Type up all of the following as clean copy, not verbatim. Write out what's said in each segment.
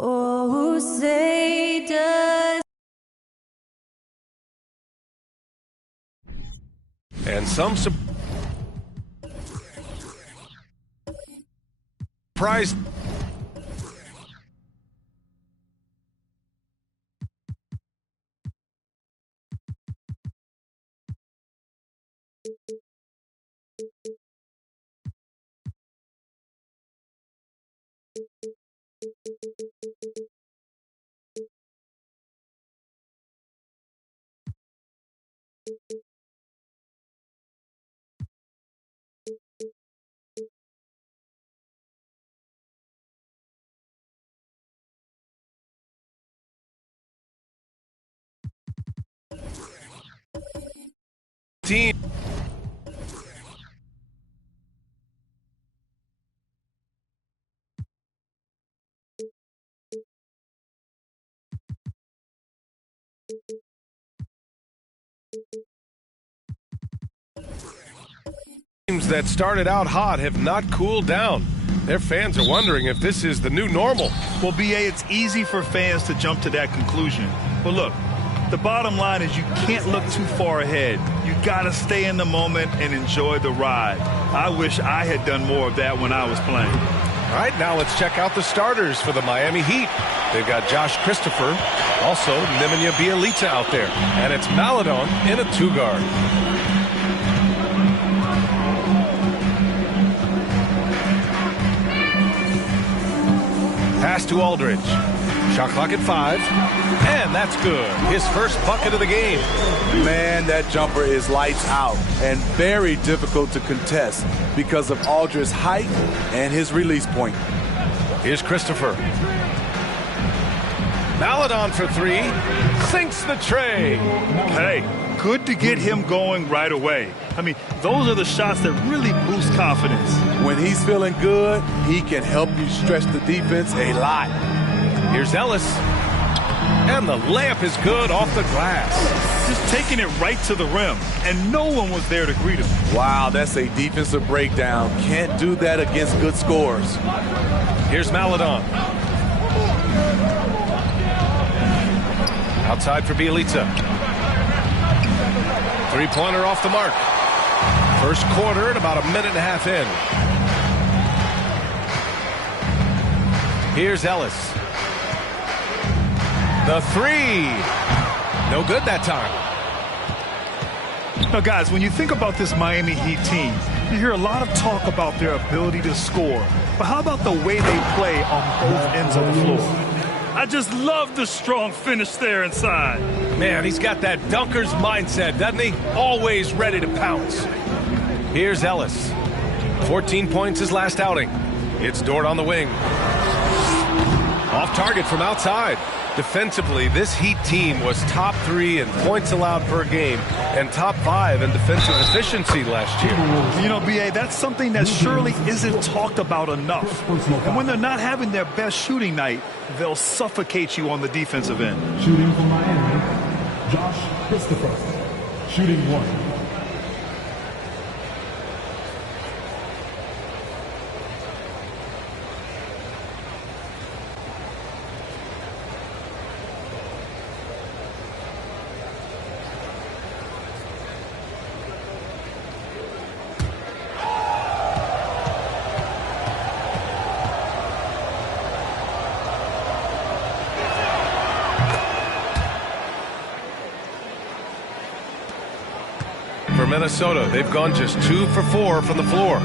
Oh, say does. And some surprise. Team. Teams that started out hot have not cooled down. Their fans are wondering if this is the new normal. Well, BA, it's easy for fans to jump to that conclusion. But look, the bottom line is you can't look too far ahead. You got to stay in the moment and enjoy the ride. I wish I had done more of that when I was playing. All right, now let's check out the starters for the Miami Heat. They've got Josh Christopher, also Nemanja Bjelica out there, and it's Maledon in a two-guard. Pass to Aldridge. Shot clock at 5, and that's good. His first bucket of the game. Man, that jumper is lights out and very difficult to contest because of Aldridge's height and his release point. Here's Christopher. Maledon for 3. Sinks the tray. Hey, good to get him going right away. I mean, those are the shots that really boost confidence. When he's feeling good, he can help you stretch the defense a lot. Here's Ellis. And the layup is good off the glass. Just taking it right to the rim, and no one was there to greet him. Wow, that's a defensive breakdown. Can't do that against good scores. Here's Maledon. Outside for Bjelica. Three-pointer off the mark. First quarter and about a minute and a half in. Here's Ellis. The 3. No good that time. Now, guys, when you think about this Miami Heat team, you hear a lot of talk about their ability to score. But how about the way they play on both ends of the floor? I just love the strong finish there inside. Man, he's got that dunker's mindset, doesn't he? Always ready to pounce. Here's Ellis. 14 points his last outing. It's Dort on the wing. Off target from outside. Defensively, this Heat team was top 3 in points allowed per game and top 5 in defensive efficiency last year. You know, B.A., that's something that surely isn't talked about enough. And when they're not having their best shooting night, they'll suffocate you on the defensive end. Shooting for Miami, Josh Christopher. Shooting 1. For Minnesota, they've gone just 2 for 4 from the floor.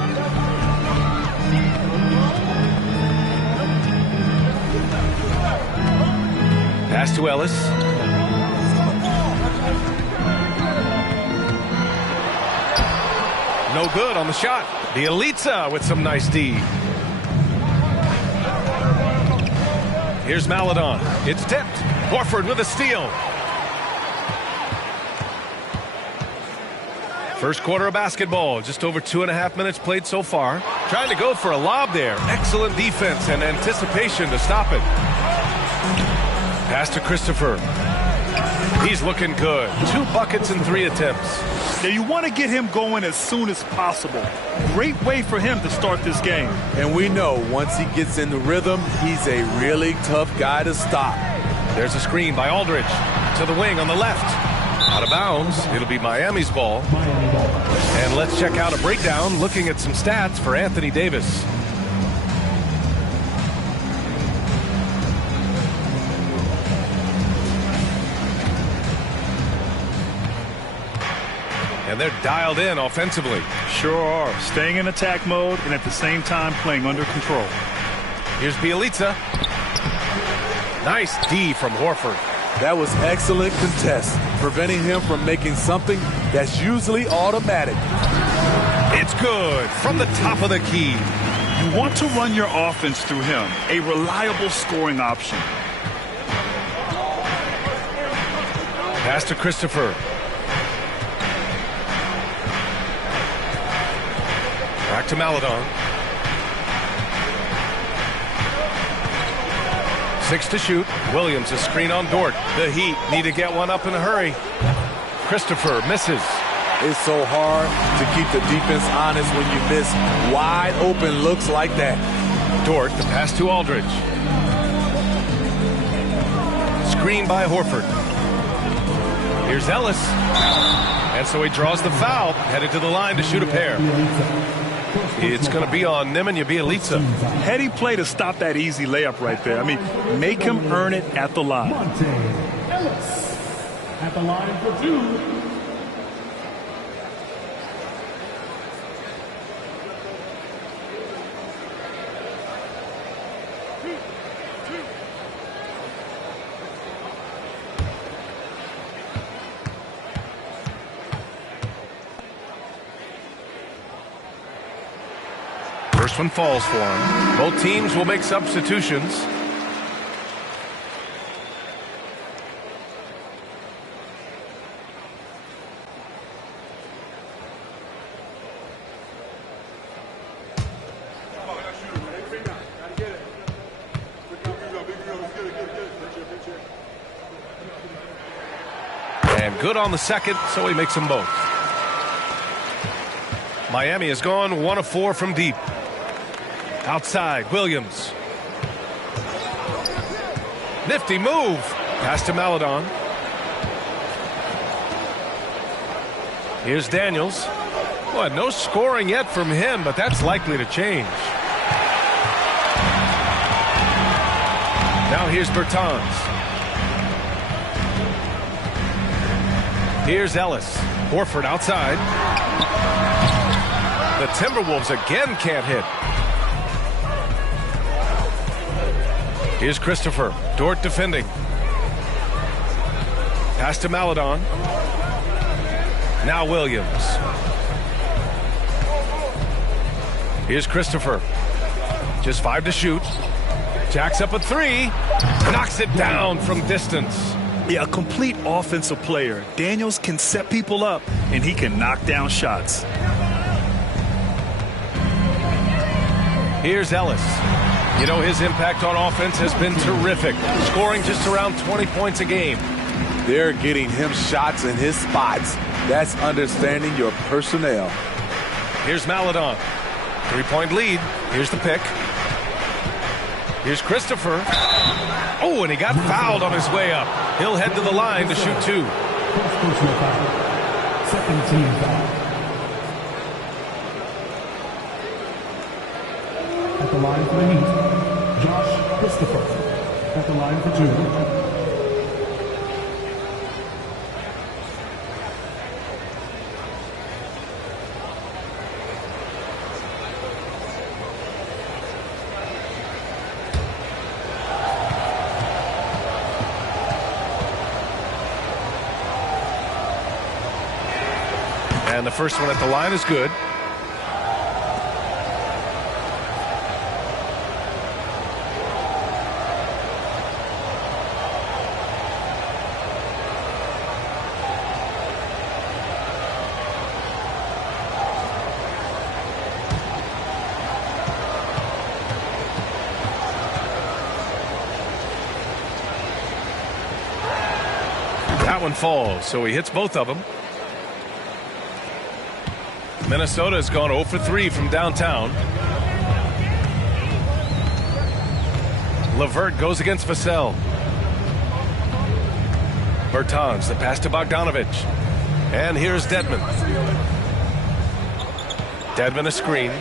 Pass to Ellis. No good on the shot. Bielitsa with some nice D. Here's Maledon. It's tipped. Horford with a steal. First quarter of basketball, just over 2.5 minutes played so far. Trying to go for a lob there. Excellent defense and anticipation to stop it. Pass to Christopher. He's looking good. 2 buckets in 3 attempts. Now you want to get him going as soon as possible. Great way for him to start this game. And we know once he gets in the rhythm, he's a really tough guy to stop. There's a screen by Aldridge. To the wing on the left. Out of bounds. It'll be Miami's ball. And let's check out a breakdown looking at some stats for Anthony Davis. And they're dialed in offensively. Sure are. Staying in attack mode and at the same time playing under control. Here's Bielitsa. Nice D from Horford. That was excellent contest, preventing him from making something that's usually automatic. It's good from the top of the key. You want to run your offense through him, a reliable scoring option. Pass to Christopher. Back to Maledon. 6 to shoot. Williams a screen on Dort. The Heat need to get one up in a hurry. Christopher misses. It's so hard to keep the defense honest when you miss wide open looks like that. Dort, the pass to Aldridge. Screen by Horford. Here's Ellis. And so he draws the foul, headed to the line to shoot a pair. It's going to be on Nemanja Bielitsa. Heady play to stop that easy layup right there. I mean, make him earn it at the line. Ellis at the line for 2. First one falls for him. Both teams will make substitutions. And good on the second, so he makes them both. Miami has gone 1 of 4 from deep. Outside, Williams. Nifty move. Pass to Maledon. Here's Daniels. Boy, no scoring yet from him, but that's likely to change. Now here's Bertans. Here's Ellis. Horford outside. The Timberwolves again can't hit. Here's Christopher. Dort defending. Pass to Maledon. Now Williams. Here's Christopher. Just 5 to shoot. Jacks up a three. Knocks it down from distance. Yeah, a complete offensive player. Daniels can set people up, and he can knock down shots. Here's Ellis. You know, his impact on offense has been terrific, scoring just around 20 points a game. They're getting him shots in his spots. That's understanding your personnel. Here's Maladon. 3-point lead. Here's the pick. Here's Christopher. Oh, and he got fouled on his way up. He'll head to the line to shoot two. First personal foul. Second team foul. At the line for the Heat, Josh Christopher. At the line for two. And the first one at the line is good. That one falls, so he hits both of them. Minnesota has gone 0 for 3 from downtown. LeVert goes against Vassell. Bertans, the pass to Bogdanovich. And here's Dedmon. Dedmon a screen.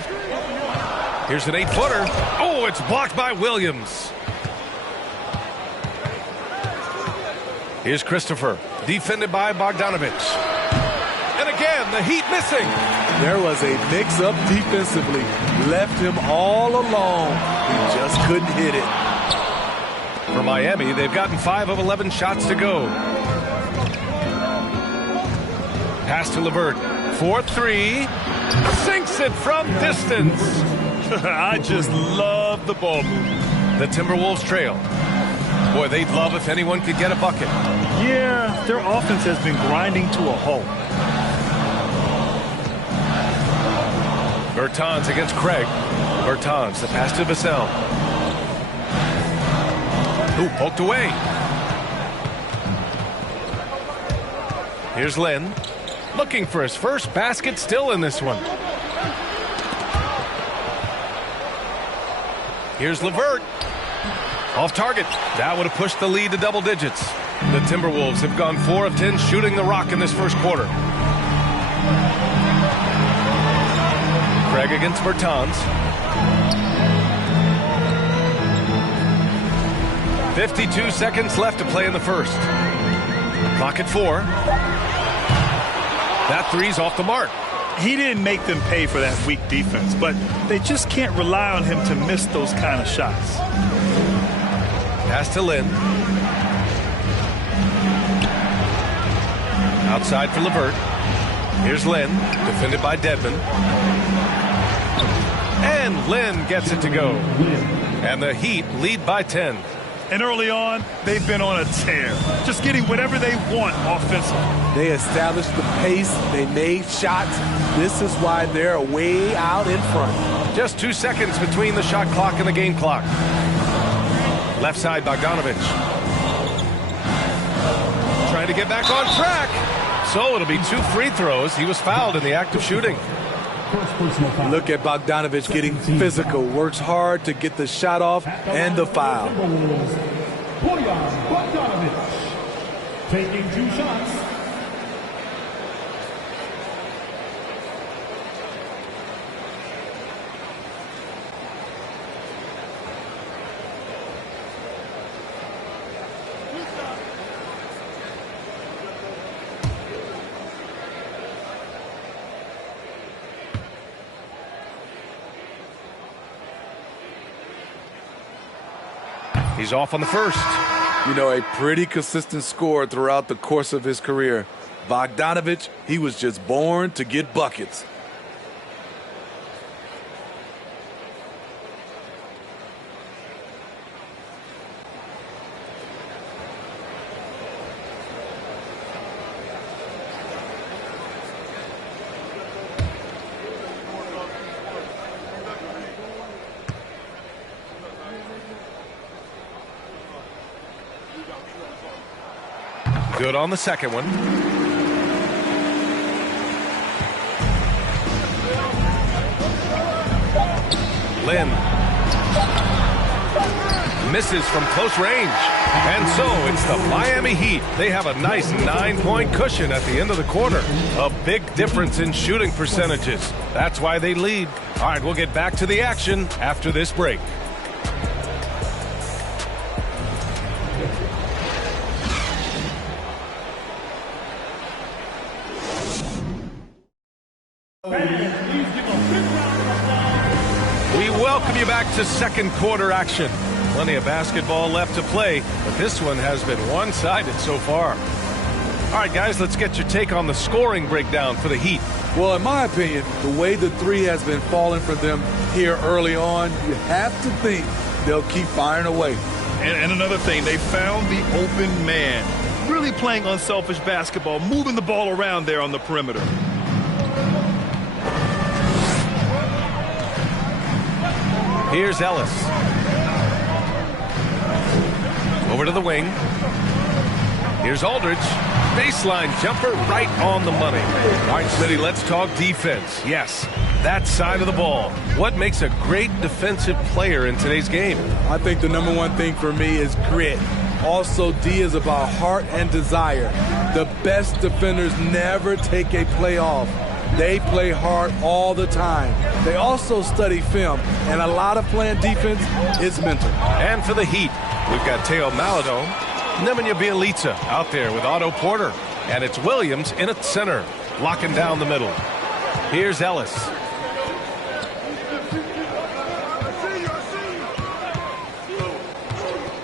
Here's an 8-footer. Oh, it's blocked by Williams. Here's Christopher, defended by Bogdanovich. And again, the Heat missing. There was a mix-up defensively. Left him all alone. He just couldn't hit it. For Miami, they've gotten 5 of 11 shots to go. Pass to LeVert. 4-3. Sinks it from distance. I just love the ball movement. The Timberwolves trail. Boy, they'd love if anyone could get a bucket. Yeah, their offense has been grinding to a halt. Bertans against Craig. Bertans, the pass to Vassell. Ooh, poked away. Here's Len. Looking for his first basket, still in this one. Here's LeVert. Off target. That would have pushed the lead to double digits. The Timberwolves have gone 4 of 10 shooting the rock in this first quarter. Craig against Bertans. 52 seconds left to play in the first. Clock at 4. That three's off the mark. He didn't make them pay for that weak defense, but they just can't rely on him to miss those kind of shots. Pass to Lynn. Outside for LeVert. Here's Lynn, defended by Dedmon. And Lynn gets it to go. And the Heat lead by 10. And early on, they've been on a tear, just getting whatever they want offensively. They established the pace. They made shots. This is why they're way out in front. Just 2 seconds between the shot clock and the game clock. Left side, Bogdanovich. Trying to get back on track. So it'll be 2 free throws. He was fouled in the act of shooting. Look at Bogdanovich getting physical. Works hard to get the shot off and the foul. Bogdanovich taking 2 shots. He's off on the first. You know, a pretty consistent scorer throughout the course of his career. Bogdanovich, he was just born to get buckets. Good on the second one. Lynn misses from close range. And so it's the Miami Heat. They have a nice 9-point cushion at the end of the quarter. A big difference in shooting percentages. That's why they lead. All right, we'll get back to the action after this break. We welcome you back to second quarter action. Plenty of basketball left to play, but this one has been one-sided so far. All right, guys, let's get your take on the scoring breakdown for the Heat. Well, in my opinion, the way the three has been falling for them here early on, you have to think they'll keep firing away. And another thing, they found the open man. Really playing unselfish basketball, moving the ball around there on the perimeter. Here's Ellis. Over to the wing. Here's Aldridge. Baseline jumper right on the money. All right, Smitty, let's talk defense. Yes, that side of the ball. What makes a great defensive player in today's game? I think the number one thing for me is grit. Also, D is about heart and desire. The best defenders never take a play off. They play hard all the time. They also study film, and a lot of playing defense is mental. And for the Heat, we've got Teo Maladon, Nemanja Bjelica out there with Otto Porter, and it's Williams in at center, locking down the middle. Here's Ellis.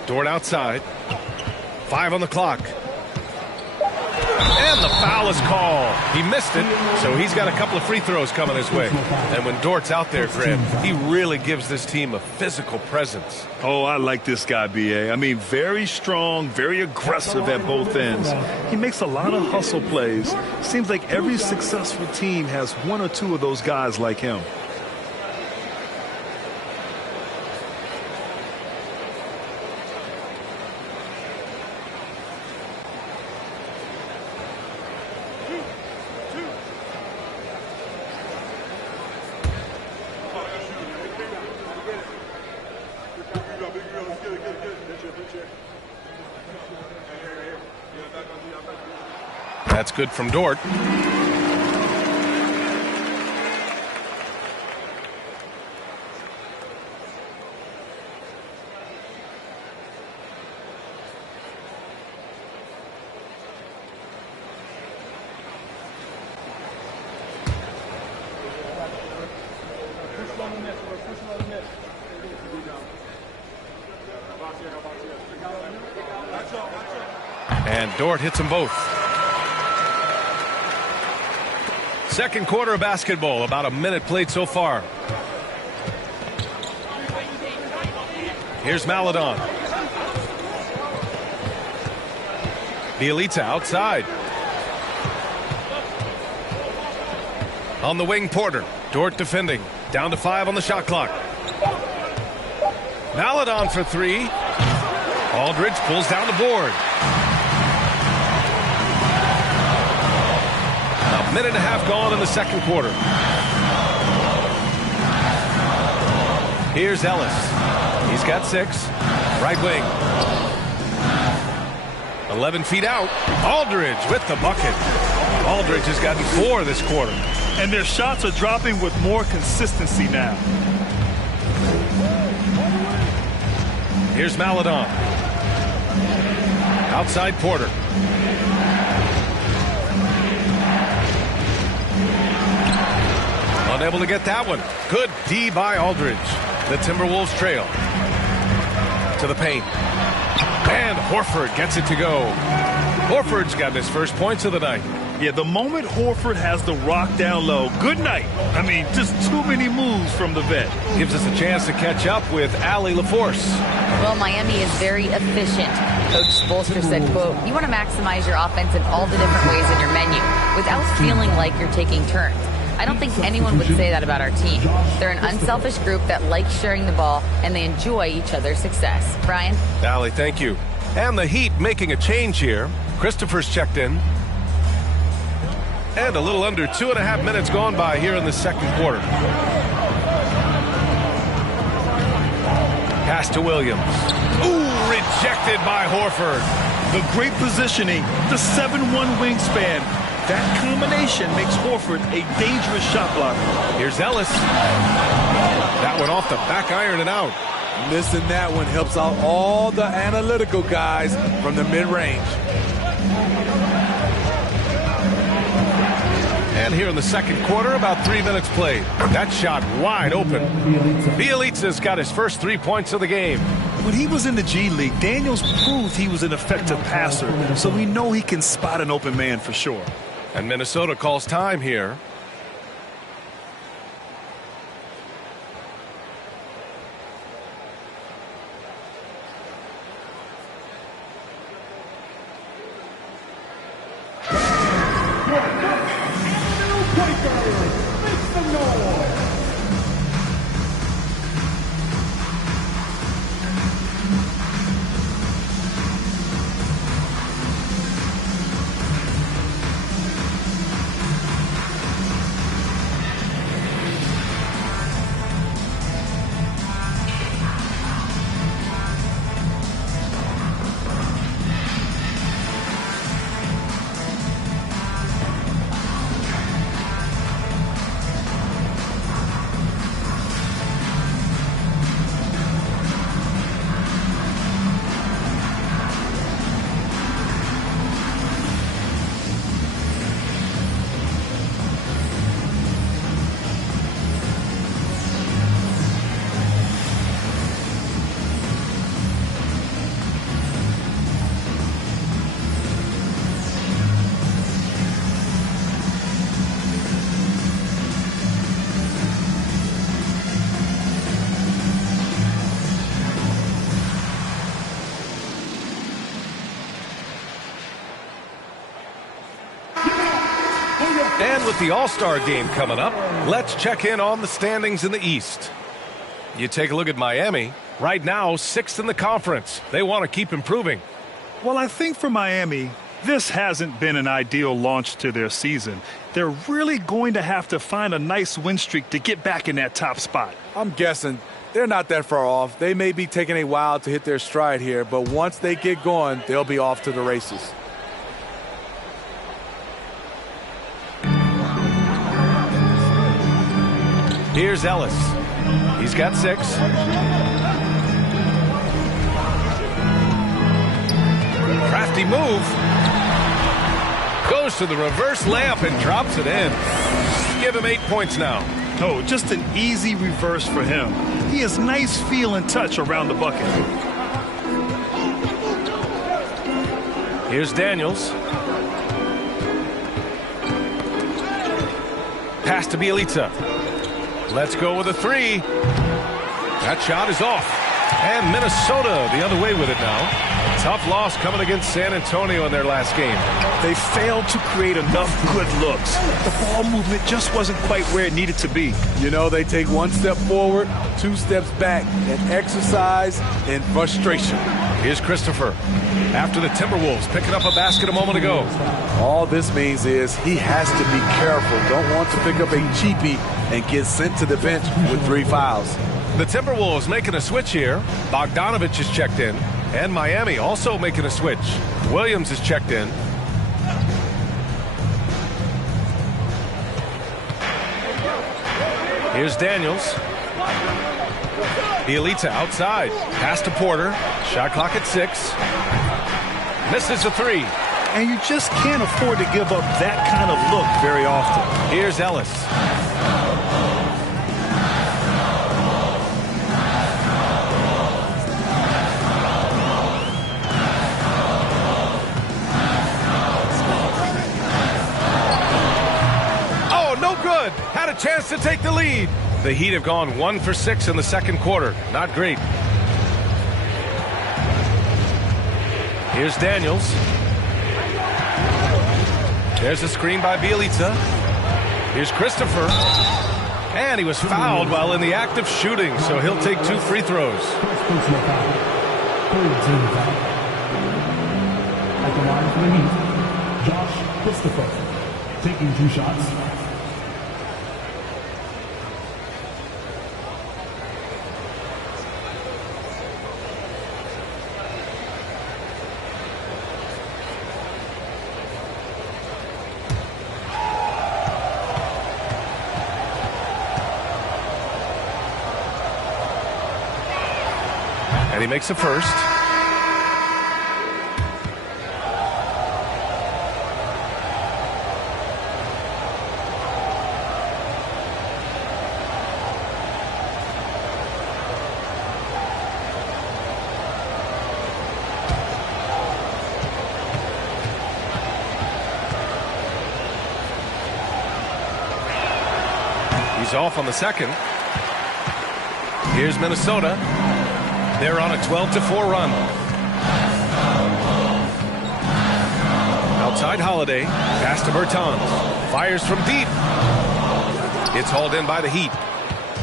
Dort outside. 5 on the clock. And the foul is called. He missed it, so he's got a couple of free throws coming his way. And when Dort's out there, Graham, he really gives this team a physical presence. Oh, I like this guy, B.A. I mean, very strong, very aggressive at both ends. He makes a lot of hustle plays. Seems like every successful team has one or two of those guys like him. That's good from Dort. And Dort hits them both. Second quarter of basketball, about a minute played so far. Here's Maladon. Bjelica outside. On the wing, Porter. Dort defending. Down to 5 on the shot clock. Maladon for 3. Aldridge pulls down the board. A minute and a half gone in the second quarter. Here's Ellis. He's got 6. Right wing. 11 feet out. Aldridge with the bucket. Aldridge has gotten 4 this quarter. And their shots are dropping with more consistency now. Here's Maladon. Outside Porter. Unable to get that one. Good D by Aldridge. The Timberwolves trail. To the paint. And Horford gets it to go. Horford's got his first points of the night. Yeah, the moment Horford has the rock down low, good night. I mean, just too many moves from the vet. Gives us a chance to catch up with Allie LaForce. Well, Miami is very efficient. Coach Spoelstra said, quote, you want to maximize your offense in all the different ways in your menu without feeling like you're taking turns. I don't think anyone would say that about our team. They're an unselfish group that likes sharing the ball, and they enjoy each other's success. Brian? Allie, thank you. And the Heat making a change here. Christopher's checked in. And a little under 2.5 minutes gone by here in the second quarter. Pass to Williams. Ooh, rejected by Horford. The great positioning, the 7'1" wingspan. That combination makes Horford a dangerous shot blocker. Here's Ellis. That one off the back iron and out. Missing that one helps out all the analytical guys from the mid-range. And here in the second quarter, about 3 minutes played. That shot wide open. Bielitsa's got his first 3 points of the game. When he was in the G League, Daniels proved he was an effective passer, so we know he can spot an open man for sure. And Minnesota calls time here. And with the All-Star game coming up, let's check in on the standings in the East. You take a look at Miami. Right now, 6th in the conference. They want to keep improving. Well, I think for Miami, this hasn't been an ideal launch to their season. They're really going to have to find a nice win streak to get back in that top spot. I'm guessing they're not that far off. They may be taking a while to hit their stride here, but once they get going, they'll be off to the races. Here's Ellis. He's got 6. Crafty move. Goes to the reverse layup and drops it in. Give him 8 points now. Oh, just an easy reverse for him. He has nice feel and touch around the bucket. Here's Daniels. Pass to Bielitsa. Let's go with a 3. That shot is off. And Minnesota the other way with it now. Tough loss coming against San Antonio in their last game. They failed to create enough good looks. The ball movement just wasn't quite where it needed to be. You know, they take 1 step forward, 2 steps back, and exercise and frustration. Here's Christopher. After the Timberwolves picking up a basket a moment ago. All this means is he has to be careful. Don't want to pick up a cheapie and get sent to the bench with 3 fouls. The Timberwolves making a switch here. Bogdanovich is checked in. And Miami also making a switch. Williams is checked in. Here's Daniels. Bielitsa outside. Pass to Porter. Shot clock at 6. Misses a 3. And you just can't afford to give up that kind of look very often. Here's Ellis. Good. Had a chance to take the lead. The Heat have gone 1 for 6 in the second quarter. Not great. Here's Daniels. There's a screen by Bielitsa. Here's Christopher. And he was fouled while in the act of shooting, so he'll take 2 free throws. At the line for the Heat, Josh Christopher. Taking 2 shots. And he makes a first. He's off on the second. Here's Minnesota. They're on a 12-4 run. Outside Holiday. Pass to Bertans. Fires from deep. It's hauled in by the Heat.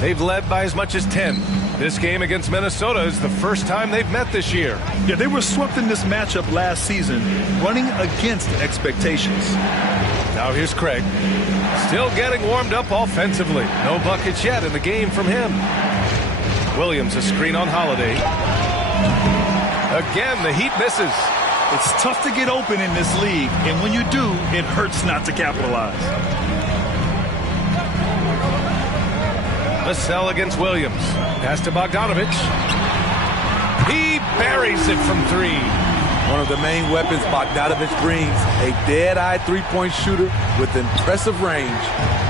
They've led by as much as 10. This game against Minnesota is the first time they've met this year. Yeah, they were swept in this matchup last season, running against expectations. Now here's Craig. Still getting warmed up offensively. No buckets yet in the game from him. Williams, a screen on Holiday. Again, the Heat misses. It's tough to get open in this league, and when you do, it hurts not to capitalize. Vassell against Williams. Pass to Bogdanovich. He buries it from 3. One of the main weapons Bogdanovich brings, a dead-eye three-point shooter with impressive range.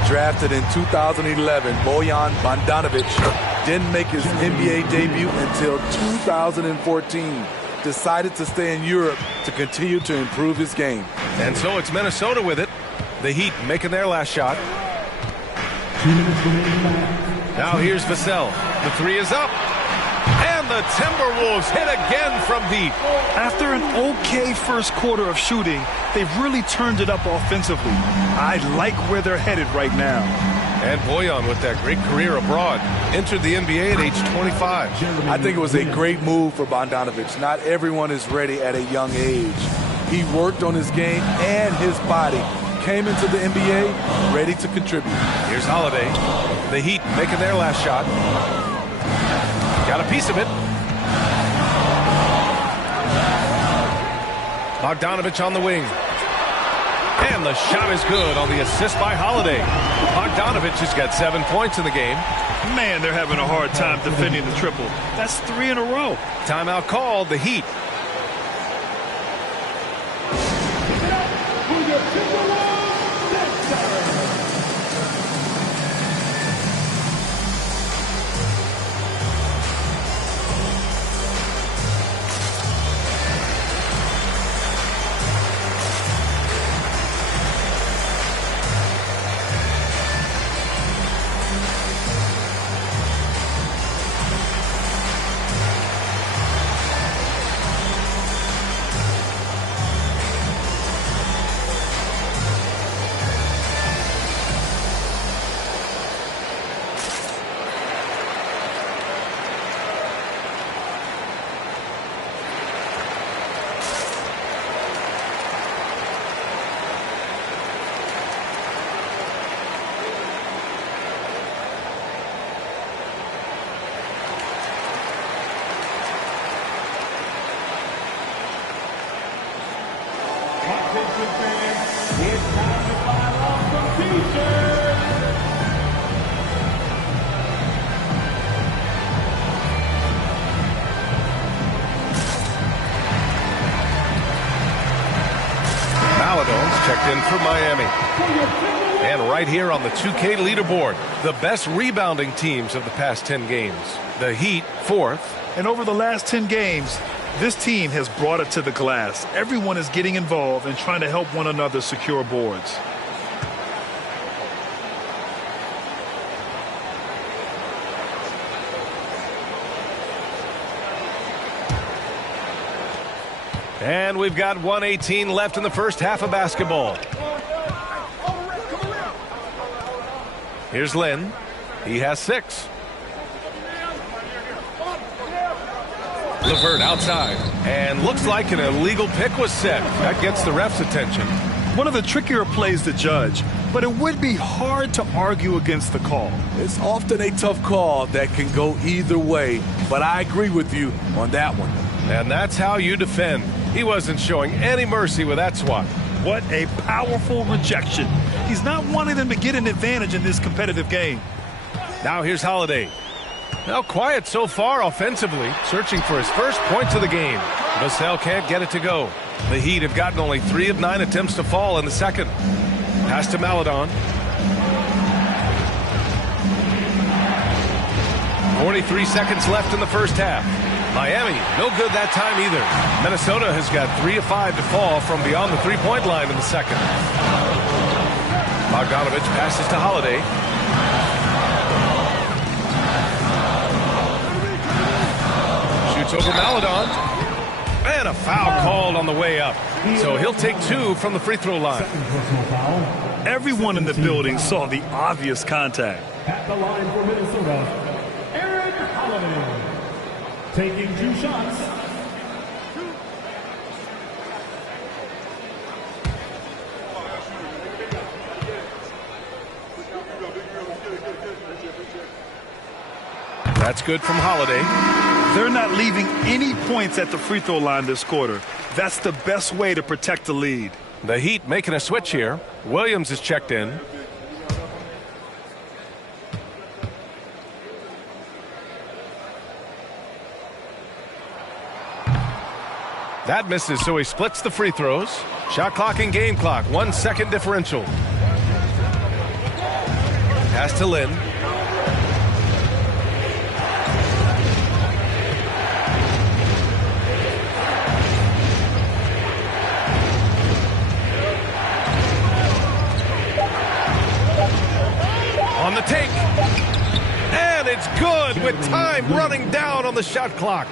Drafted in 2011, Bojan Bogdanovich didn't make his NBA debut until 2014. Decided to stay in Europe to continue to improve his game. And so it's Minnesota with it. The Heat making their last shot. 2 minutes remaining. Now here's Vassell. The 3 is up. And the Timberwolves hit again from deep. After an okay first quarter of shooting, they've really turned it up offensively. I like where they're headed right now. And Bojan, with that great career abroad, entered the NBA at age 25. I think it was a great move for Bogdanovich. Not everyone is ready at a young age. He worked on his game and his body. Came into the NBA ready to contribute. Here's Holiday. The Heat making their last shot. Got a piece of it. Bogdanovich on the wing. And the shot is good on the assist by Holiday. Bogdanovich has got 7 points in the game. Man, they're having a hard time defending the triple. That's 3 in a row. Timeout called, the Heat. Checked in for Miami. And right here on the 2K leaderboard, the best rebounding teams of the past 10 games. The Heat, 4th. And over the last 10 games, this team has brought it to the glass. Everyone is getting involved and trying to help one another secure boards. And we've got 1:18 left in the first half of basketball. Here's Lynn. He has 6. Levert outside. And looks like an illegal pick was set. That gets the ref's attention. One of the trickier plays to judge, but it would be hard to argue against the call. It's often a tough call that can go either way, but I agree with you on that one. And that's how you defend. He wasn't showing any mercy with that swat. What a powerful rejection. He's not wanting them to get an advantage in this competitive game. Now here's Holiday. Now quiet so far offensively, searching for his first points of the game. Vassell can't get it to go. The Heat have gotten only 3 of 9 attempts to fall in the second. Pass to Maledon. 43 seconds left in the first half. Miami, no good that time either. Minnesota has got 3 of 5 to fall from beyond the three-point line in the second. Bogdanovich passes to Holiday. Shoots over Maledon. And a foul called on the way up. So he'll take 2 from the free throw line. Everyone in the building saw the obvious contact. At the line for Minnesota, Aaron Holiday. Taking 2 shots. That's good from Holiday. They're not leaving any points at the free throw line this quarter. That's the best way to protect the lead. The Heat making a switch here. Williams is checked in. That misses, so he splits the free throws. Shot clock and game clock, 1 second differential. Pass to Lynn. On the take. And it's good with time running down on the shot clock.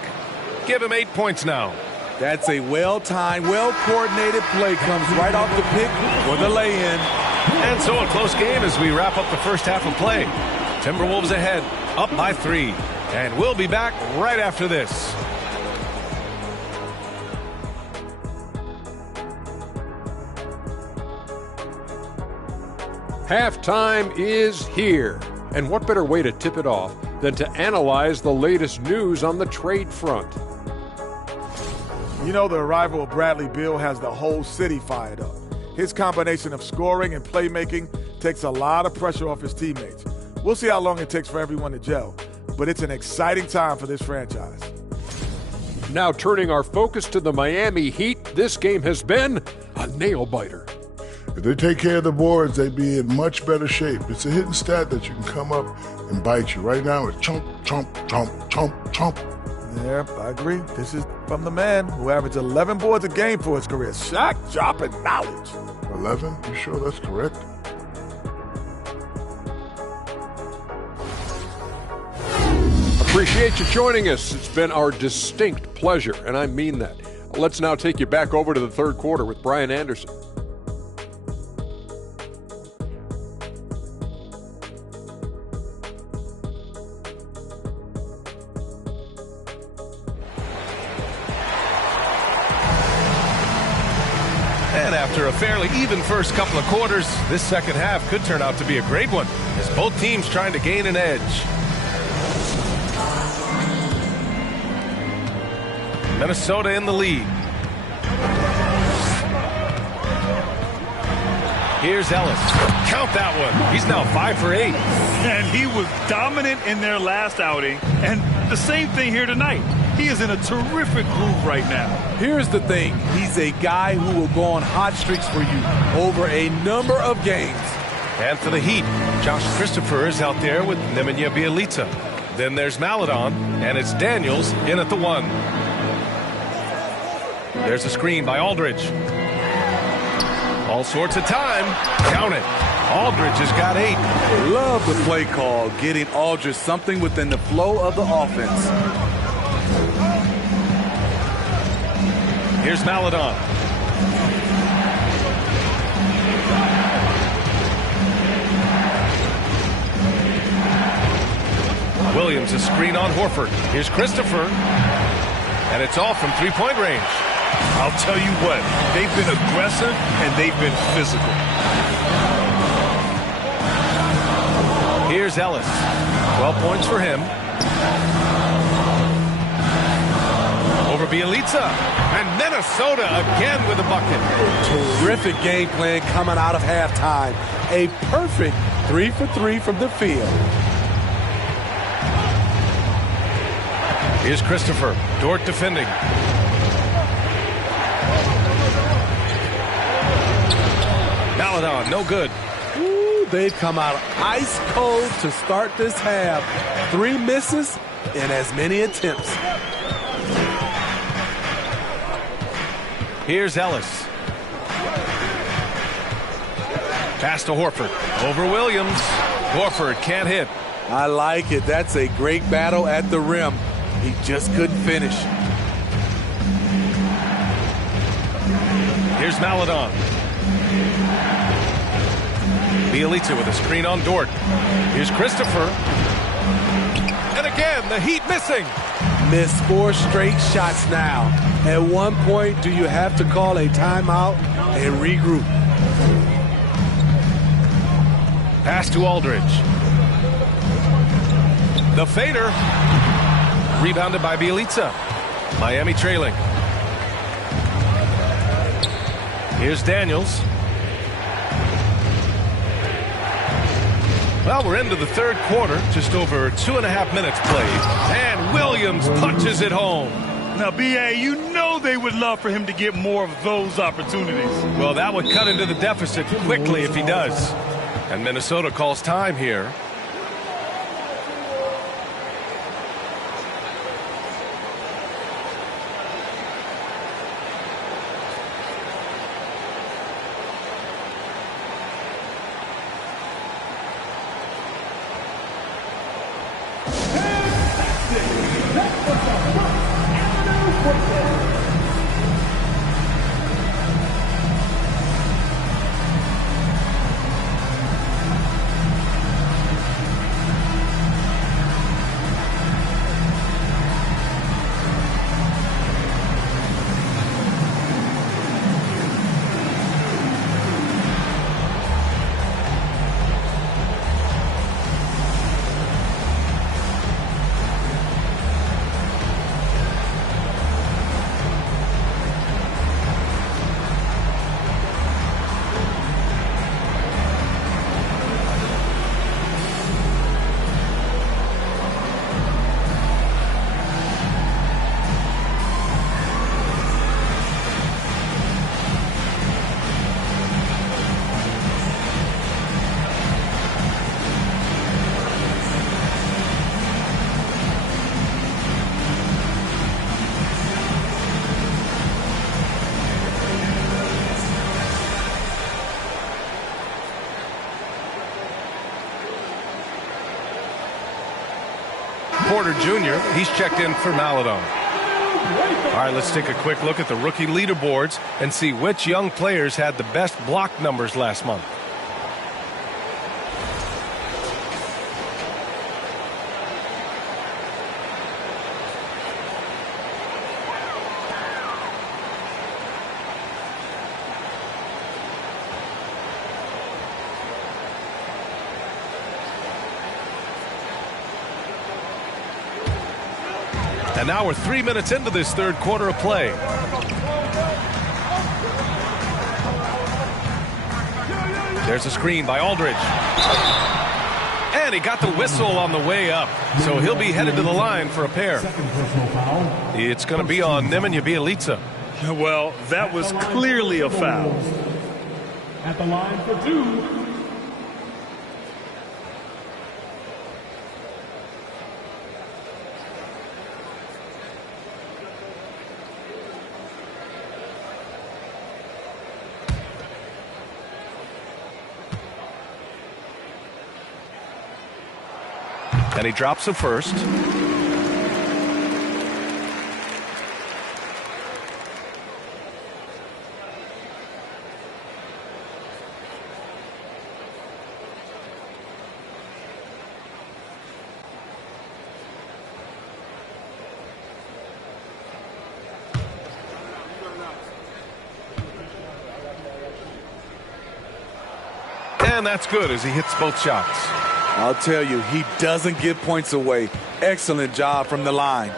Give him 8 points now. That's a well-timed, well-coordinated play. Comes right off the pick for the lay-in. And so a close game as we wrap up the first half of play. Timberwolves ahead, up by 3. And we'll be back right after this. Halftime is here. And what better way to tip it off than to analyze the latest news on the trade front? You know, the arrival of Bradley Beal has the whole city fired up. His combination of scoring and playmaking takes a lot of pressure off his teammates. We'll see how long it takes for everyone to gel, but it's an exciting time for this franchise. Now turning our focus to the Miami Heat, this game has been a nail-biter. If they take care of the boards, they'd be in much better shape. It's a hidden stat that you can come up and bite you. Right now, it's chomp, chomp, chomp, chomp, chomp. Yep, I agree. This is from the man who averaged 11 boards a game for his career. Shot, drop, and knowledge. 11? You sure that's correct? Appreciate you joining us. It's been our distinct pleasure, and I mean that. Let's now take you back over to the third quarter with Brian Anderson. After a fairly even first couple of quarters, this second half could turn out to be a great one as both teams trying to gain an edge. Minnesota in the lead. Here's Ellis. Count that one. He's now 5 for 8. And he was dominant in their last outing. And the same thing here tonight. He is in a terrific groove right now. Here's the thing. He's a guy who will go on hot streaks for you over a number of games. And for the Heat, Josh Christopher is out there with Nemanja Bjelica. Then there's Maledon, and it's Daniels in at the 1. There's a screen by Aldridge. All sorts of time. Count it. Aldridge has got 8. Love the play call, getting Aldridge something within the flow of the offense. Here's Maledon. Williams, a screen on Horford. Here's Christopher. And it's all from three-point range. I'll tell you what, they've been aggressive and they've been physical. Here's Ellis. 12 points for him. Over Bielitsa. And Minnesota again with a bucket. Terrific game plan coming out of halftime. A perfect 3 for 3 from the field. Here's Christopher. Dort defending. Maladon, no good. Ooh, they've come out ice cold to start this half. 3 misses in as many attempts. Here's Ellis. Pass to Horford. Over Williams. Horford can't hit. I like it. That's a great battle at the rim. He just couldn't finish. Here's Maladon. Bielitsa with a screen on Dort. Here's Christopher. And again, the Heat missing. Missed 4 straight shots now. At one point, do you have to call a timeout and regroup? Pass to Aldridge. The fader. Rebounded by Bielitsa. Miami trailing. Here's Daniels. Well, we're into the third quarter. Just over 2.5 minutes played. And Williams punches it home. Now, B.A., you know they would love for him to get more of those opportunities. Well, that would cut into the deficit quickly if he does. And Minnesota calls time here. Porter Jr., he's checked in for Maladon. All right, let's take a quick look at the rookie leaderboards and see which young players had the best block numbers last month. And now we're 3 minutes into this third quarter of play. There's a screen by Aldridge. And he got the whistle on the way up. So he'll be headed to the line for a pair. It's going to be on Nemanja Bielitsa. Well, that was clearly a foul. At the line for 2. And he drops the first. And that's good as he hits both shots. I'll tell you, he doesn't give points away. Excellent job from the line.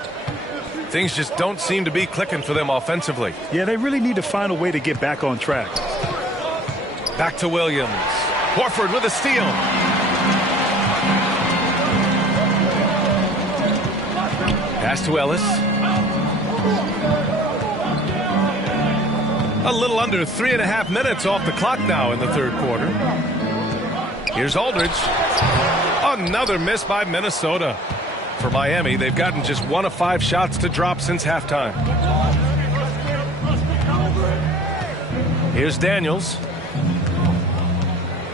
Things just don't seem to be clicking for them offensively. Yeah, they really need to find a way to get back on track. Back to Williams. Horford with a steal. Pass to Ellis. A little under 3.5 minutes off the clock now in the third quarter. Here's Aldridge. Another miss by Minnesota. For Miami, they've gotten just 1 of 5 shots to drop since halftime. Here's Daniels.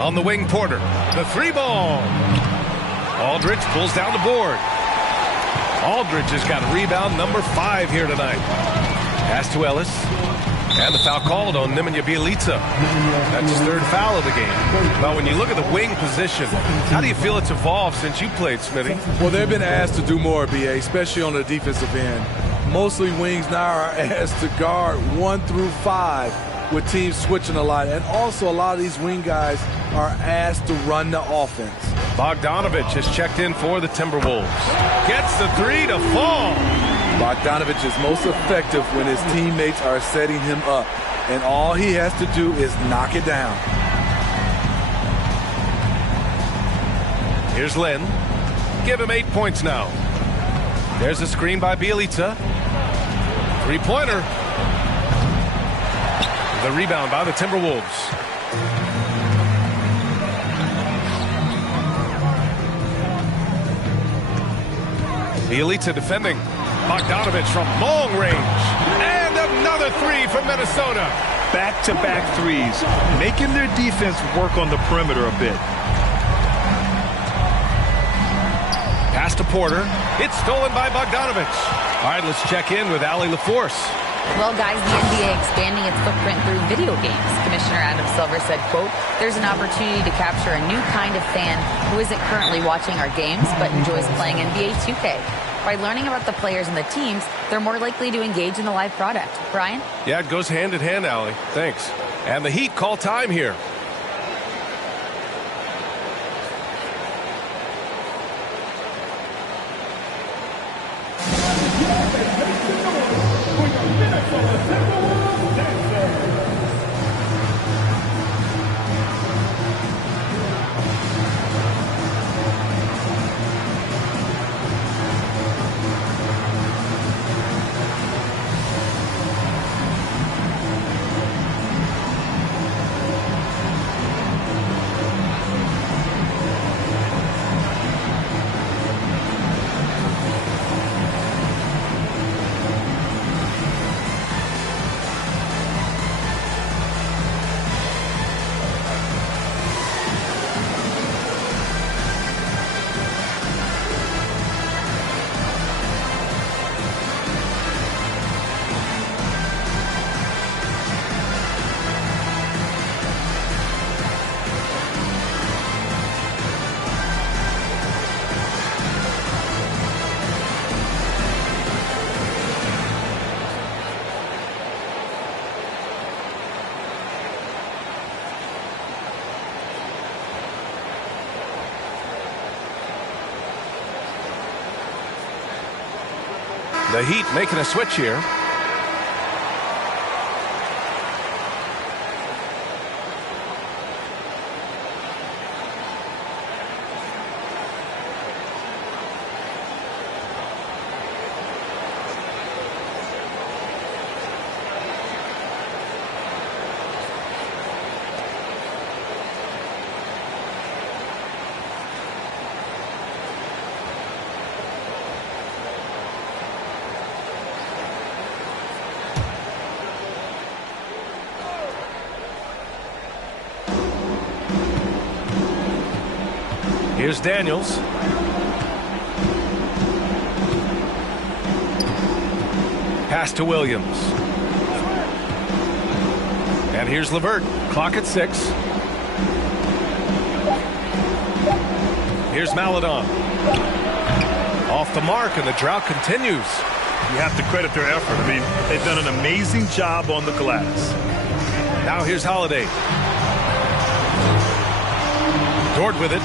On the wing, Porter. The 3-ball. Aldridge pulls down the board. Aldridge has got rebound number 5 here tonight. Pass to Ellis. And the foul called on Nemanja Bjelica. That's his 3rd foul of the game. Now, when you look at the wing position, how do you feel it's evolved since you played, Smitty? Well, they've been asked to do more, BA, especially on the defensive end. Mostly wings now are asked to guard 1 through 5 with teams switching a lot. And also a lot of these wing guys are asked to run the offense. Bogdanovich has checked in for the Timberwolves. Gets the 3 to fall. Bogdanovich is most effective when his teammates are setting him up, and all he has to do is knock it down. Here's Lynn. Give him 8 points now. There's a screen by Bjelica. 3-pointer. The rebound by the Timberwolves. Bjelica defending. Bogdanovich from long range. And another 3 from Minnesota. Back-to-back threes, making their defense work on the perimeter a bit. Pass to Porter. It's stolen by Bogdanovich. All right, let's check in with Allie LaForce. Well, guys, the NBA expanding its footprint through video games. Commissioner Adam Silver said, quote, "There's an opportunity to capture a new kind of fan who isn't currently watching our games but enjoys playing NBA 2K. By learning about the players and the teams, they're more likely to engage in the live product." Brian? Yeah, it goes hand in hand, Allie. Thanks. And the Heat call time here. The Heat making a switch here. Here's Daniels. Pass to Williams. And here's LeVert. Clock at 6. Here's Maledon. Off the mark, and the drought continues. You have to credit their effort. I mean, they've done an amazing job on the glass. Now here's Holiday. Dort with it.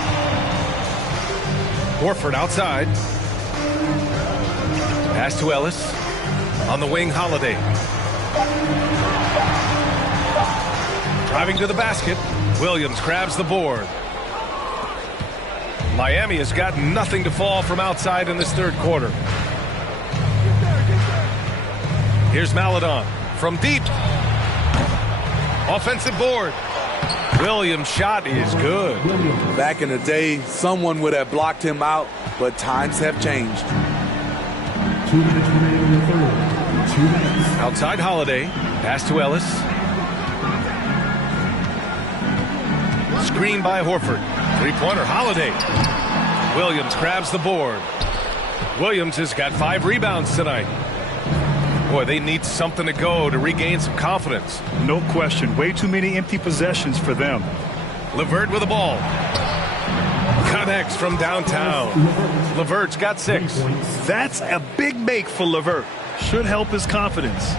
Horford outside. Pass to Ellis. On the wing, Holiday. Driving to the basket. Williams grabs the board. Miami has got nothing to fall from outside in this third quarter. Here's Maledon from deep. Offensive board. Williams' shot is good. Back in the day, someone would have blocked him out, but times have changed. 2 minutes remaining in the third. 2 minutes. Outside Holiday. Pass to Ellis. Screen by Horford. Three-pointer, Holiday. Williams grabs the board. Williams has got 5 rebounds tonight. Boy, they need something to go to regain some confidence. No question. Way too many empty possessions for them. LeVert with the ball. Connects from downtown. LeVert's got 6. That's a big make for LeVert. Should help his confidence.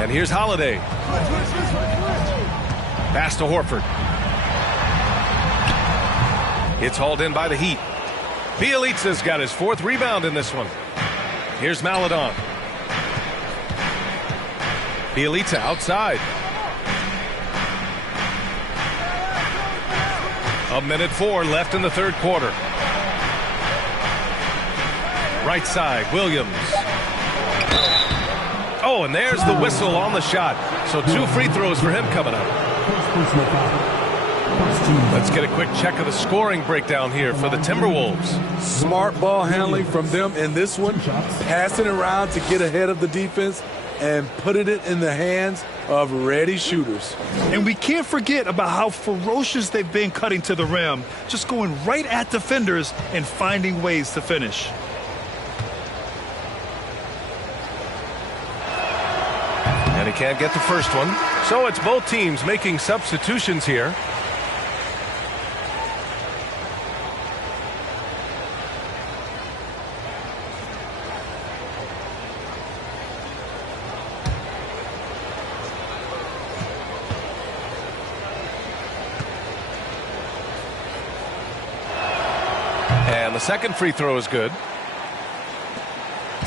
And here's Holiday. Pass to Horford. It's hauled in by the Heat. Bielitsa's got his 4th rebound in this one. Here's Maledon. Bielitsa outside. A minute 4 left in the third quarter. Right side, Williams. Oh, and there's the whistle on the shot. So 2 free throws for him coming up. Let's get a quick check of the scoring breakdown here for the Timberwolves. Smart ball handling from them in this one. Passing around to get ahead of the defense and putting it in the hands of ready shooters. And we can't forget about how ferocious they've been cutting to the rim. Just going right at defenders and finding ways to finish. And he can't get the first one. So it's both teams making substitutions here. And the second free throw is good.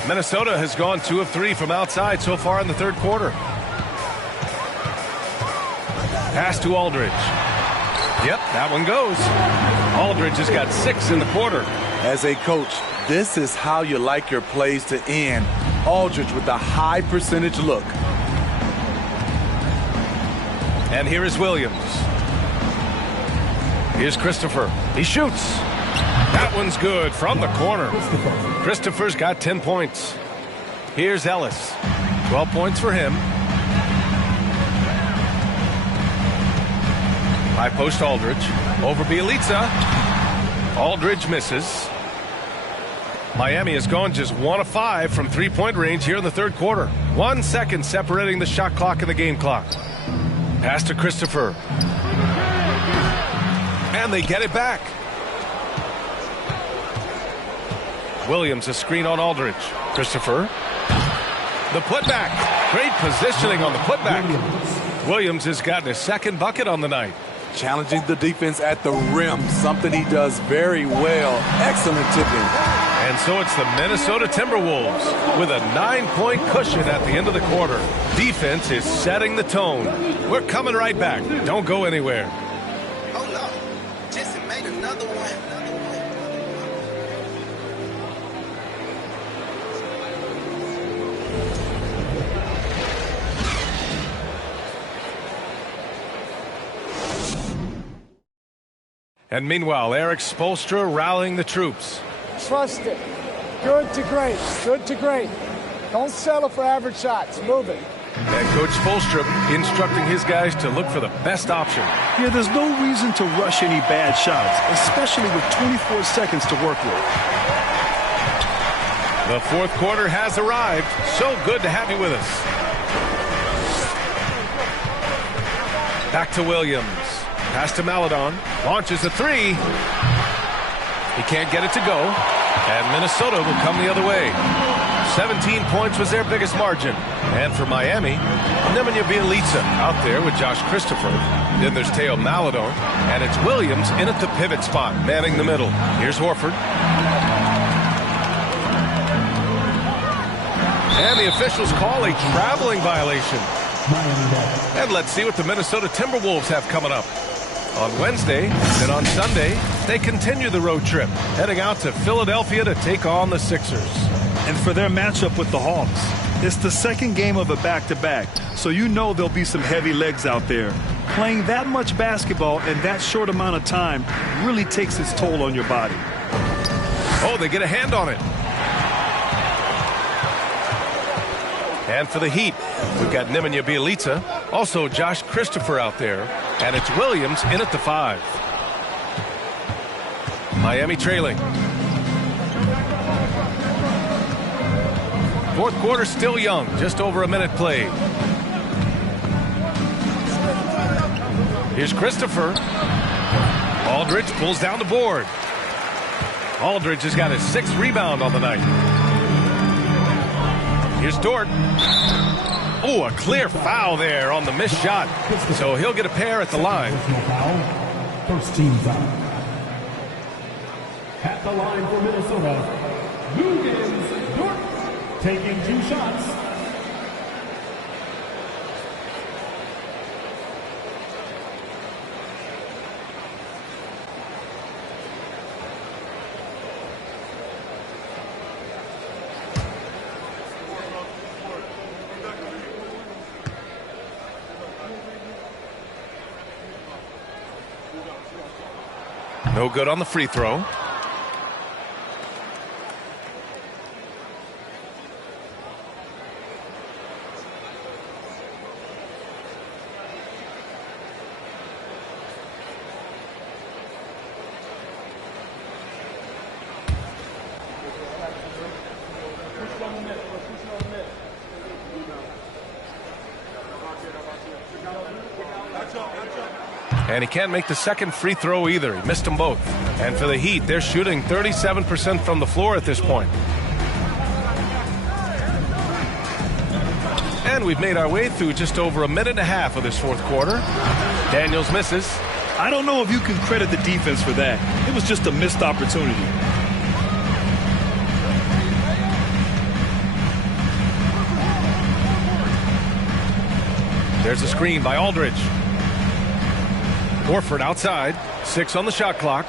Minnesota has gone 2 of 3 from outside so far in the third quarter. Pass to Aldridge. Yep, that one goes. Aldridge has got 6 in the quarter. As a coach, this is how you like your plays to end. Aldridge with a high percentage look. And here is Williams. Here's Christopher. He shoots. That one's good from the corner. Christopher's got 10 points. Here's Ellis. 12 points for him. High post Aldridge. Over Bielitsa. Aldridge misses. Miami has gone just 1 of 5 from 3-point range here in the third quarter. 1 second separating the shot clock and the game clock. Pass to Christopher. And they get it back. Williams a screen on Aldridge. Christopher. The putback. Great positioning on the putback. Williams has gotten his 2nd bucket on the night. Challenging the defense at the rim, something he does very well. Excellent tipping. And so it's the Minnesota Timberwolves with a 9-point cushion at the end of the quarter. Defense is setting the tone. We're coming right back. Don't go anywhere. Hold up. Jesse made another one. And meanwhile, Eric Spoelstra rallying the troops. Trust it. Good to great. Good to great. Don't settle for average shots. Move it. And Coach Spoelstra instructing his guys to look for the best option. Yeah, there's no reason to rush any bad shots, especially with 24 seconds to work with. The fourth quarter has arrived. So good to have you with us. Back to Williams. Pass to Maledon. Launches a 3. He can't get it to go. And Minnesota will come the other way. 17 points was their biggest margin. And for Miami, Nemanja Bjelica out there with Josh Christopher. Then there's Teo Maledon, and it's Williams in at the pivot spot, manning the middle. Here's Horford. And the officials call a traveling violation. And let's see what the Minnesota Timberwolves have coming up. On Wednesday, then on Sunday, they continue the road trip, heading out to Philadelphia to take on the Sixers. And for their matchup with the Hawks, it's the second game of a back-to-back, so you know there'll be some heavy legs out there. Playing that much basketball in that short amount of time really takes its toll on your body. Oh, they get a hand on it. And for the Heat, we've got Nemanja Bjelica, also Josh Christopher out there, and it's Williams in at the 5. Miami trailing. Fourth quarter still young, just over a minute played. Here's Christopher. Aldridge pulls down the board. Aldridge has got his 6th rebound on the night. Here's Dort. Oh, a clear foul there on the missed shot. So he'll get a pair at the line. First team foul. At the line for Minnesota, Luguentz Dort taking 2 shots. No good on the free throw. And he can't make the second free throw either. He missed them both. And for the Heat, they're shooting 37% from the floor at this point. And we've made our way through just over a minute and a half of this fourth quarter. Daniels misses. I don't know if you can credit the defense for that. It was just a missed opportunity. There's a screen by Aldridge. Horford outside. 6 on the shot clock.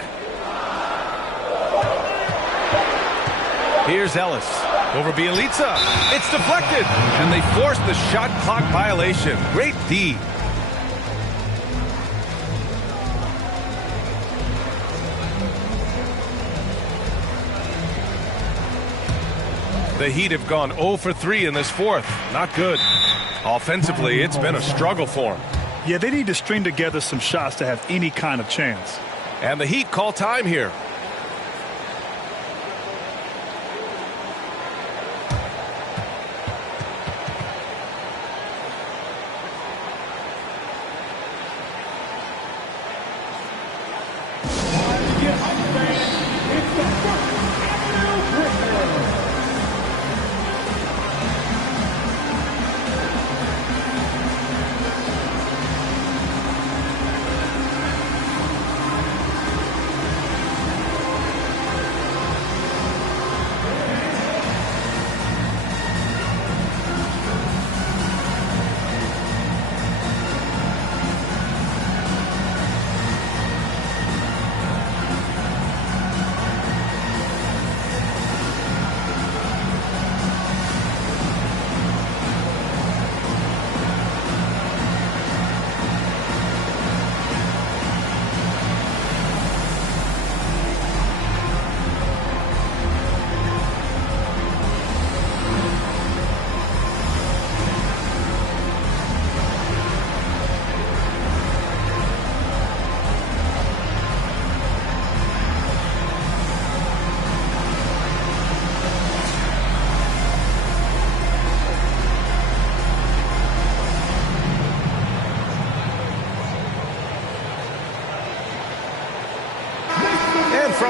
Here's Ellis. Over Bjelica. It's deflected. And they force the shot clock violation. Great D. The Heat have gone 0 for 3 in this fourth. Not good. Offensively, it's been a struggle for them. Yeah, they need to string together some shots to have any kind of chance. And the Heat call time here.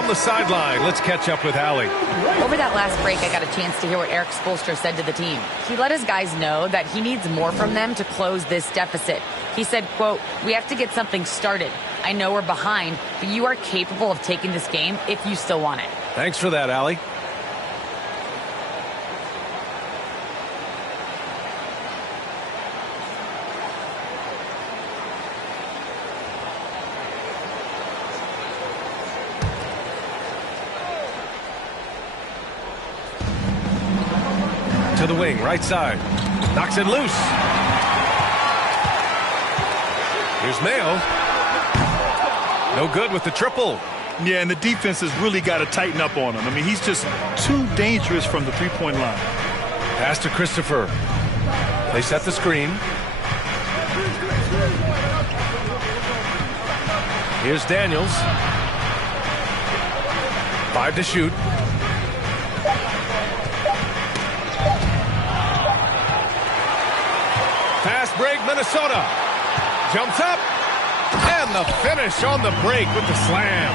From the sideline, let's catch up with Allie. Over that last break, I got a chance to hear what Eric Spoelstra said to the team. He let his guys know that he needs more from them to close this deficit. He said, quote, "We have to get something started. I know we're behind, but you are capable of taking this game if you still want it." Thanks for that, Allie. To the wing, right side. Knocks it loose. Here's Mayo. No good with the triple. Yeah, and the defense has really got to tighten up on him. I mean, he's just too dangerous from the three-point line. Pass to Christopher. They set the screen. Here's Daniels. 5 to shoot. Fast break, Minnesota. Jumps up. And the finish on the break with the slam.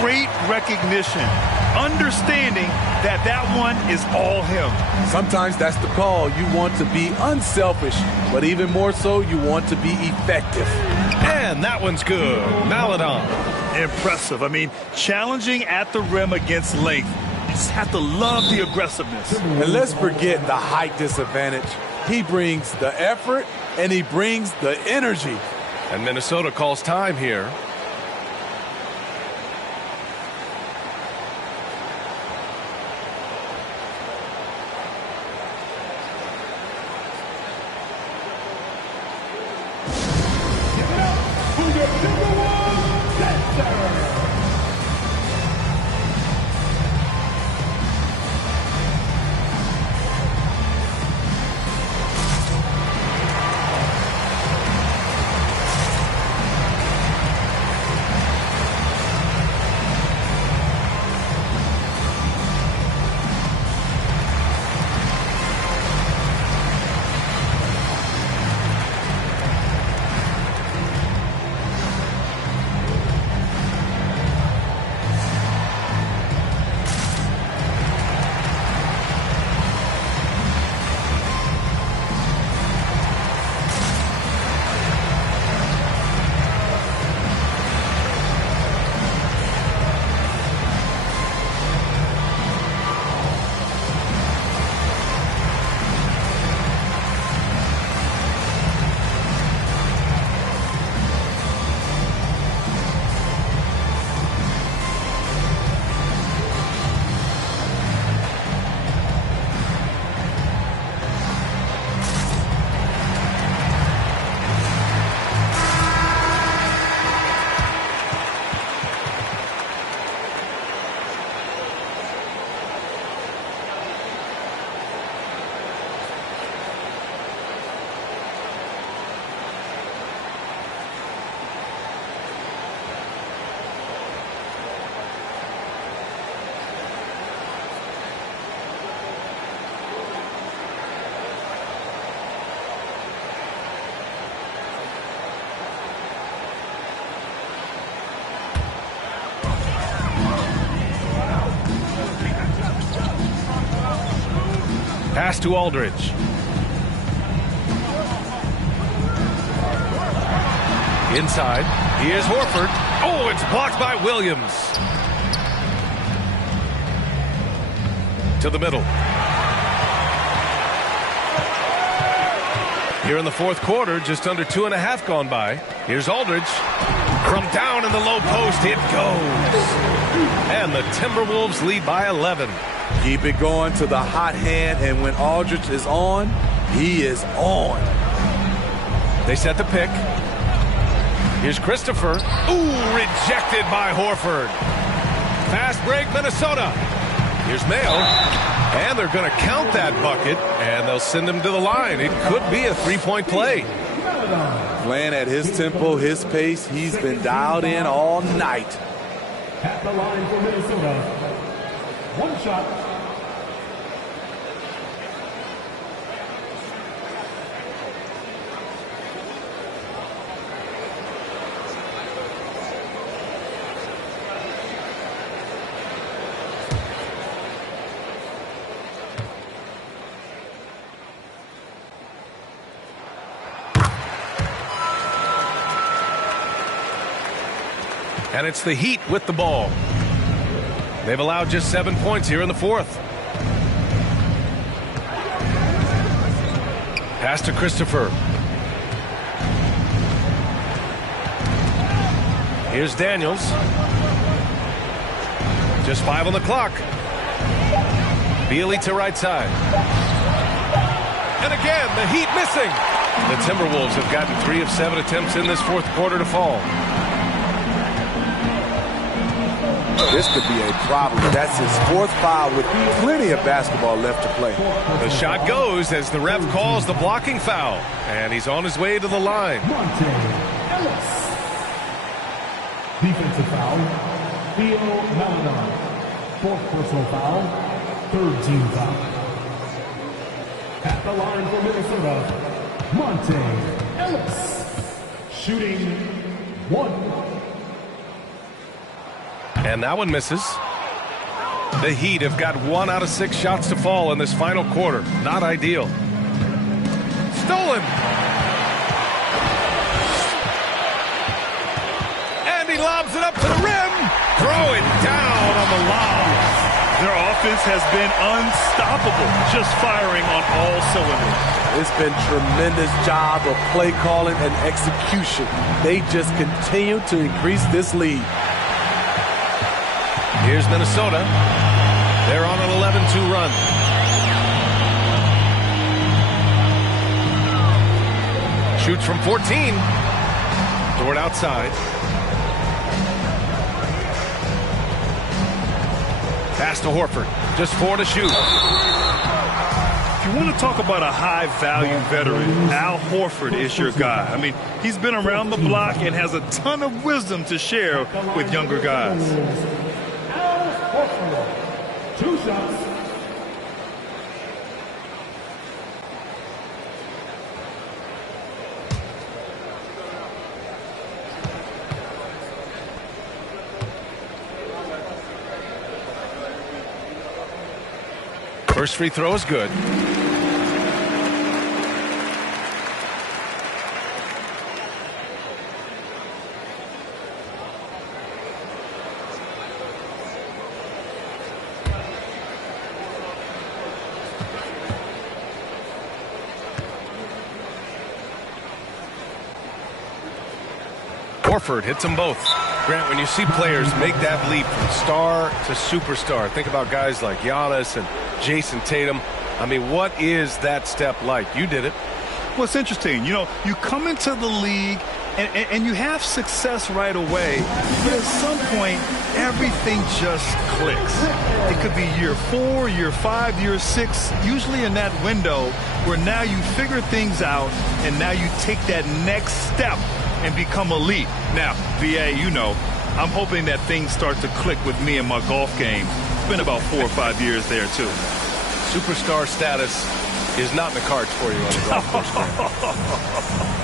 Great recognition. Understanding that that one is all him. Sometimes that's the call. You want to be unselfish, but even more so, you want to be effective. And that one's good. Maladon. Impressive. I mean, challenging at the rim against length. You just have to love the aggressiveness. And let's forget the height disadvantage. He brings the effort, and he brings the energy. And Minnesota calls time here. Pass to Aldridge. Inside. Here's Horford. Oh, it's blocked by Williams. To the middle. Here in the fourth quarter, just under 2.5 gone by. Here's Aldridge. From down in the low post, it goes. And the Timberwolves lead by 11. Keep it going to the hot hand, and when Aldridge is on, he is on. They set the pick. Here's Christopher. Ooh, rejected by Horford. Fast break, Minnesota. Here's Mayo. And they're going to count that bucket, and they'll send him to the line. It could be a three-point play. Playing at his tempo, his pace. He's been dialed in all night. At the line for Minnesota, one shot. And it's the Heat with the ball. They've allowed just 7 points here in the fourth. Pass to Christopher. Here's Daniels. Just 5 on the clock. Bealey to right side. And again, the Heat missing. The Timberwolves have gotten 3 of 7 attempts in this fourth quarter to fall. This could be a problem. That's his 4th foul with plenty of basketball left to play. The shot goes as the ref calls the blocking foul. And he's on his way to the line. Defensive foul, Theo Maladon. 4th personal foul, 3rd team foul. At the line for Minnesota, Monte Ellis. Shooting 1. And that one misses. The Heat have got 1 out of 6 shots to fall in this final quarter. Not ideal. Stolen. And he lobs it up to the rim. Throw it down on the lob. Their offense has been unstoppable, just firing on all cylinders. It's been tremendous job of play calling and execution. They just continue to increase this lead. Here's Minnesota. They're on an 11-2 run. Shoots from 14. Toward outside. Pass to Horford. Just 4 to shoot. If you want to talk about a high-value veteran, Al Horford is your guy. I mean, he's been around the block and has a ton of wisdom to share with younger guys. Al Horford, 2 shots. First free throw is good. Horford hits them both. Grant, when you see players make that leap from star to superstar, think about guys like Giannis and Jason Tatum. I mean, what is that step like? You did it. Well, it's interesting. You know, you come into the league and you have success right away, but at some point, everything just clicks. It could be year 4, year 5, year 6, usually in that window where now you figure things out and now you take that next step and become elite. Now, VA, you know, I'm hoping that things start to click with me in my golf game. It's been about 4 or 5 years there, too. Superstar status is not in the cards for you on the golf course, Grant.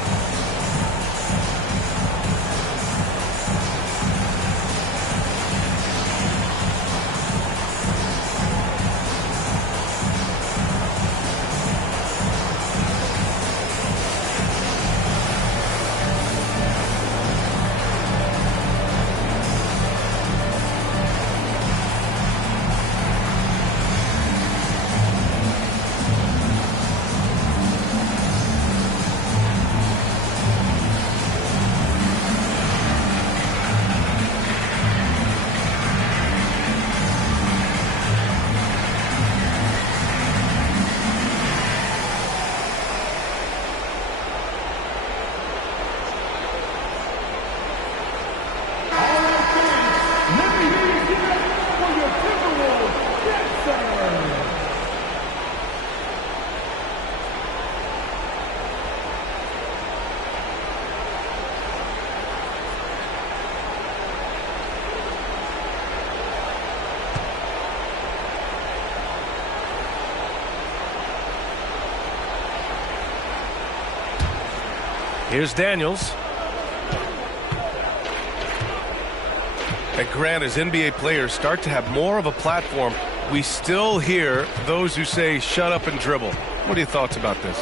Here's Daniels. And Grant, as NBA players start to have more of a platform, we still hear those who say shut up and dribble. What are your thoughts about this?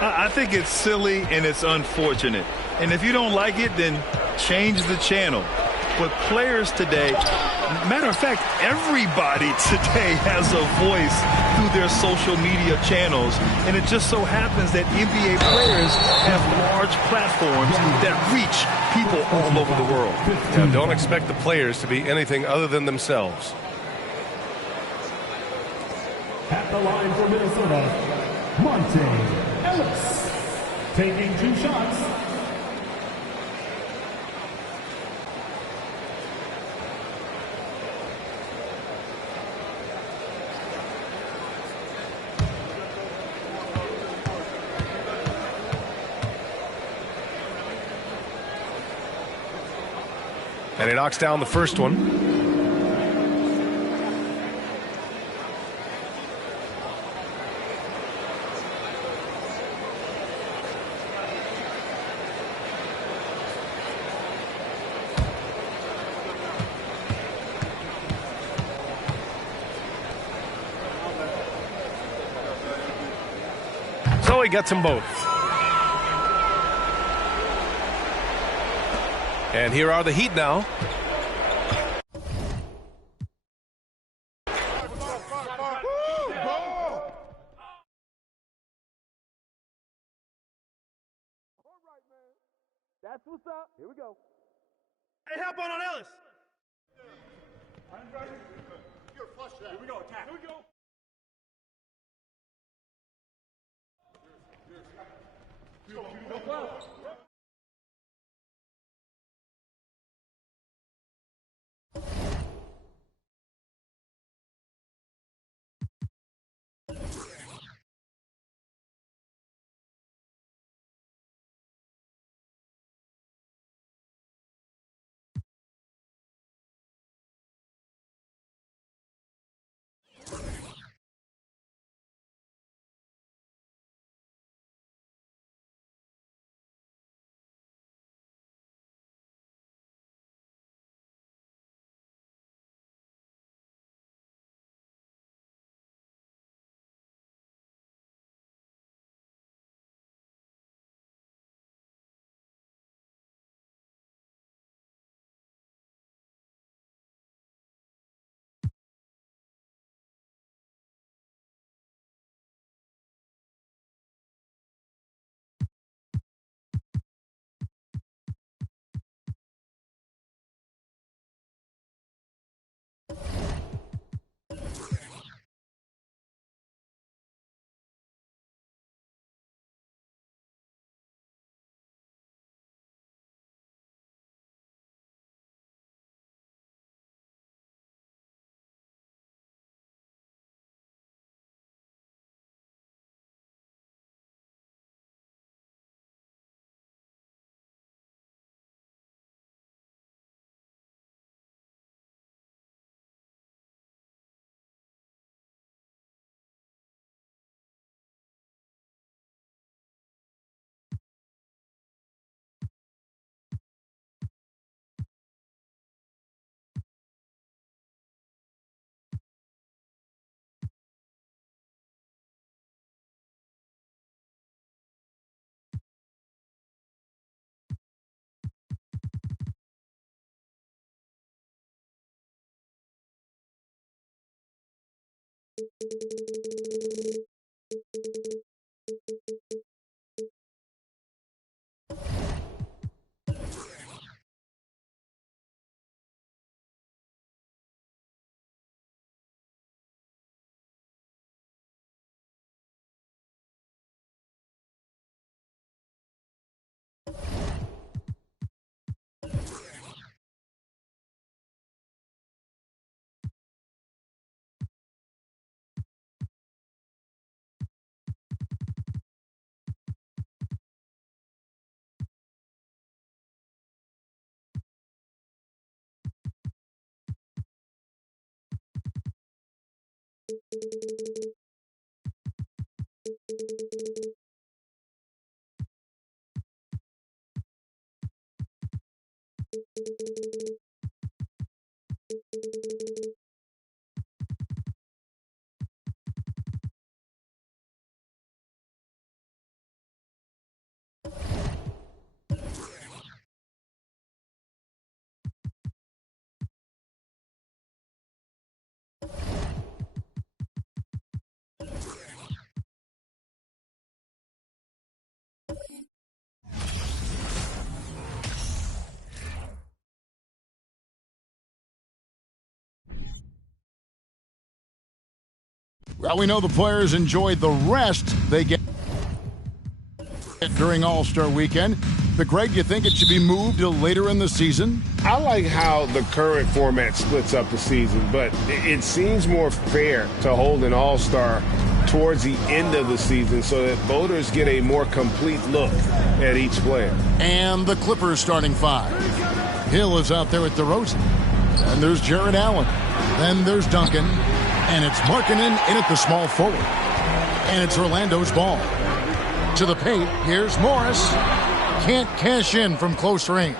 I think it's silly and it's unfortunate. And if you don't like it, then change the channel. But players today, matter of fact, everybody today has a voice through their social media channels. And it just so happens that NBA players have large platforms that reach people all over the world. Yeah, don't expect the players to be anything other than themselves. At the line for Minnesota, Monte Ellis, taking 2 shots. And he knocks down the first one. So he gets them both. And here are the Heat now. That's what's up. Here we go. Hey, help on Ellis. Here we go, attack. Here we go. Well, we know the players enjoyed the rest they get during All-Star Weekend. But, Greg, you think it should be moved to later in the season? I like how the current format splits up the season, but it seems more fair to hold an All-Star towards the end of the season so that voters get a more complete look at each player. And the Clippers starting five. Hill is out there with DeRozan. And there's Jared Allen. Then there's Duncan. And it's Markkanen in at the small forward. And it's Orlando's ball. To the paint, here's Morris. Can't cash in from close range.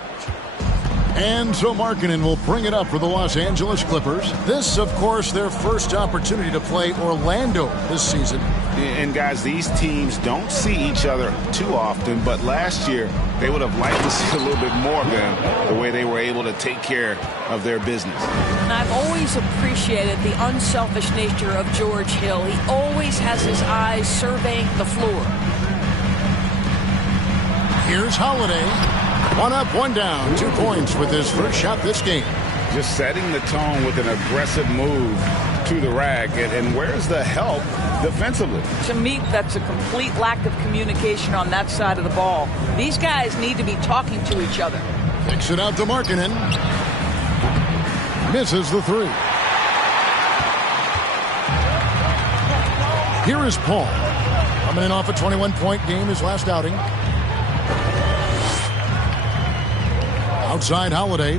And so Markkanen will bring it up for the Los Angeles Clippers. This, of course, their first opportunity to play Orlando this season. And, guys, these teams don't see each other too often, but last year they would have liked to see a little bit more of them, the way they were able to take care of their business. And I've always appreciated the unselfish nature of George Hill. He always has his eyes surveying the floor. Here's Holiday. One up, one down. 2 points with his first shot this game. Just setting the tone with an aggressive move to the rack. And where's the help defensively? To me, that's a complete lack of communication on that side of the ball. These guys need to be talking to each other. Kicks it out to Markkanen. Misses the three. Here is Paul. Coming in off a 21-point game his last outing. Outside Holiday.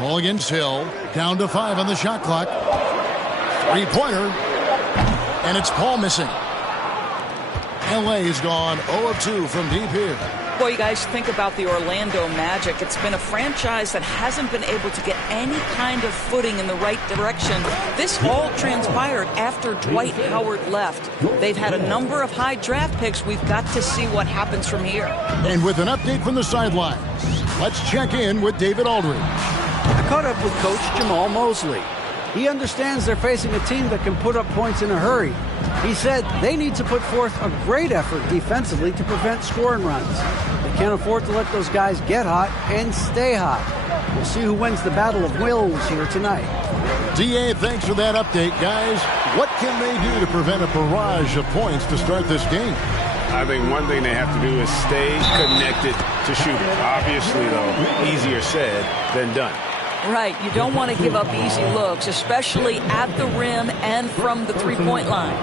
Ball against Hill. Down to 5 on the shot clock. Three-pointer. And it's Paul missing. L.A. has gone 0 of 2 from deep here. Boy, you guys think about the Orlando Magic. It's been a franchise that hasn't been able to get any kind of footing in the right direction. This all transpired after Dwight Howard left. They've had a number of high draft picks. We've got to see what happens from here. And with an update from the sidelines, let's check in with David Aldridge. I caught up with Coach Jamal Mosley. He understands they're facing a team that can put up points in a hurry. He said they need to put forth a great effort defensively to prevent scoring runs. They can't afford to let those guys get hot and stay hot. We'll see who wins the battle of wills here tonight. D.A., thanks for that update, guys. What can they do to prevent a barrage of points to start this game? I think one thing they have to do is stay connected to shooting. Obviously, though, easier said than done. Right, you don't want to give up easy looks, especially at the rim and from the three-point line.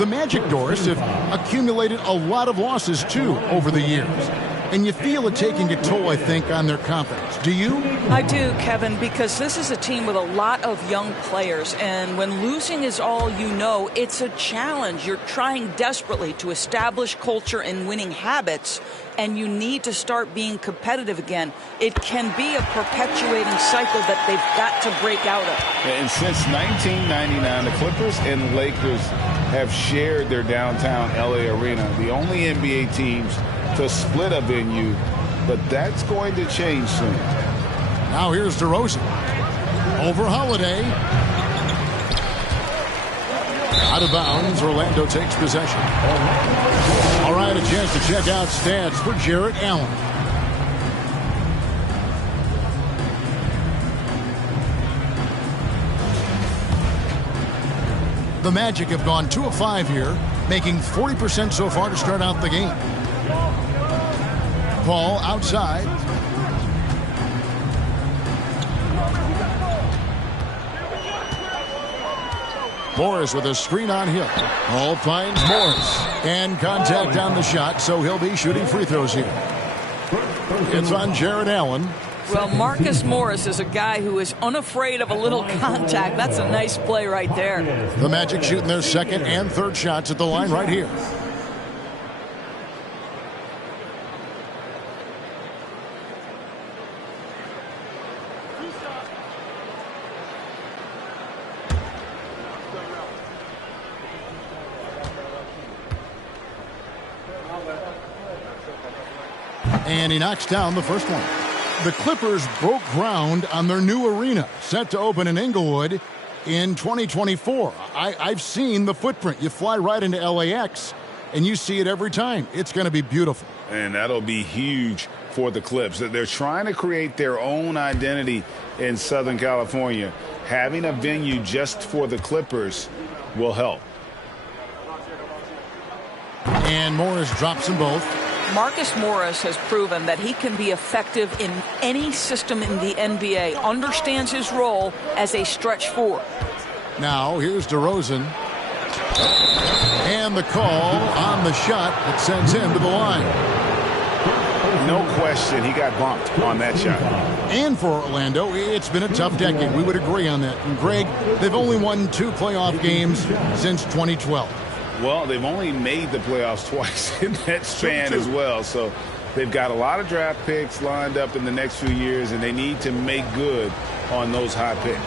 The Magic, Doris, have accumulated a lot of losses, too, over the years. And you feel it taking a toll, I think, on their confidence. Do you? I do, Kevin, because this is a team with a lot of young players. And when losing is all you know, it's a challenge. You're trying desperately to establish culture and winning habits, and you need to start being competitive again. It can be a perpetuating cycle that they've got to break out of. And since 1999, the Clippers and Lakers have shared their downtown LA arena, the only NBA teams to split a venue, but that's going to change soon. Now here's DeRozan. Over Holiday. Out of bounds, Orlando takes possession. All right, a chance to check out stats for Jared Allen. The Magic have gone 2 of 5 here, making 40% so far to start out the game. Paul outside. Morris with a screen on Hill. Paul finds Morris. And contact on the shot, so he'll be shooting free throws here. It's on Jared Allen. Well, Marcus Morris is a guy who is unafraid of a little contact. That's a nice play right there. The Magic shooting their second and third shots at the line right here. And he knocks down the first one. The Clippers broke ground on their new arena, set to open in Inglewood in 2024. I've seen the footprint. You fly right into LAX, and you see it every time. It's going to be beautiful. And that'll be huge for the Clips. They're trying to create their own identity in Southern California. Having a venue just for the Clippers will help. And Morris drops them both. Marcus Morris has proven that he can be effective in any system in the NBA, understands his role as a stretch four. Now here's DeRozan. And the call on the shot that sends him to the line. No question, he got bumped on that shot. And for Orlando, it's been a tough decade. We would agree on that. And Greg, they've only won 2 playoff games since 2012. Well, they've only made the playoffs twice in that span as well. So they've got a lot of draft picks lined up in the next few years, and they need to make good on those high picks.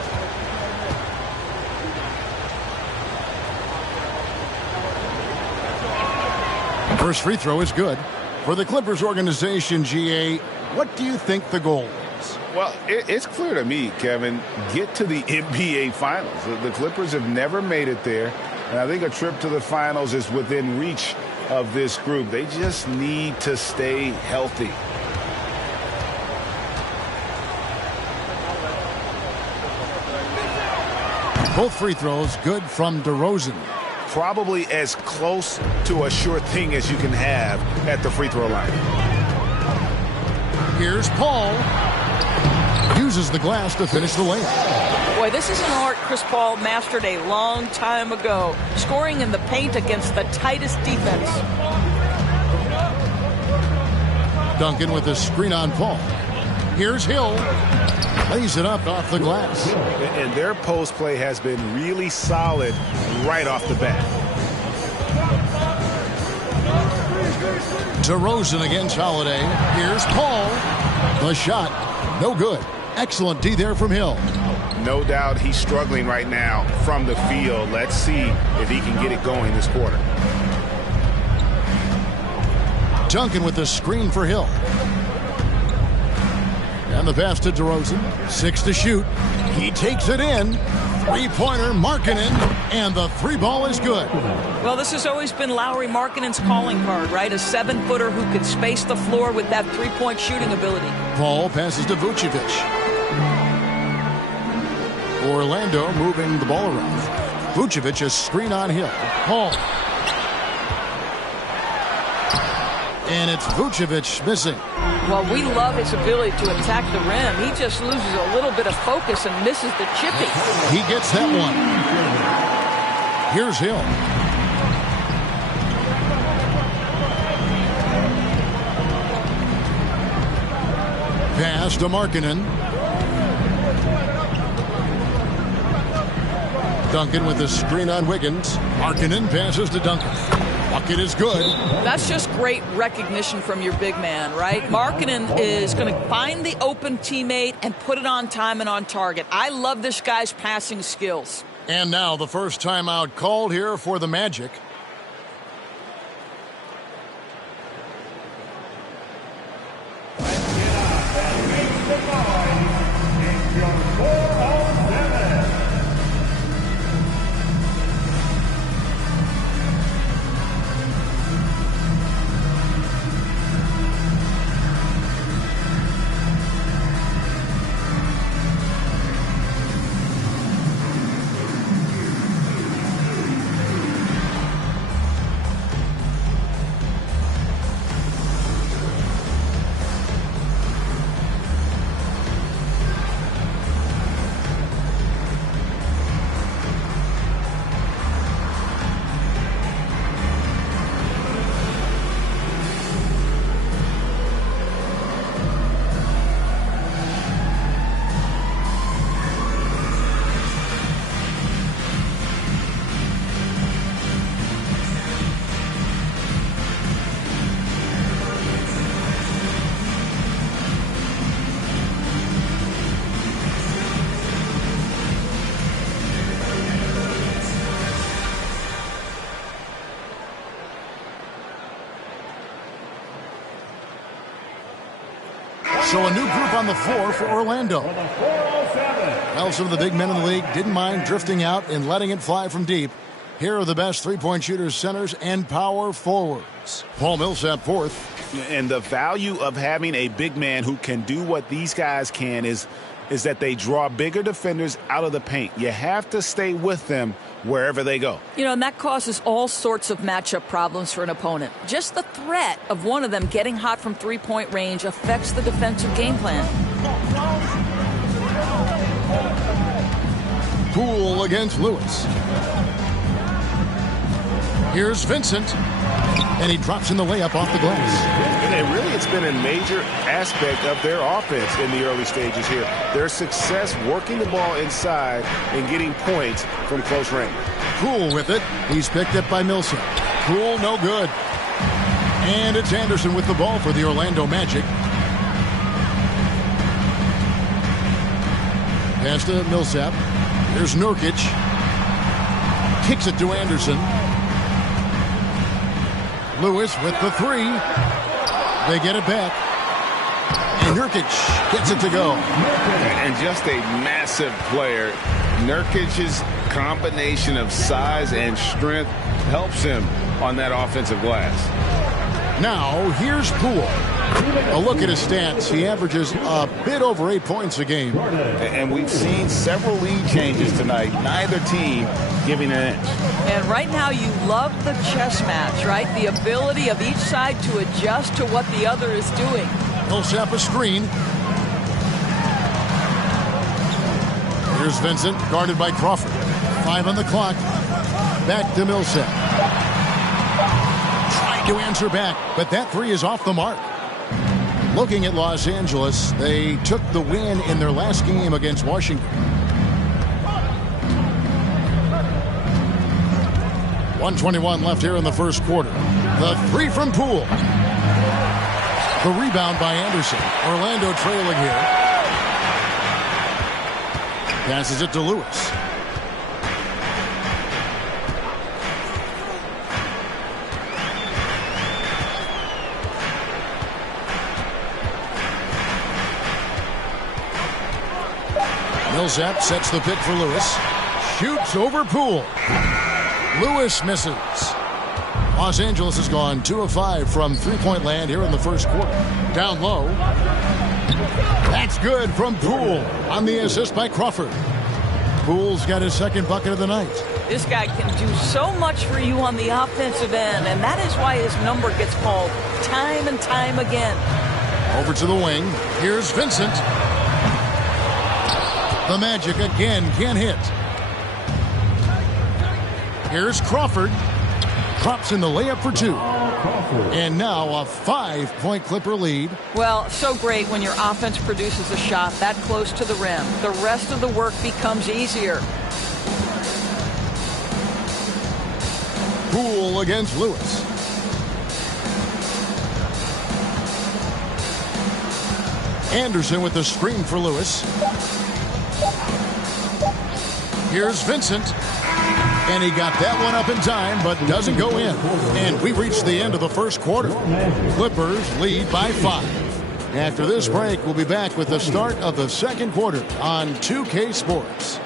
First free throw is good. For the Clippers organization, GA, what do you think the goal is? Well, it's clear to me, Kevin, get to the NBA Finals. The Clippers have never made it there. And I think a trip to the finals is within reach of this group. They just need to stay healthy. Both free throws good from DeRozan. Probably as close to a sure thing as you can have at the free throw line. Here's Paul. Uses the glass to finish the layup. Boy, this is an art Chris Paul mastered a long time ago, scoring in the paint against the tightest defense. Duncan with a screen on Paul. Here's Hill. Lays it up off the glass. And their post play has been really solid right off the bat. DeRozan against Holiday. Here's Paul. The shot, no good. Excellent D there from Hill. No doubt he's struggling right now from the field. Let's see if he can get it going this quarter. Duncan with the screen for Hill. And the pass to DeRozan. 6 to shoot. He takes it in. Three-pointer, Markkanen. And the three ball is good. Well, this has always been Lauri Markkanen's calling card, right? A 7-footer who could space the floor with that three-point shooting ability. Paul passes to Vucevic. Orlando moving the ball around. Vucevic a screen on Hill. Paul. And it's Vucevic missing. Well, we love his ability to attack the rim. He just loses a little bit of focus and misses the chippy. He gets that one. Here's Hill. Pass to Markkanen. Duncan with the screen on Wiggins. Markkanen passes to Duncan. Bucket is good. That's just great recognition from your big man, right? Markkanen is going to find the open teammate and put it on time and on target. I love this guy's passing skills. And now the first timeout called here for the Magic. So a new group on the floor for Orlando. Well, some of the big men in the league didn't mind drifting out and letting it fly from deep. Here are the best three-point shooters, centers, and power forwards. Paul Millsap fourth. And the value of having a big man who can do what these guys can is is that they draw bigger defenders out of the paint. You have to stay with them wherever they go. You know, and that causes all sorts of matchup problems for an opponent. Just the threat of one of them getting hot from three-point range affects the defensive game plan. Poole against Lewis. Here's Vincent, and he drops in the layup off the glass. And really, it's been a major aspect of their offense in the early stages here. Their success working the ball inside and getting points from close range. Poole with it. He's picked up by Millsap. Poole, no good. And it's Anderson with the ball for the Orlando Magic. Pass to Millsap. Here's Nurkic. Kicks it to Anderson. Lewis with the three. They get it back. And Nurkic gets it to go. And just a massive player. Nurkic's combination of size and strength helps him on that offensive glass. Now, here's Poole. A look at his stats. He averages a bit over 8 points a game. And we've seen several lead changes tonight. Neither team giving an inch. And right now you love the chess match, right? The ability of each side to adjust to what the other is doing. Millsap a screen. Here's Vincent, guarded by Crawford. 5 on the clock. Back to Millsap. Trying to answer back, but that three is off the mark. Looking at Los Angeles, they took the win in their last game against Washington. 1:21 left here in the first quarter. The three from Poole. The rebound by Anderson. Orlando trailing here. Passes it to Lewis. Millsap sets the pick for Lewis. Shoots over Poole. Lewis misses. Los Angeles has gone 2 of 5 from three-point land here in the first quarter. Down low. That's good from Poole on the assist by Crawford. Poole's got his second bucket of the night. This guy can do so much for you on the offensive end, and that is why his number gets called time and time again. Over to the wing. Here's Vincent. The Magic again can't hit. Here's Crawford. Drops in the layup for 2. And now a 5-point Clipper lead. Well, so great when your offense produces a shot that close to the rim. The rest of the work becomes easier. Poole against Lewis. Anderson with the screen for Lewis. Here's Vincent. And he got that one up in time, but doesn't go in. And we reached the end of the first quarter. Clippers lead by 5. After this break, we'll be back with the start of the second quarter on 2K Sports.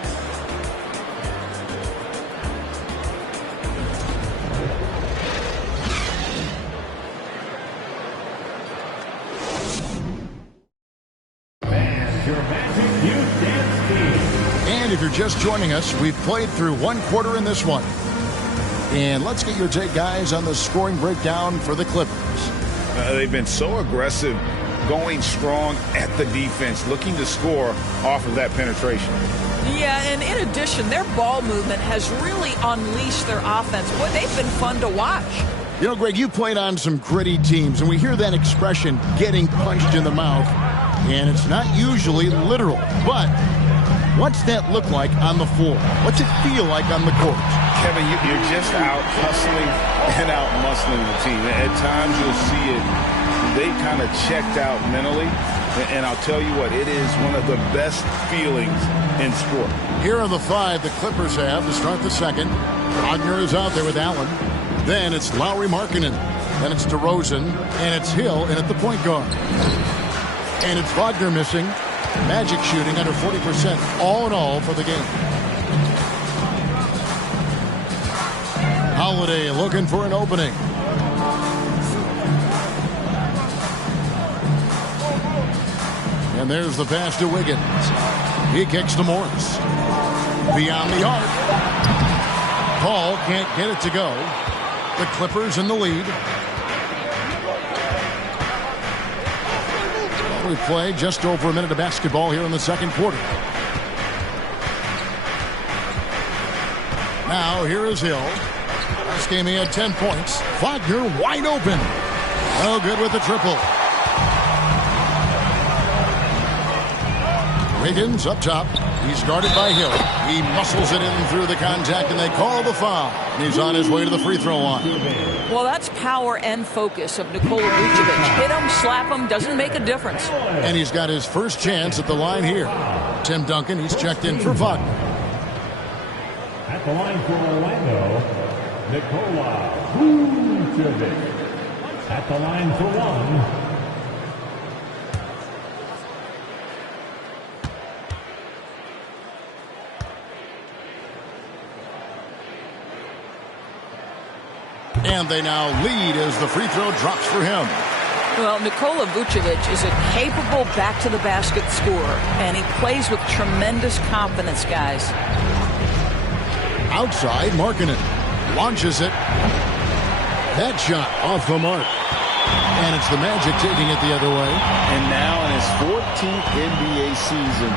And if you're just joining us, we've played through one quarter in this one. And let's get your take, guys, on the scoring breakdown for the Clippers. They've been so aggressive, going strong at the defense, looking to score off of that penetration. Yeah, and in addition, their ball movement has really unleashed their offense. Boy, they've been fun to watch. You know, Greg, you played on some gritty teams, and we hear that expression, getting punched in the mouth, and it's not usually literal. But what's that look like on the floor? What's it feel like on the court? Kevin, you're just out hustling and out muscling the team. At times you'll see it. They've kind of checked out mentally. And I'll tell you what, it is one of the best feelings in sport. Here are the 5 the Clippers have to start the second. Wagner is out there with Allen. Then it's Lowry Markkanen. Then it's DeRozan. And it's Hill in at the point guard. And it's Wagner missing. Magic shooting under 40% all in all for the game. Holiday looking for an opening. And there's the pass to Wiggins. He kicks to Morris. Beyond the arc. Paul can't get it to go. The Clippers in the lead. Well, we've played just over a minute of basketball here in the second quarter. Now here is Hill. This game he had 10 points. Wagner wide open. No good with the triple. Wiggins up top. He's guarded by Hill. He muscles it in through the contact, and they call the foul. And he's on his way to the free throw line. Well, that's power and focus of Nikola Vucevic. Hit him, slap him, doesn't make a difference. And he's got his first chance at the line here. Tim Duncan, he's checked in for Wagner. At the line for Orlando, Nikola Vucevic. At the line for one. And they now lead as the free throw drops for him. Well, Nikola Vucevic is a capable back-to-the-basket scorer, and he plays with tremendous confidence, guys. Outside, Markkanen launches it. That shot off the mark. And it's the Magic taking it the other way. And now in his 14th NBA season,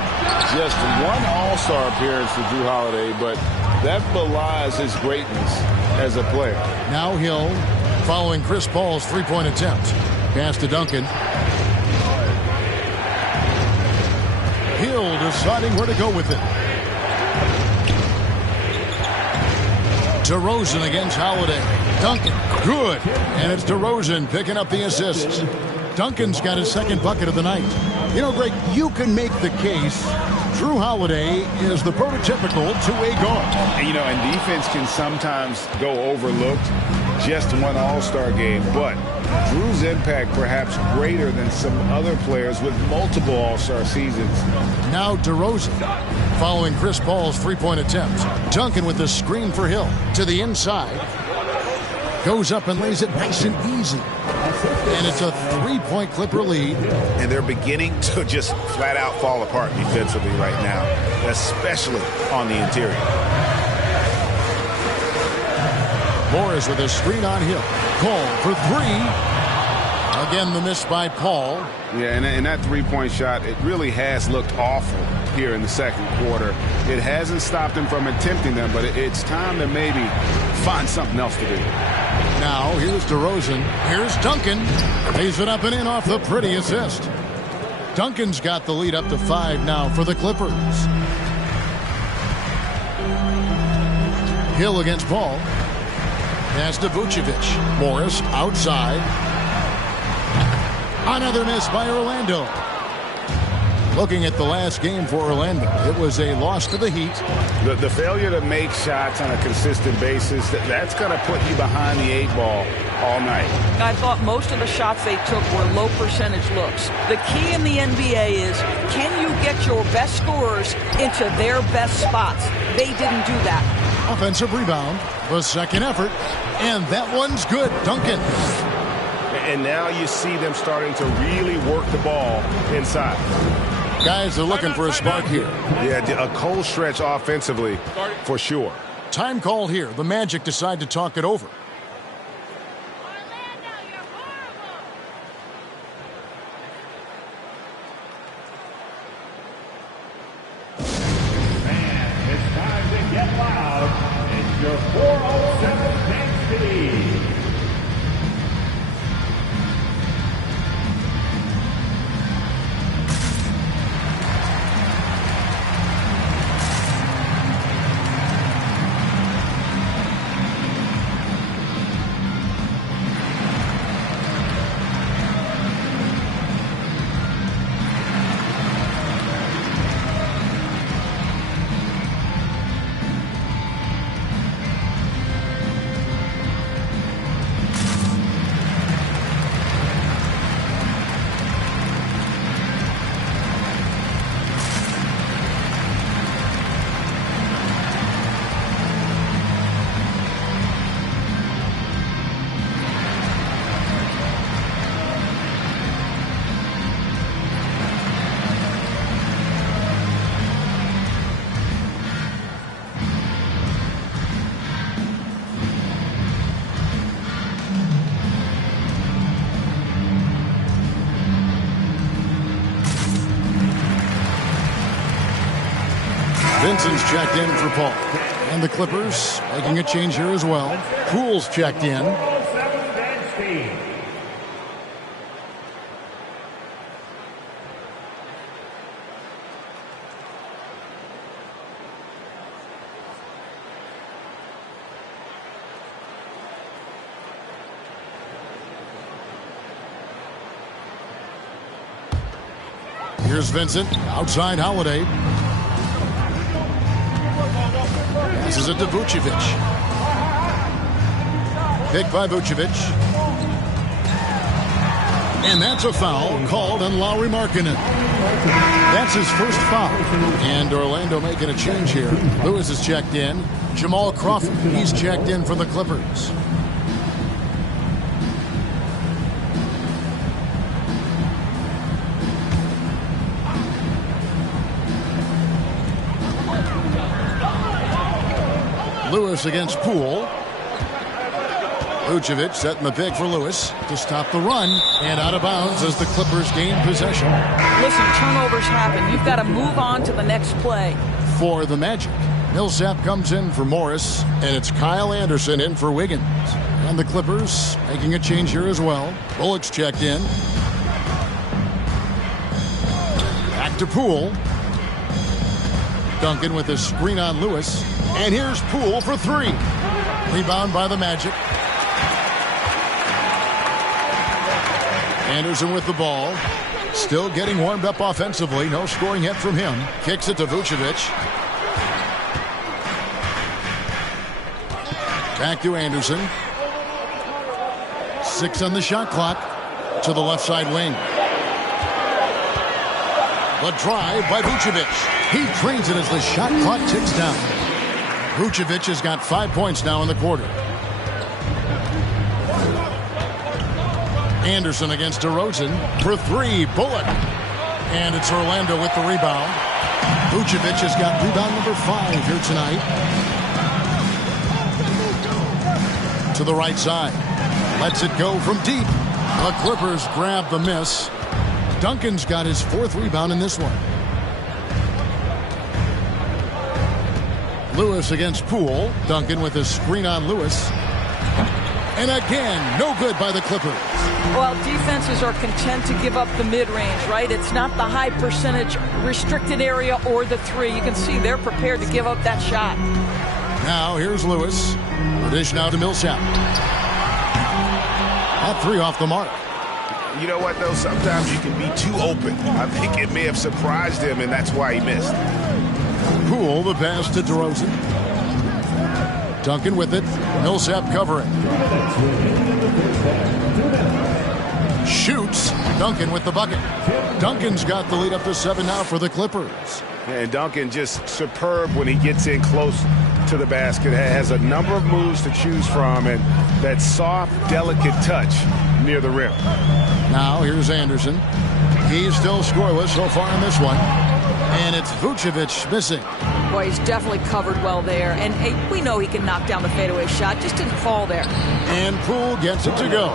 just one All-Star appearance for Jrue Holiday, but that belies his greatness as a player. Now Hill following Chris Paul's three-point attempt. Pass to Duncan. Hill deciding where to go with it. DeRozan against Holiday. Duncan, good. And it's DeRozan picking up the assist. Duncan's got his second bucket of the night. You know, Greg, you can make the case Jrue Holiday is the prototypical two-way guard. And, you know, and defense can sometimes go overlooked. Just one All-Star game, but Jrue's impact perhaps greater than some other players with multiple All-Star seasons. Now DeRozan following Chris Paul's three-point attempt. Duncan with the screen for Hill to the inside. Goes up and lays it nice and easy. And it's a three-point Clipper lead. And they're beginning to just flat out fall apart defensively right now, especially on the interior. Morris with a screen on Hill. Cole for three. Again, the miss by Paul. Yeah, and that three-point shot, it really has looked awful here in the second quarter. It hasn't stopped him from attempting them, but it's time to maybe find something else to do. Now, here's DeRozan. Here's Duncan. Lays it up and in off the pretty assist. Duncan's got the lead up to 5 now for the Clippers. Hill against Paul. Pass to Vucevic. Morris outside. Another miss by Orlando. Looking at the last game for Orlando, it was a loss to the Heat. The failure to make shots on a consistent basis, that's going to put you behind the 8 ball all night. I thought most of the shots they took were low percentage looks. The key in the NBA is, can you get your best scorers into their best spots? They didn't do that. Offensive rebound, the second effort, and that one's good. Duncan. And now you see them starting to really work the ball inside. Guys are looking for a spark here. Yeah, a cold stretch offensively for sure. Time call here. The Magic decide to talk it over. And it's time to get loud. It's your 407 next speed. checked in for Paul. And the Clippers making a change here as well. Poole's checked in. Here's Vincent, outside Holiday. This is it to Vucevic. Picked by Vucevic. And that's a foul called on Lauri Markkanen. That's his first foul. And Orlando making a change here. Lewis is checked in. Jamal Crawford, he's checked in for the Clippers. Lewis against Poole. Vucevic setting the pick for Lewis to stop the run, and out of bounds as the Clippers gain possession. Listen, turnovers happen. You've got to move on to the next play. For the Magic, Millsap comes in for Morris, and it's Kyle Anderson in for Wiggins. And the Clippers making a change here as well. Bullock's checked in. Back to Poole. Duncan with his screen on Lewis. And here's Poole for three. Rebound by the Magic. Anderson with the ball. Still getting warmed up offensively. No scoring yet from him. Kicks it to Vucevic. Back to Anderson. 6 on the shot clock. To the left side wing. The drive by Vucevic. He trains it as the shot clock ticks down. Vucevic has got 5 points now in the quarter. Anderson against DeRozan for three. Bullock. And it's Orlando with the rebound. Vucevic has got rebound number 5 here tonight. To the right side. Lets it go from deep. The Clippers grab the miss. Duncan's got his 4th rebound in this one. Lewis against Poole. Duncan with his screen on Lewis. And again, no good by the Clippers. Well, defenses are content to give up the mid-range, right? It's not the high percentage restricted area or the three. You can see they're prepared to give up that shot. Now here's Lewis. The dish now to Millsap. That 3 off the mark. You know what, though? Sometimes you can be too open. I think it may have surprised him, and that's why he missed. Poole, the pass to DeRozan. Duncan with it. Millsap covering. Shoots. Duncan with the bucket. Duncan's got the lead up to 7 now for the Clippers. And Duncan just superb when he gets in close to the basket. Has a number of moves to choose from, and that soft, delicate touch near the rim. Now here's Anderson. He's still scoreless so far in this one. And it's Vucevic missing. Boy, he's definitely covered well there. And hey, we know he can knock down the fadeaway shot. Just didn't fall there. And Poole gets it to go.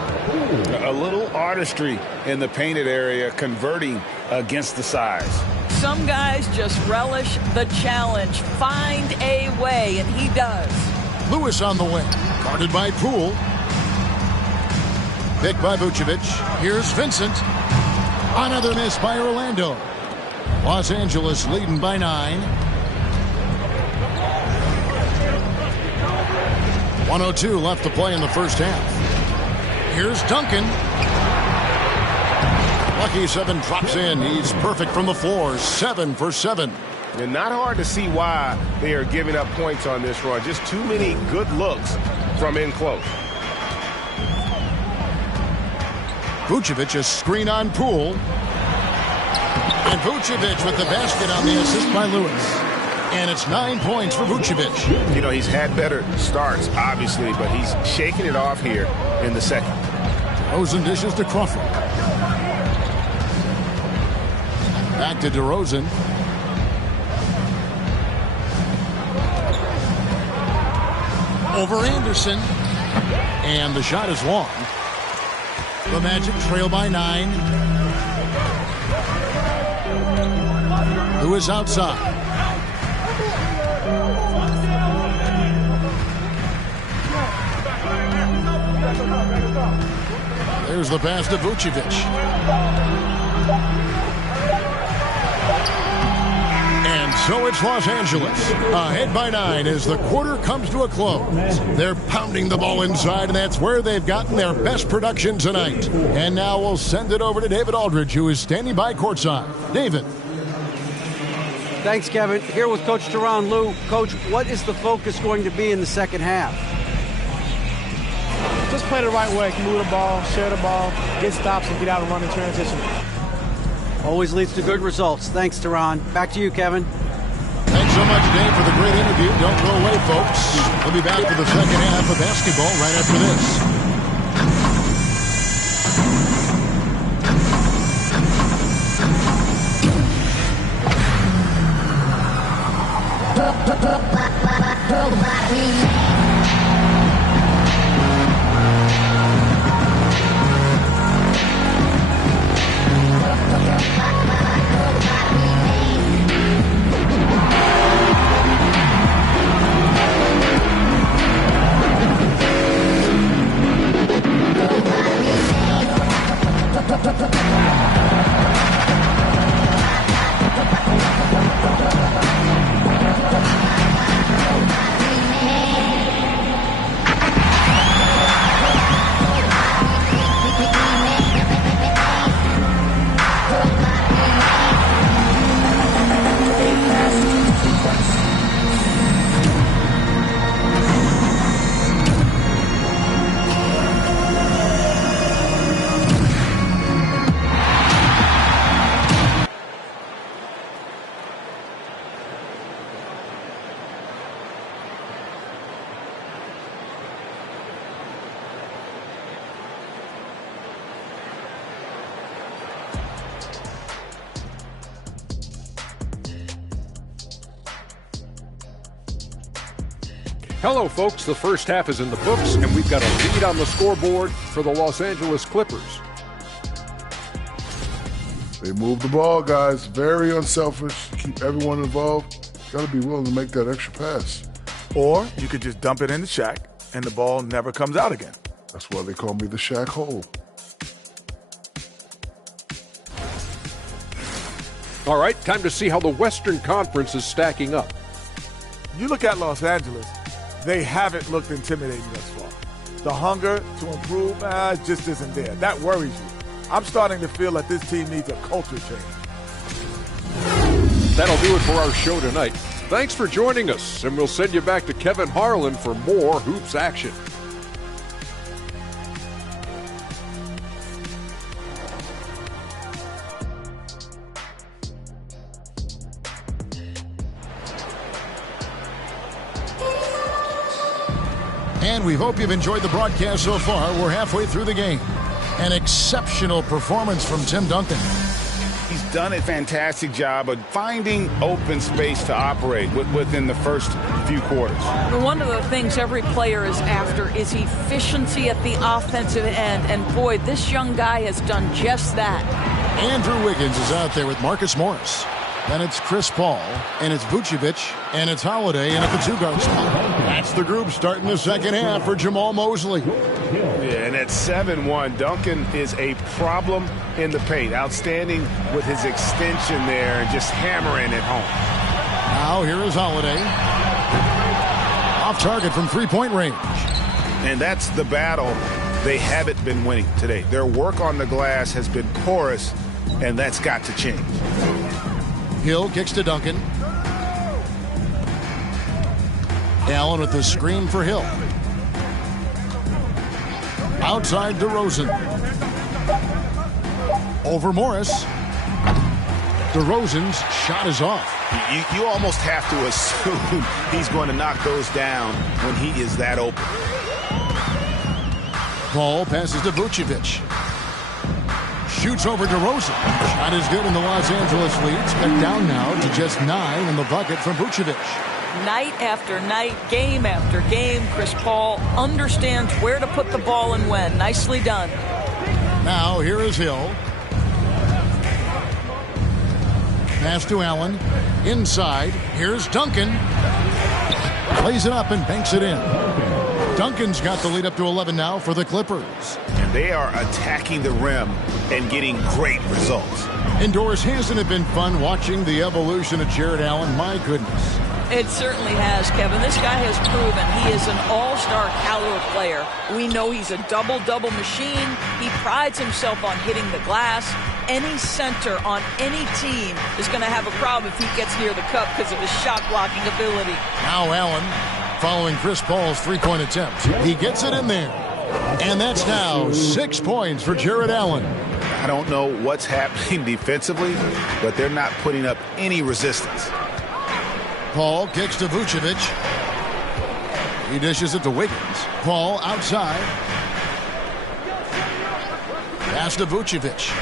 A little artistry in the painted area, converting against the size. Some guys just relish the challenge. Find a way, and he does. Lewis on the wing. Guarded by Poole. Picked by Vucevic. Here's Vincent. Another miss by Orlando. Los Angeles leading by 9. 1:02 left to play in the first half. Here's Duncan. Lucky 7 drops in. He's perfect from the floor. 7 for 7. And not hard to see why they are giving up points on this run. Just too many good looks from in close. Vucevic, a screen on Poole. And Vucevic with the basket on the assist by Lewis. And it's 9 points for Vucevic. You know, he's had better starts, obviously, but he's shaking it off here in the second. DeRozan dishes to Crawford. Back to DeRozan. Over Anderson. And the shot is long. The Magic trail by 9. Who is outside? There's the pass to Vucevic. And so it's Los Angeles, ahead by 9 as the quarter comes to a close. They're pounding the ball inside, and that's where they've gotten their best production tonight. And now we'll send it over to David Aldridge, who is standing by courtside. David. Thanks, Kevin. Here with Coach Teron. Lou, Coach, what is the focus going to be in the second half? Just play the right way. Move the ball, share the ball, get stops, and get out and run in transition. Always leads to good results. Thanks, Teron. Back to you, Kevin. Thanks so much, Dave, for the great interview. Don't go away, folks. We'll be back for the second half of basketball right after this. Hello, folks. The first half is in the books, and we've got a lead on the scoreboard for the Los Angeles Clippers. They move the ball, guys. Very unselfish. Keep everyone involved. Got to be willing to make that extra pass. Or you could just dump it in the Shaq, and the ball never comes out again. That's why they call me the Shaq Hole. All right, time to see how the Western Conference is stacking up. You look at Los Angeles, they haven't looked intimidating thus far. The hunger to improve just isn't there. That worries you. I'm starting to feel that this team needs a culture change. That'll do it for our show tonight. Thanks for joining us, and we'll send you back to Kevin Harlan for more hoops action. And we hope you've enjoyed the broadcast so far. We're halfway through the game. An exceptional performance from Tim Duncan. He's done a fantastic job of finding open space to operate within the first few quarters. One of the things every player is after is efficiency at the offensive end. And boy, this young guy has done just that. Andrew Wiggins is out there with Marcus Morris. Then it's Chris Paul, and it's Vucevic, and it's Holiday in at the two-guard spot. That's the group starting the second half for Jamal Mosley. Yeah, and at 7-1, Duncan is a problem in the paint. Outstanding with his extension there and just hammering it home. Now here is Holiday. Off target from three-point range. And that's the battle they haven't been winning today. Their work on the glass has been porous, and that's got to change. Hill kicks to Duncan. Allen with the screen for Hill. Outside DeRozan. Over Morris. DeRozan's shot is off. You almost have to assume he's going to knock those down when he is that open. Ball passes to Vucevic. Shoots over DeRozan. Shot is good, and the Los Angeles leads cut down now to just 9 in the bucket from Vucevic. Night after night, game after game, Chris Paul understands where to put the ball and when. Nicely done. Now here is Hill. Pass to Allen. Inside. Here's Duncan. Plays it up and banks it in. Duncan's got the lead up to 11 now for the Clippers. And they are attacking the rim and getting great results. Indoors, hasn't it been fun watching the evolution of Jared Allen? My goodness. It certainly has, Kevin. This guy has proven he is an all-star caliber player. We know he's a double-double machine. He prides himself on hitting the glass. Any center on any team is going to have a problem if he gets near the cup because of his shot-blocking ability. Now Allen following Chris Paul's three-point attempt. He gets it in there. And that's now 6 points for Jared Allen. I don't know what's happening defensively, but they're not putting up any resistance. Paul kicks to Vucevic. He dishes it to Wiggins. Paul outside. Pass to Vucevic.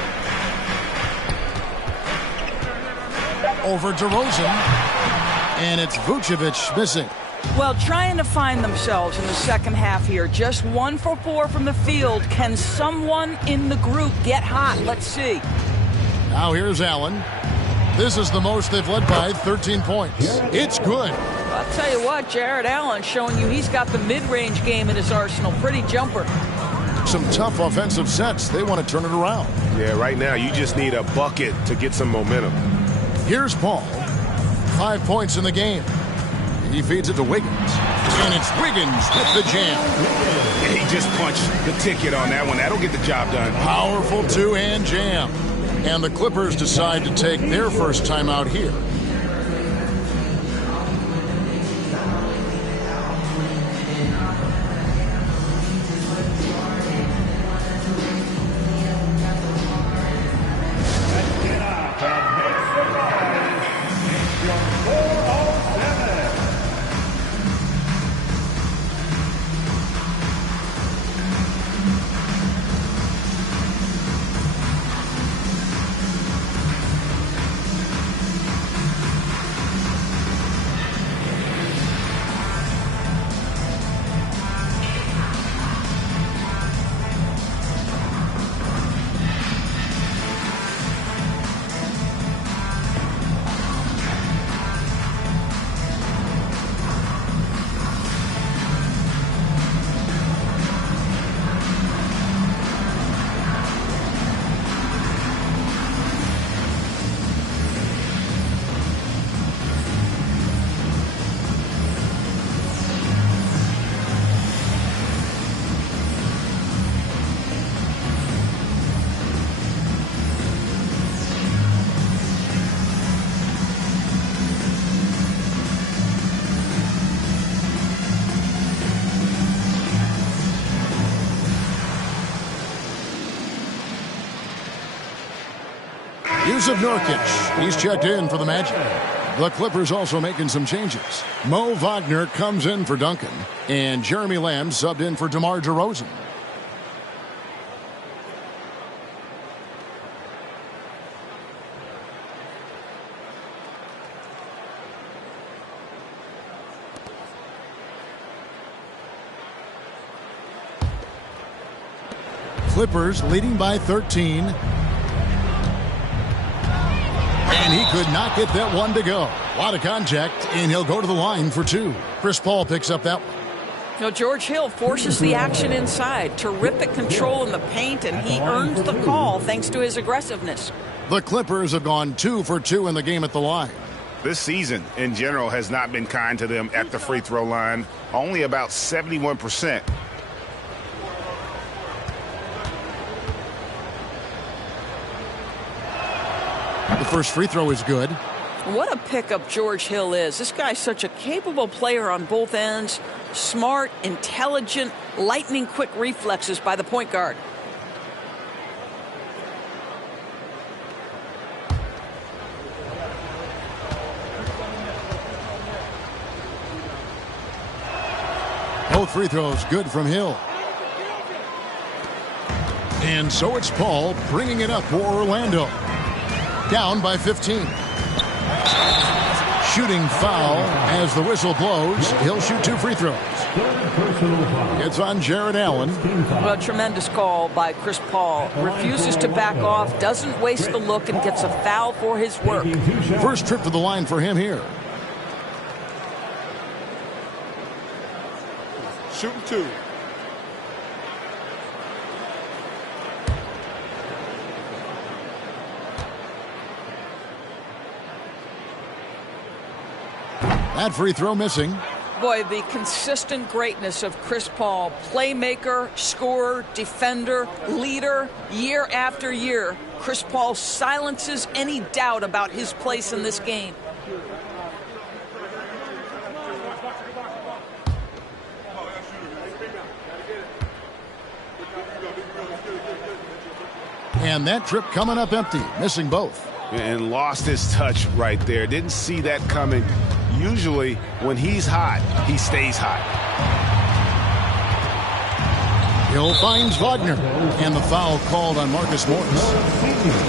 Over to Rosen. And it's Vucevic missing. Well, trying to find themselves in the second half here. Just 1 for 4 from the field. Can someone in the group get hot? Let's see. Now here's Allen. This is the most they've led by 13 points. It's good. I'll tell you what, Jared Allen showing you he's got the mid-range game in his arsenal. Pretty jumper. Some tough offensive sets. They want to turn it around. Yeah, right now you just need a bucket to get some momentum. Here's Paul. 5 points in the game. He feeds it to Wiggins. And it's Wiggins with the jam. He just punched the ticket on that one. That'll get the job done. Powerful two-hand jam. And the Clippers decide to take their first timeout here. Yusuf Nurkic, he's checked in for the Magic. The Clippers also making some changes. Mo Wagner comes in for Duncan, and Jeremy Lamb subbed in for DeMar DeRozan. Clippers leading by 13. And he could not get that one to go. A lot of contact, and he'll go to the line for 2. Chris Paul picks up that one. Now, George Hill forces the action inside. Terrific control in the paint, and he earns the call thanks to his aggressiveness. The Clippers have gone 2 for 2 in the game at the line. This season, in general, has not been kind to them at the free throw line. Only about 71%. The first free throw is good. What a pickup George Hill is. This guy's such a capable player on both ends. Smart, intelligent, lightning-quick reflexes by the point guard. Both free throws good from Hill. And so it's Paul bringing it up for Orlando. Down by 15. Shooting foul as the whistle blows. He'll shoot 2 free throws. It's on Jared Allen. Well, tremendous call by Chris Paul. Refuses to back off, doesn't waste the look, and gets a foul for his work. First trip to the line for him here. Shooting 2. That free throw missing. Boy, the consistent greatness of Chris Paul, playmaker, scorer, defender, leader, year after year. Chris Paul silences any doubt about his place in this game. And that trip coming up empty, missing both. And lost his touch right there. Didn't see that coming. Usually, when he's hot, he stays hot. Hill finds Wagner, and the foul called on Marcus Morris.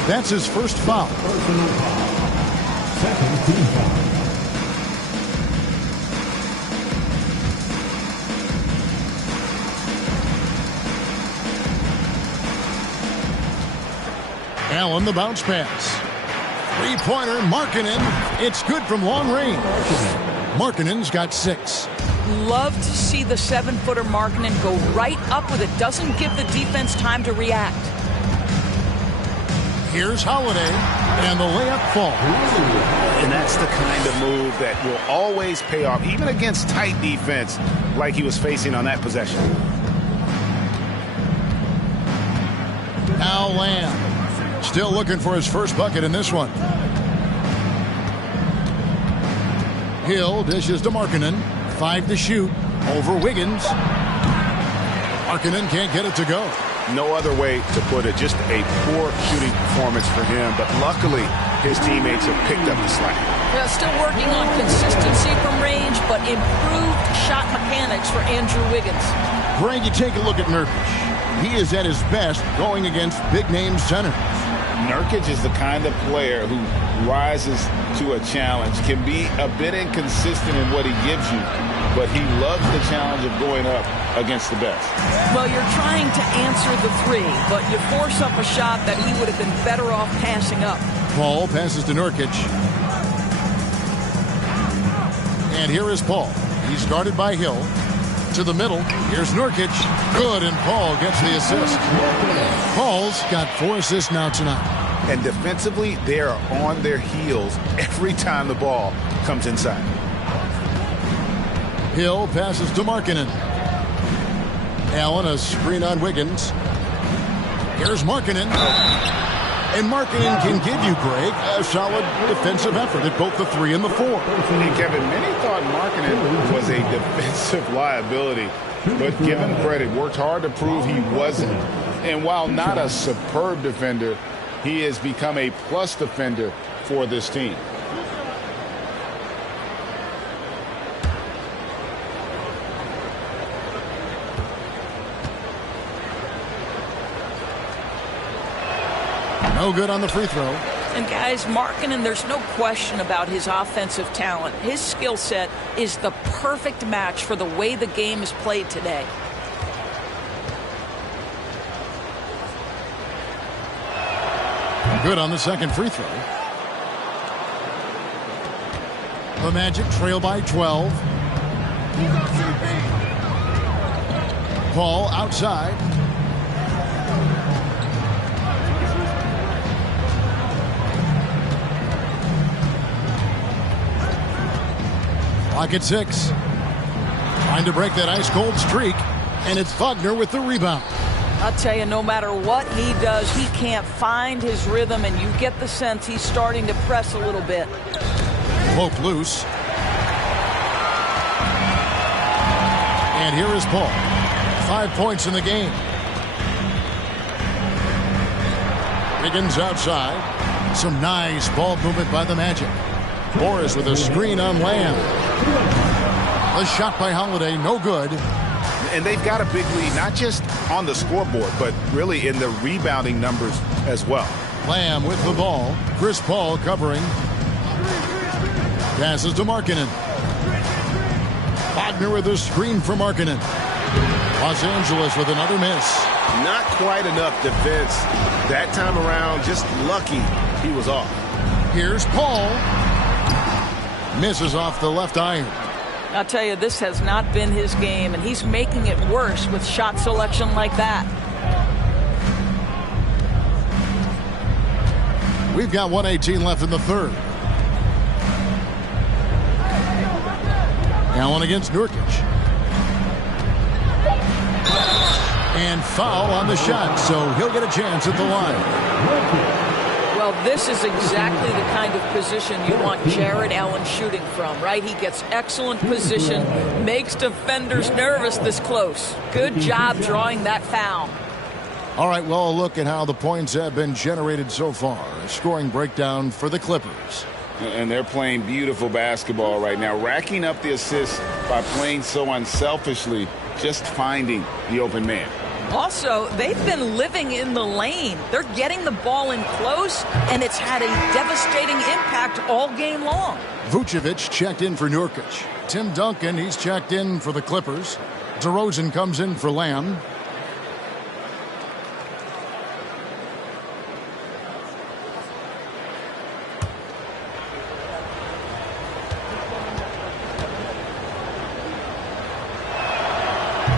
That's his first foul. Allen the bounce pass. Three-pointer, Markkanen. It's good from long range. Markkanen's got 6. Love to see the 7-footer Markkanen go right up with it. Doesn't give the defense time to react. Here's Holiday, and the layup falls. And that's the kind of move that will always pay off, even against tight defense like he was facing on that possession. Now Lamb. Still looking for his first bucket in this one. Hill dishes to Markkanen. 5 to shoot. Over Wiggins. Markkanen can't get it to go. No other way to put it. Just a poor shooting performance for him. But luckily, his teammates have picked up the slack. Yeah, still working on consistency from range, but improved shot mechanics for Andrew Wiggins. Greg, you take a look at Nurkic. He is at his best going against big-name centers. Nurkic is the kind of player who rises to a challenge, can be a bit inconsistent in what he gives you, but he loves the challenge of going up against the best. Well, you're trying to answer the 3, but you force up a shot that he would have been better off passing up. Paul passes to Nurkic. And here is Paul. He's guarded by Hill. To the middle. Here's Nurkic. Good, and Paul gets the assist. Paul's got 4 assists now tonight. And defensively, they are on their heels every time the ball comes inside. Hill passes to Markkanen. Allen a screen on Wiggins. Here's Markkanen. And Markkanen can give you, Greg, a solid defensive effort at both the 3 and the 4. And Kevin, many thought Markkanen was a defensive liability, but give him credit, worked hard to prove he wasn't. And while not a superb defender, he has become a plus defender for this team. No good on the free throw. And guys, Markkanen, there's no question about his offensive talent. His skill set is the perfect match for the way the game is played today. Good on the second free throw. The Magic trail by 12. Paul outside. Clock at 6. Trying to break that ice-cold streak, and it's Wagner with the rebound. I'll tell you, no matter what he does, he can't find his rhythm, and you get the sense he's starting to press a little bit. Poke loose. And here is Paul. 5 points in the game. Wiggins outside. Some nice ball movement by the Magic. Morris with a screen on Lamb. A shot by Holiday, no good. And they've got a big lead, not just on the scoreboard, but really in the rebounding numbers as well. Lamb with the ball. Chris Paul covering. Passes to Markkanen. Wagner with a screen for Markkanen. Los Angeles with another miss. Not quite enough defense that time around. Just lucky he was off. Here's Paul. Misses off the left iron. I'll tell you, this has not been his game, and he's making it worse with shot selection like that. We've got 1:18 left in the third. Allen against Nurkic. And foul on the shot, so he'll get a chance at the line. Well, this is exactly the kind of position you want Jared Allen shooting from, right? He gets excellent position, makes defenders nervous this close. Good job drawing that foul. All right, well, a look at how the points have been generated so far. A scoring breakdown for the Clippers. And they're playing beautiful basketball right now, racking up the assists by playing so unselfishly, just finding the open man. Also, they've been living in the lane. They're getting the ball in close, and it's had a devastating impact all game long. Vucevic checked in for Nurkic. Tim Duncan, he's checked in for the Clippers. DeRozan comes in for Lamb.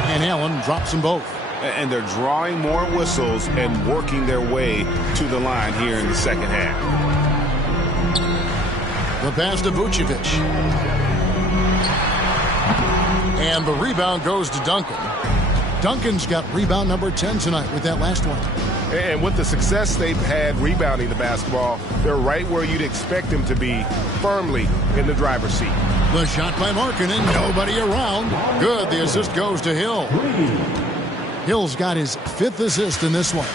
And Allen drops them both. And they're drawing more whistles and working their way to the line here in the second half. The pass to Vucevic. And the rebound goes to Duncan. Duncan's got rebound number 10 tonight with that last one. And with the success they've had rebounding the basketball, they're right where you'd expect them to be, firmly in the driver's seat. The shot by Markkanen, nobody around. Good, the assist goes to Hill. Hill's got his 5th assist in this one.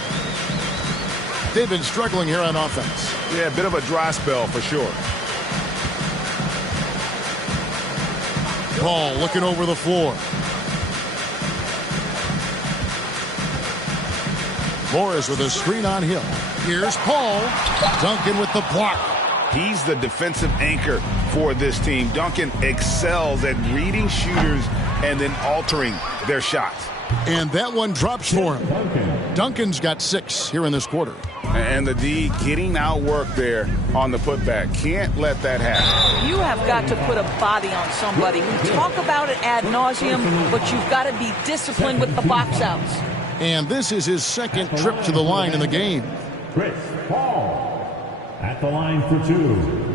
They've been struggling here on offense. Yeah, a bit of a dry spell for sure. Paul looking over the floor. Morris with a screen on Hill. Here's Paul. Duncan with the block. He's the defensive anchor for this team. Duncan excels at reading shooters and then altering their shots. And that one drops for him. Duncan's got 6 here in this quarter. And the D getting outworked there on the putback. Can't let that happen. You have got to put a body on somebody. We talk about it ad nauseum, but you've got to be disciplined with the box outs. And this is his 2nd trip to the line in the game. Chris Paul at the line for 2.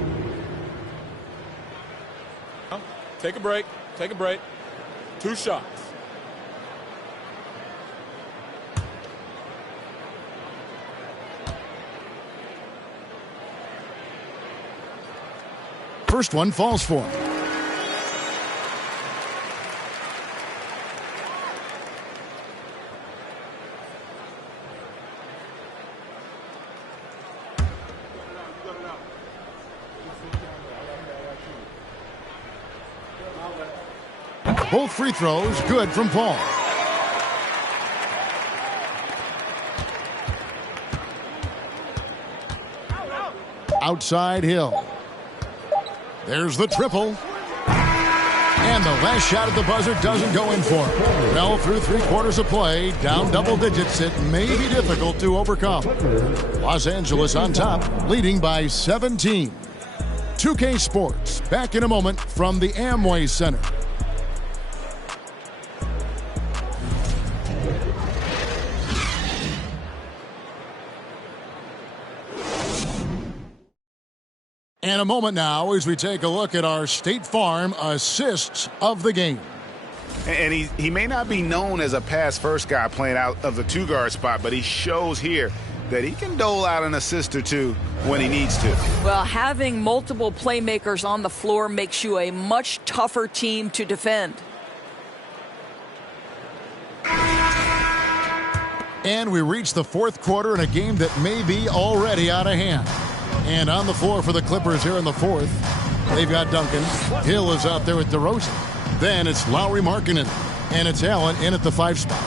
Take a break. Take a break. 2 shots. First one falls for him. Both free throws good from Paul. Outside Hill. There's the triple. And the last shot at the buzzer doesn't go in for him. Well, through 3 quarters of play, down double digits, it may be difficult to overcome. Los Angeles on top, leading by 17. 2K Sports, back in a moment from the Amway Center. And a moment now as we take a look at our State Farm assists of the game. And he may not be known as a pass-first guy playing out of the 2-guard spot, but he shows here that he can dole out an assist or 2 when he needs to. Well, having multiple playmakers on the floor makes you a much tougher team to defend. And we reach the 4th quarter in a game that may be already out of hand. And on the floor for the Clippers here in the 4th, they've got Duncan. Hill is out there with DeRozan. Then it's Lauri Markkanen. And it's Allen in at the 5 spot.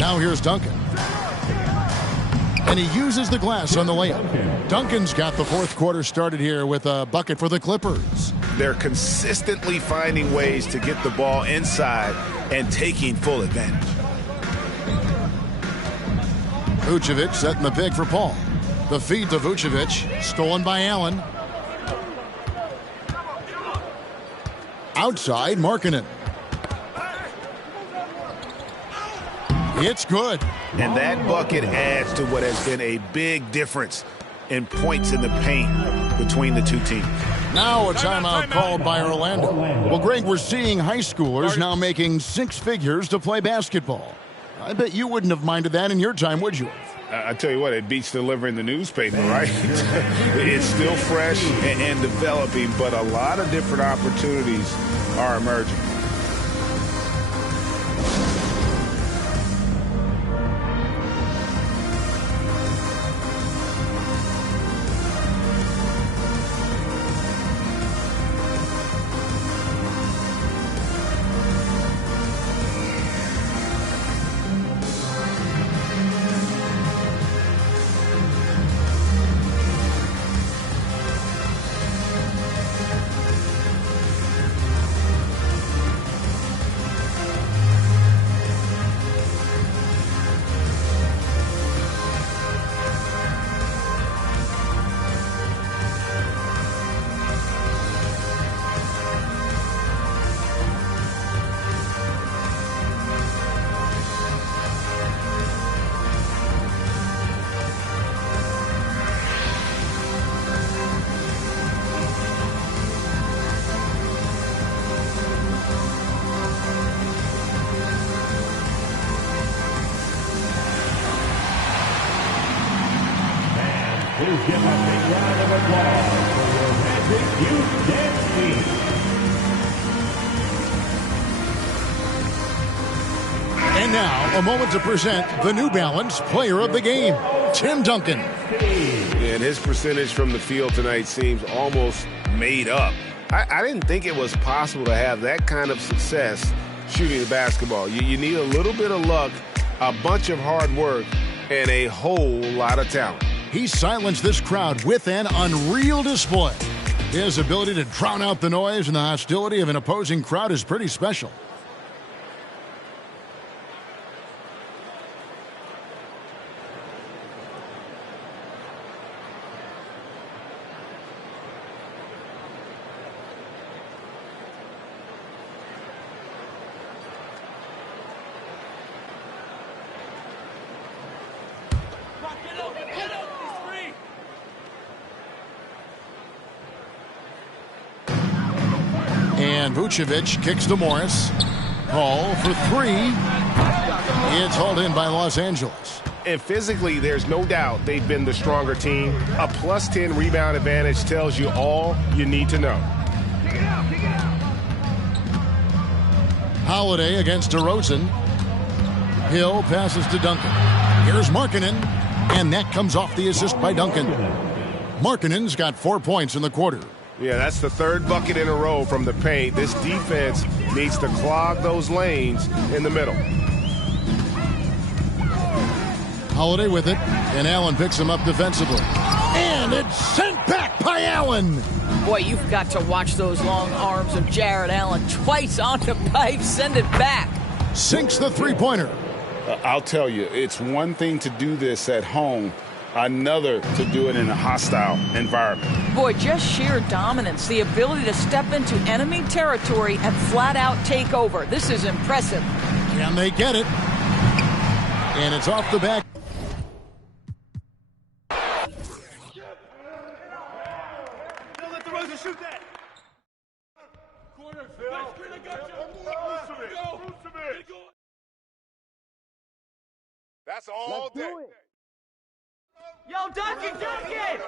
Now here's Duncan. And he uses the glass on the layup. Duncan's got the 4th quarter started here with a bucket for the Clippers. They're consistently finding ways to get the ball inside and taking full advantage. Vucevic setting the pick for Paul. The feed to Vucevic, stolen by Allen. Outside, Markkanen. It's good. And that bucket adds to what has been a big difference in points in the paint between the two teams. Now a timeout called by Orlando. Well, Greg, we're seeing high schoolers now making six figures to play basketball. I bet you wouldn't have minded that in your time, would you? I tell you what, it beats delivering the newspaper, right? It's still fresh and developing, but a lot of different opportunities are emerging. Please give a big round of applause for your Magic Youth Dance Team. And now, a moment to present the New Balance Player of the Game, Tim Duncan. And his percentage from the field tonight seems almost made up. I didn't think it was possible to have that kind of success shooting the basketball. You need a little bit of luck, a bunch of hard work, and a whole lot of talent. He silenced this crowd with an unreal display. His ability to drown out the noise and the hostility of an opposing crowd is pretty special. And Vucevic kicks to Morris. Ball for three. It's hauled in by Los Angeles. And physically, there's no doubt they've been the stronger team. A plus 10 rebound advantage tells you all you need to know. Holiday against DeRozan. Hill passes to Duncan. Here's Markkanen. And that comes off the assist by Duncan. Markkanen's got 4 points in the quarter. Yeah, that's the third bucket in a row from the paint. This defense needs to clog those lanes in the middle. Holiday with it, and Allen picks him up defensively. And it's sent back by Allen. Boy, you've got to watch those long arms of Jared Allen. Twice on the pipe, send it back. Sinks the three-pointer. I'll tell you, it's one thing to do this at home, another to do it in a hostile environment. Boy, just sheer dominance, the ability to step into enemy territory and flat out take over. This is impressive. Can they get it? And it's off the back. Don't let DeRozan shoot that. That's all day. Yo, Duncan, Duncan!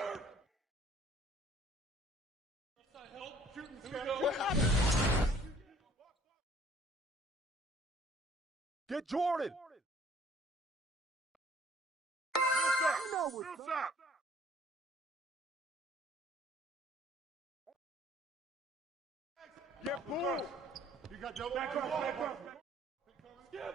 Get Jordan. Get Boone. You got double. Back up. Skip.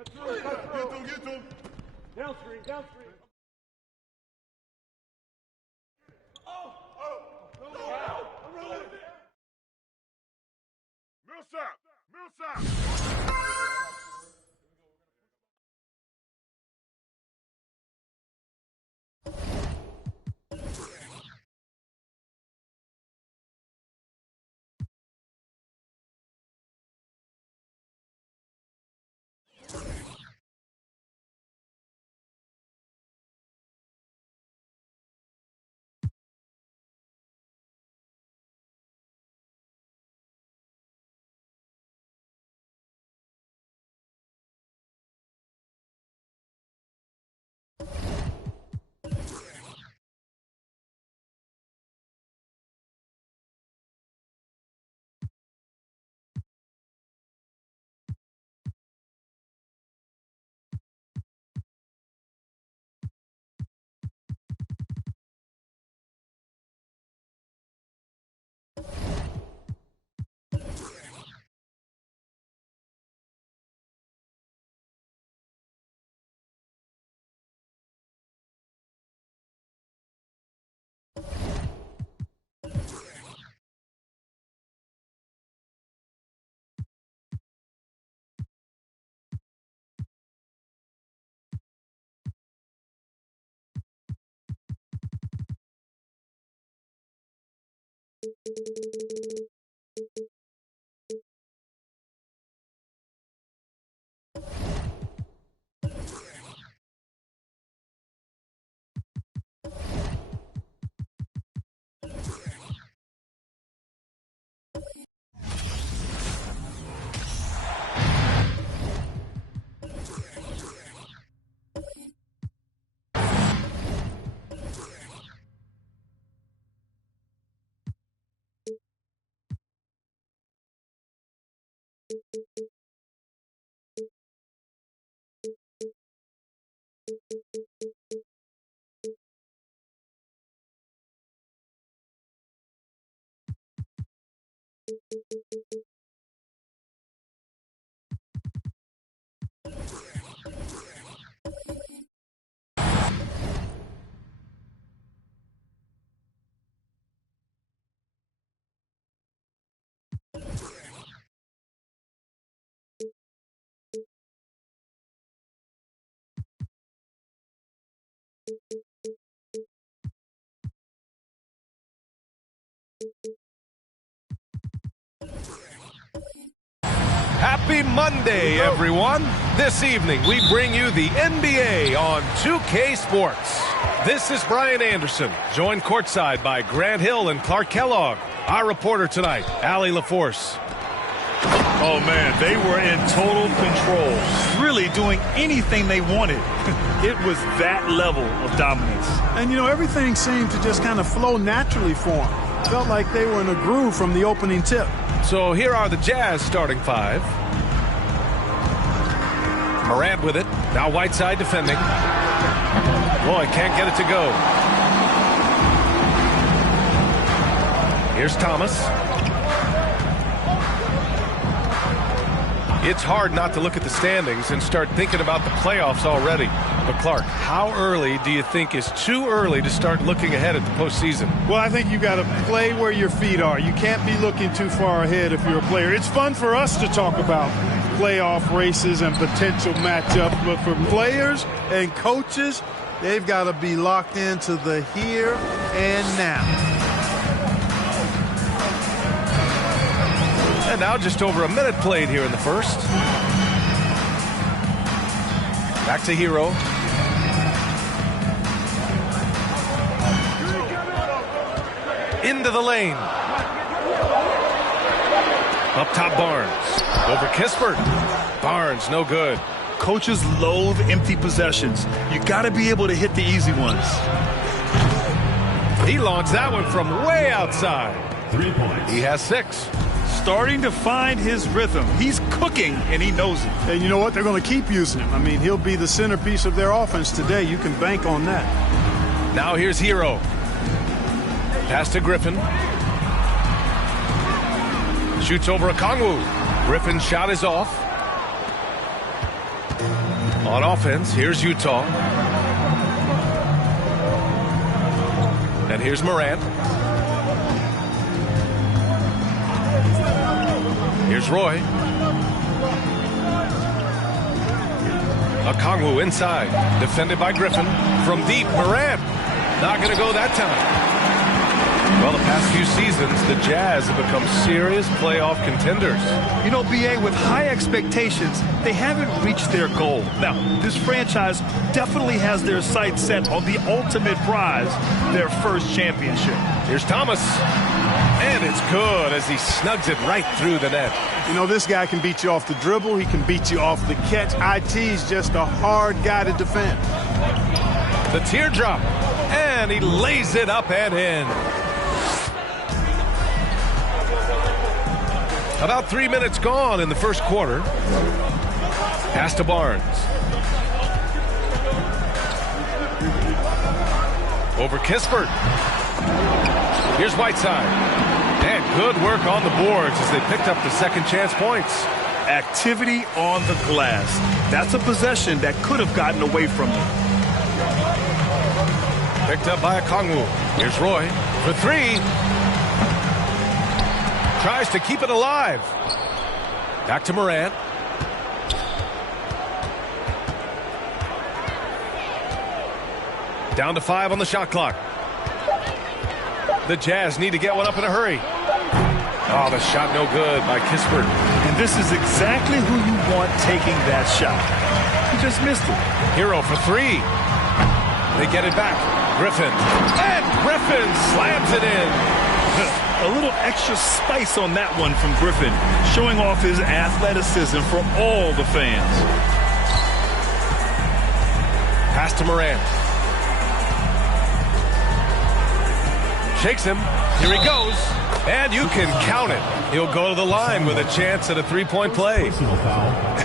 Get to him. Down screen. Millsap. Happy Monday, everyone. This evening, we bring you the NBA on 2K Sports. This is Brian Anderson, joined courtside by Grant Hill and Clark Kellogg. Our reporter tonight, Allie LaForce. Oh, man, they were in total control, really doing anything they wanted. It was that level of dominance. And, you know, everything seemed to just kind of flow naturally for them. Felt like they were in a groove from the opening tip. So here are the Jazz starting five. Morant with it. Now Whiteside defending. Boy, can't get it to go. Here's Thomas. It's hard not to look at the standings and start thinking about the playoffs already. But Clark, how early do you think is too early to start looking ahead at the postseason? Well, I think you got to play where your feet are. You can't be looking too far ahead if you're a player. It's fun for us to talk about playoff races and potential matchups, but for players and coaches, they've got to be locked into the here and now. And now just over a minute played here in the first. Back to Hero. Into the lane. Up top Barnes. Over Kispert. Barnes, no good. Coaches loathe empty possessions. You got to be able to hit the easy ones. He launched that one from way outside. 3 points. He has 6. Starting to find his rhythm. He's cooking, and he knows it. And you know what? They're going to keep using him. I mean, he'll be the centerpiece of their offense today. You can bank on that. Now here's Hero. Pass to Griffin. Shoots over Okongwu. Griffin's shot is off. On offense, here's Utah. And here's Morant. Here's Roy. Okongwu inside. Defended by Griffin. From deep, Morant. Not going to go that time. Well, the past few seasons, the Jazz have become serious playoff contenders. You know, B.A., with high expectations, they haven't reached their goal. Now, this franchise definitely has their sights set on the ultimate prize, their first championship. Here's Thomas. And it's good as he snugs it right through the net. You know, this guy can beat you off the dribble. He can beat you off the catch. IT's just a hard guy to defend. The teardrop. And he lays it up and in. About 3 minutes gone in the first quarter. Pass to Barnes. Over Kispert. Here's Whiteside. And good work on the boards as they picked up the second chance points. Activity on the glass. That's a possession that could have gotten away from them. Picked up by Okongwu. Here's Roy for 3. Tries to keep it alive. Back to Morant. Down to 5 on the shot clock. The Jazz need to get one up in a hurry. Oh, the shot no good by Kispert. And this is exactly who you want taking that shot. He just missed it. Hero for 3. They get it back. Griffin. And Griffin slams it in. A little extra spice on that one from Griffin, showing off his athleticism for all the fans. Pass to Morant. Shakes him. Here he goes. And you can count it. He'll go to the line with a chance at a three-point play.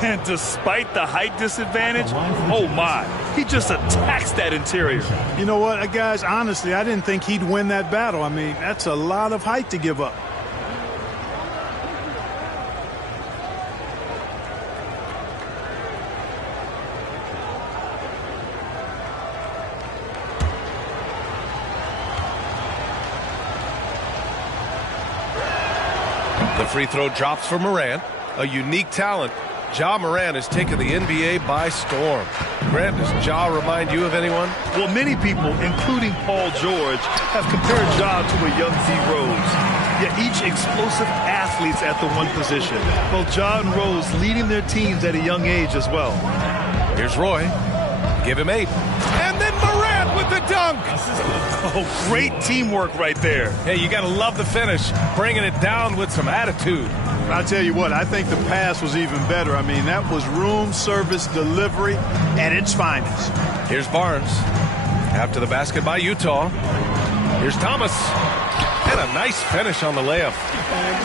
And despite the height disadvantage, oh my, he just attacks that interior. You know what, guys, honestly, I didn't think he'd win that battle. I mean, that's a lot of height to give up. The free throw drops for Morant, a unique talent. Ja Morant has taken the NBA by storm. Grant, does Ja remind you of anyone? Well, many people, including Paul George, have compared Ja to a young D. Rose. Yet each explosive athletes at the one position. Both Ja and Rose leading their teams at a young age as well. Here's Roy. Give him 8. And then Morant with the dunk. Oh, great teamwork right there. Hey, you got to love the finish. Bringing it down with some attitude. I'll tell you what, I think the pass was even better. I mean, that was room service delivery at its finest. Here's Barnes. After the basket by Utah. Here's Thomas. And a nice finish on the layup.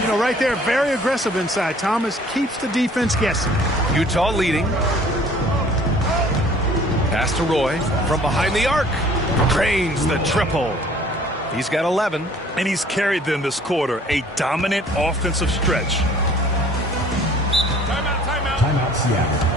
You know, right there, very aggressive inside. Thomas keeps the defense guessing. Utah leading. Pass to Roy from behind the arc. Drains the triple. He's got 11. And he's carried them this quarter. A dominant offensive stretch. Timeout, Seattle.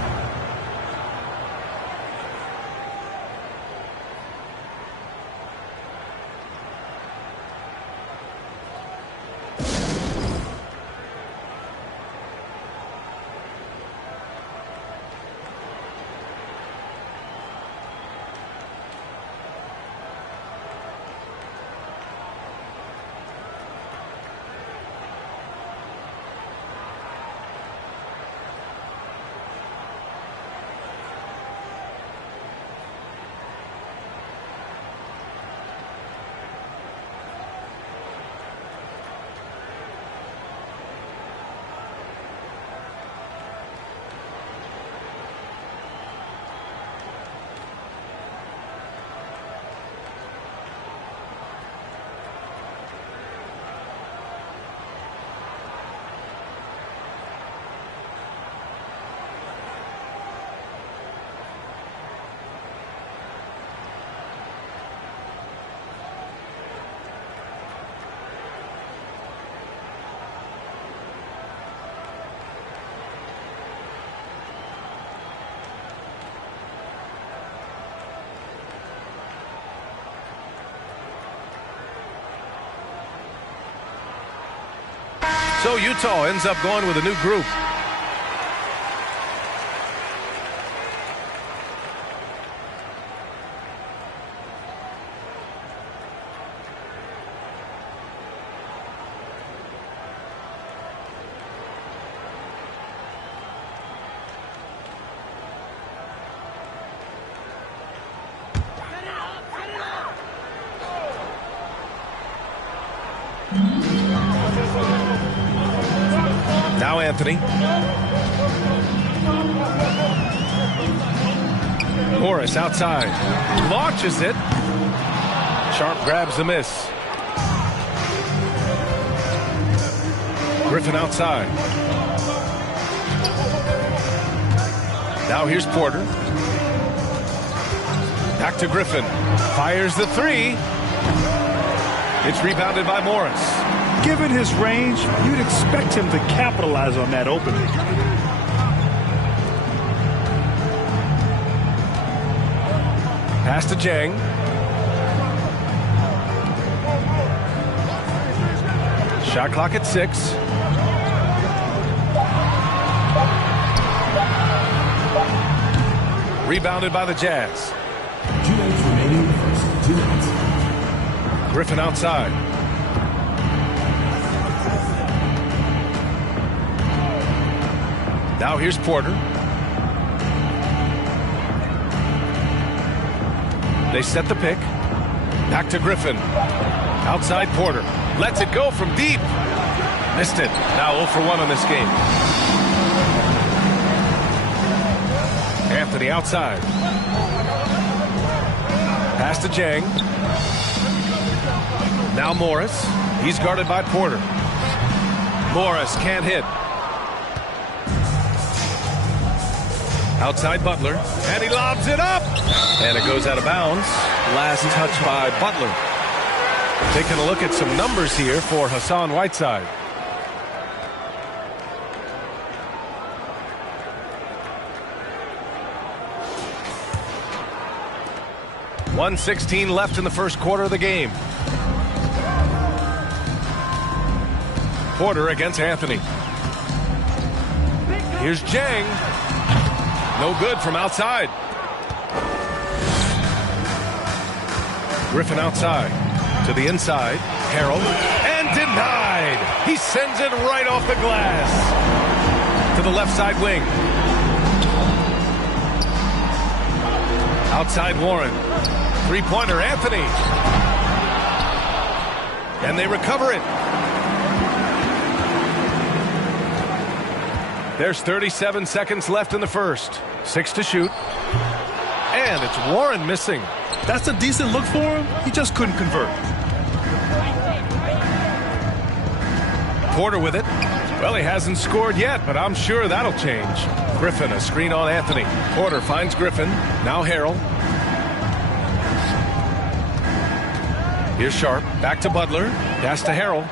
So Utah ends up going with a new group. Now Anthony. Morris outside. Launches it. Sharp grabs the miss. Griffin outside. Now here's Porter. Back to Griffin. Fires the 3. It's rebounded by Morris. Given his range, you'd expect him to capitalize on that opening. Pass to Jang. Shot clock at 6. Rebounded by the Jazz. 2 minutes remaining in the first. 2 minutes. Griffin outside. Now here's Porter. They set the pick. Back to Griffin. Outside Porter. Lets it go from deep. Missed it. Now 0 for 1 on this game. Anthony outside. Pass to Jang. Now Morris. He's guarded by Porter. Morris can't hit. Outside Butler, and he lobs it up, and it goes out of bounds. Last touch by Butler. Taking a look at some numbers here for Hassan Whiteside. .116 left in the first quarter of the game. Porter against Anthony. Here's Jang. No good from outside. Griffin outside. To the inside. Harrell. And denied. He sends it right off the glass. To the left side wing. Outside Warren. Three-pointer Anthony. And they recover it. There's 37 seconds left in the first. 6 to shoot. And it's Warren missing. That's a decent look for him. He just couldn't convert. Porter with it. Well, he hasn't scored yet, but I'm sure that'll change. Griffin, a screen on Anthony. Porter finds Griffin. Now Harrell. Here's Sharp. Back to Butler. Pass to Harrell.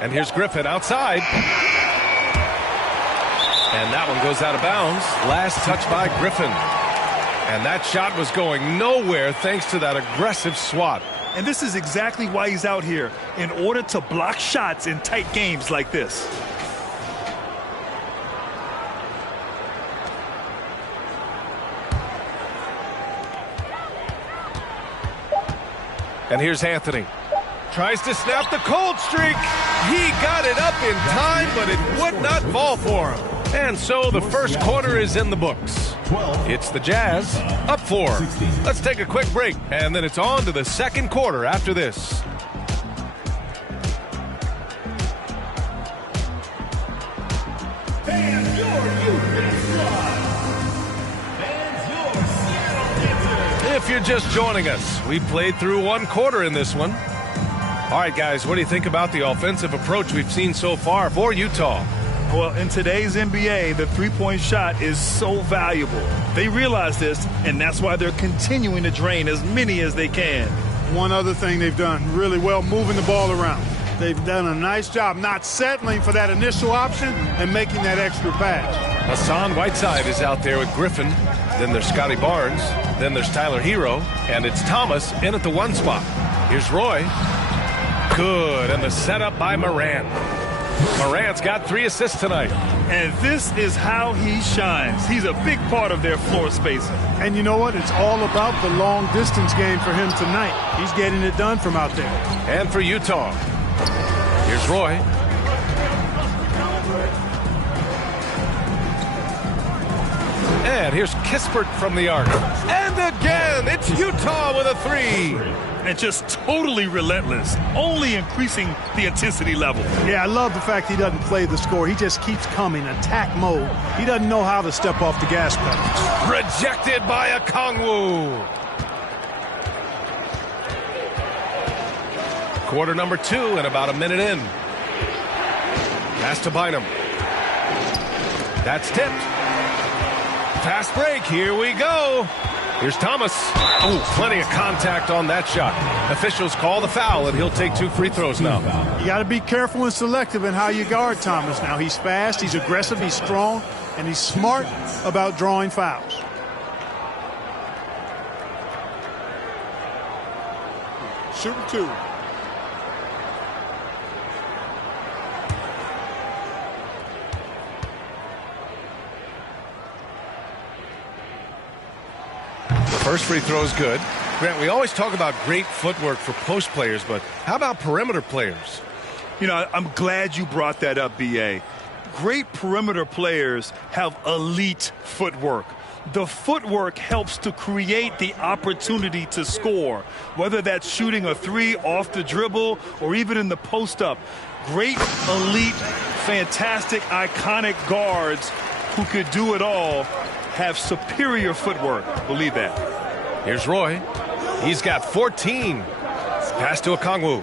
And here's Griffin outside. And that one goes out of bounds. Last touch by Griffin. And that shot was going nowhere thanks to that aggressive swat. And this is exactly why he's out here, in order to block shots in tight games like this. And here's Anthony. Tries to snap the cold streak. He got it up in time, but it would not fall for him. And so the first quarter is in the books. It's the Jazz up 4. Let's take a quick break, and then it's on to the second quarter after this. If you're just joining us, we played through one quarter in this one. All right, guys, what do you think about the offensive approach we've seen so far for Utah? Well, in today's NBA, the three-point shot is so valuable. They realize this, and that's why they're continuing to drain as many as they can. One other thing they've done really well, moving the ball around. They've done a nice job not settling for that initial option and making that extra pass. Hassan Whiteside is out there with Griffin. Then there's Scotty Barnes. Then there's Tyler Hero. And it's Thomas in at the 1 spot. Here's Roy. Good. And the setup by Morant. Morant's got 3 assists tonight. And this is how he shines. He's a big part of their floor spacing. And you know what? It's all about the long distance game for him tonight. He's getting it done from out there. And for Utah, here's Roy. And here's Kispert from the arc. And again, it's Utah with a 3. And just totally relentless, only increasing the intensity level. Yeah, I love the fact he doesn't play the score. He just keeps coming, attack mode. He doesn't know how to step off the gas pedal. Rejected by Okongwu. Quarter number 2 and about a minute in. Pass to Bynum. That's tipped. Fast break, here we go. Here's Thomas. Oh, plenty of contact on that shot. Officials call the foul, and he'll take 2 free throws now. You got to be careful and selective in how you guard Thomas now. He's fast, he's aggressive, he's strong, and he's smart about drawing fouls. Shooting 2. First free throw is good. Grant, we always talk about great footwork for post players, but how about perimeter players? You know, I'm glad you brought that up, B.A. Great perimeter players have elite footwork. The footwork helps to create the opportunity to score, whether that's shooting a 3 off the dribble or even in the post-up. Great, elite, fantastic, iconic guards who could do it all have superior footwork. Believe that. Here's Roy. He's got 14. Pass to Okongwu.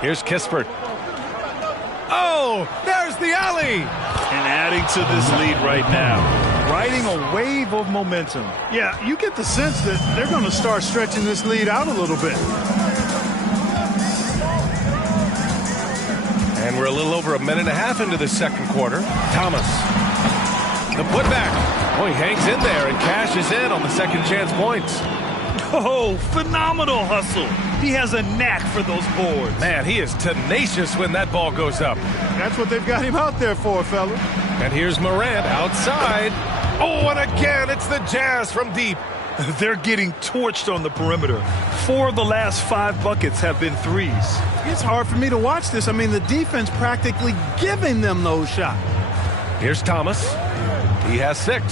Here's Kispert. Oh, there's the alley. And adding to this lead right now. Riding a wave of momentum. Yeah, you get the sense that they're going to start stretching this lead out a little bit. And we're a little over a minute and a half into the second quarter. Thomas. The putback. Oh, he hangs in there and cashes in on the second chance points. Oh, phenomenal hustle. He has a knack for those boards. Man, he is tenacious when that ball goes up. That's what they've got him out there for, fella. And here's Morant outside. Oh, and again, it's the Jazz from deep. They're getting torched on the perimeter. 4 of the last 5 buckets have been threes. It's hard for me to watch this. I mean, the defense practically giving them those shots. Here's Thomas. He has 6.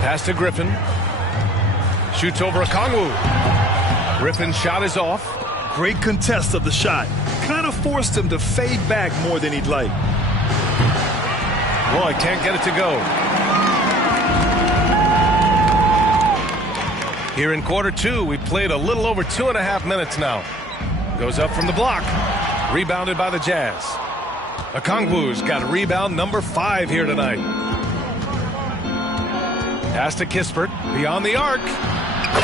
Pass to Griffin. Shoots over a Kongwu. Griffin's shot is off. Great contest of the shot. Kind of forced him to fade back more than he'd like. Roy can't get it to go. Here in quarter 2, we played a little over 2.5 minutes now. Goes up from the block. Rebounded by the Jazz. Okongwu's got rebound number 5 here tonight. Pass to Kispert. Beyond the arc.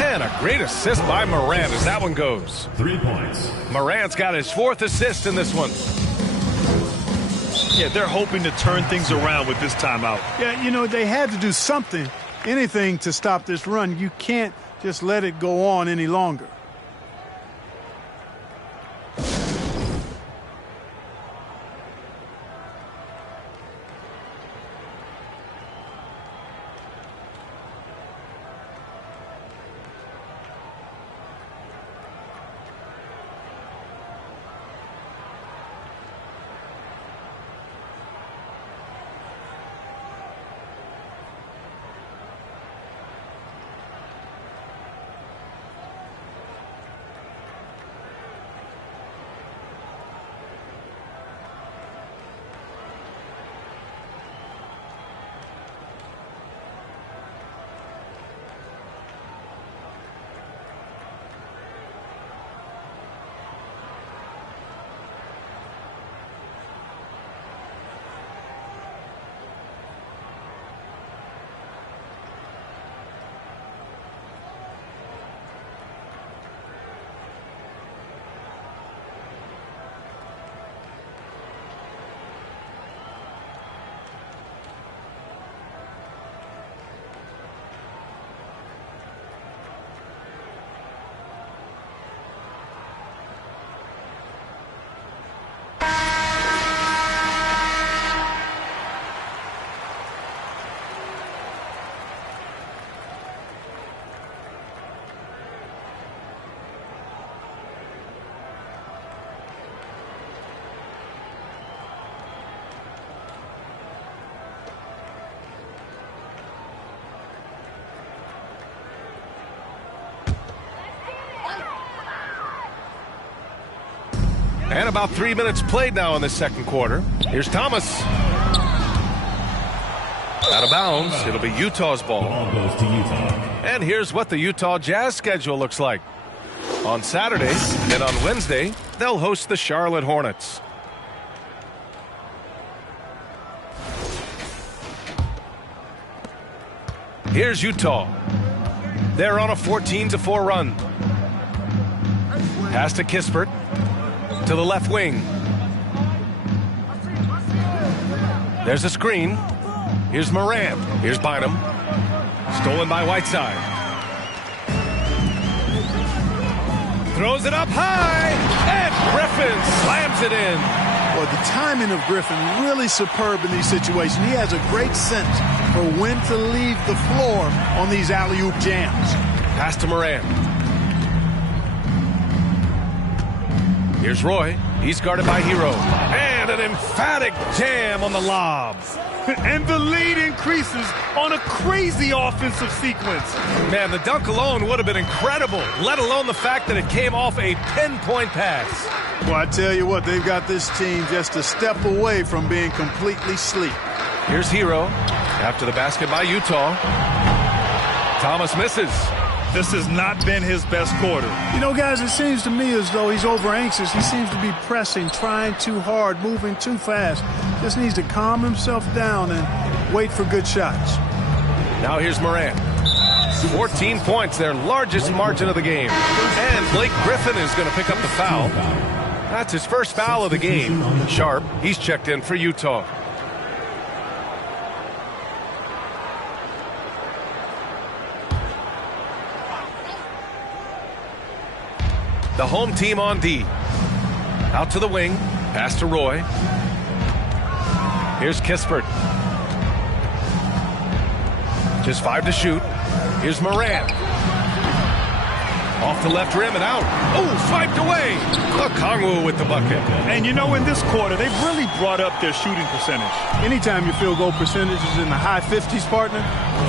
And a great assist by Morant as that one goes. 3 points. Morant's got his 4th assist in this one. Yeah, they're hoping to turn things around with this timeout. Yeah, you know, they had to do something, anything to stop this run. You can't just let it go on any longer. And about 3 minutes played now in the second quarter. Here's Thomas. Out of bounds. It'll be Utah's ball. Ball goes to Utah. And here's what the Utah Jazz schedule looks like. On Saturday and on Wednesday, they'll host the Charlotte Hornets. Here's Utah. They're on a 14-4 run. Pass to Kispert. To the left wing. There's a screen. Here's Morant. Here's Bynum. Stolen by Whiteside. Throws it up high. And Griffin slams it in. Well, the timing of Griffin really superb in these situations. He has a great sense for when to leave the floor on these alley-oop jams. Pass to Morant. Here's Roy. He's guarded by Hero. And an emphatic jam on the lob. And the lead increases on a crazy offensive sequence. Man, the dunk alone would have been incredible, let alone the fact that it came off a pinpoint pass. Well, I tell you what, they've got this team just a step away from being completely asleep. Here's Hero. After the basket by Utah. Thomas misses. This has not been his best quarter. You know, guys, it seems to me as though he's over-anxious. He seems to be pressing, trying too hard, moving too fast. Just needs to calm himself down and wait for good shots. Now here's Morant. 14 points, their largest margin of the game. And Blake Griffin is going to pick up the foul. That's his first foul of the game. Sharp, he's checked in for Utah. The home team on D. Out to the wing. Pass to Roy. Here's Kispert. Just 5 to shoot. Here's Morant. Off the left rim and out. Oh, swiped away. Okongwu with the bucket. And you know, in this quarter, they've really brought up their shooting percentage. Anytime your field goal percentage is in the high 50s, partner,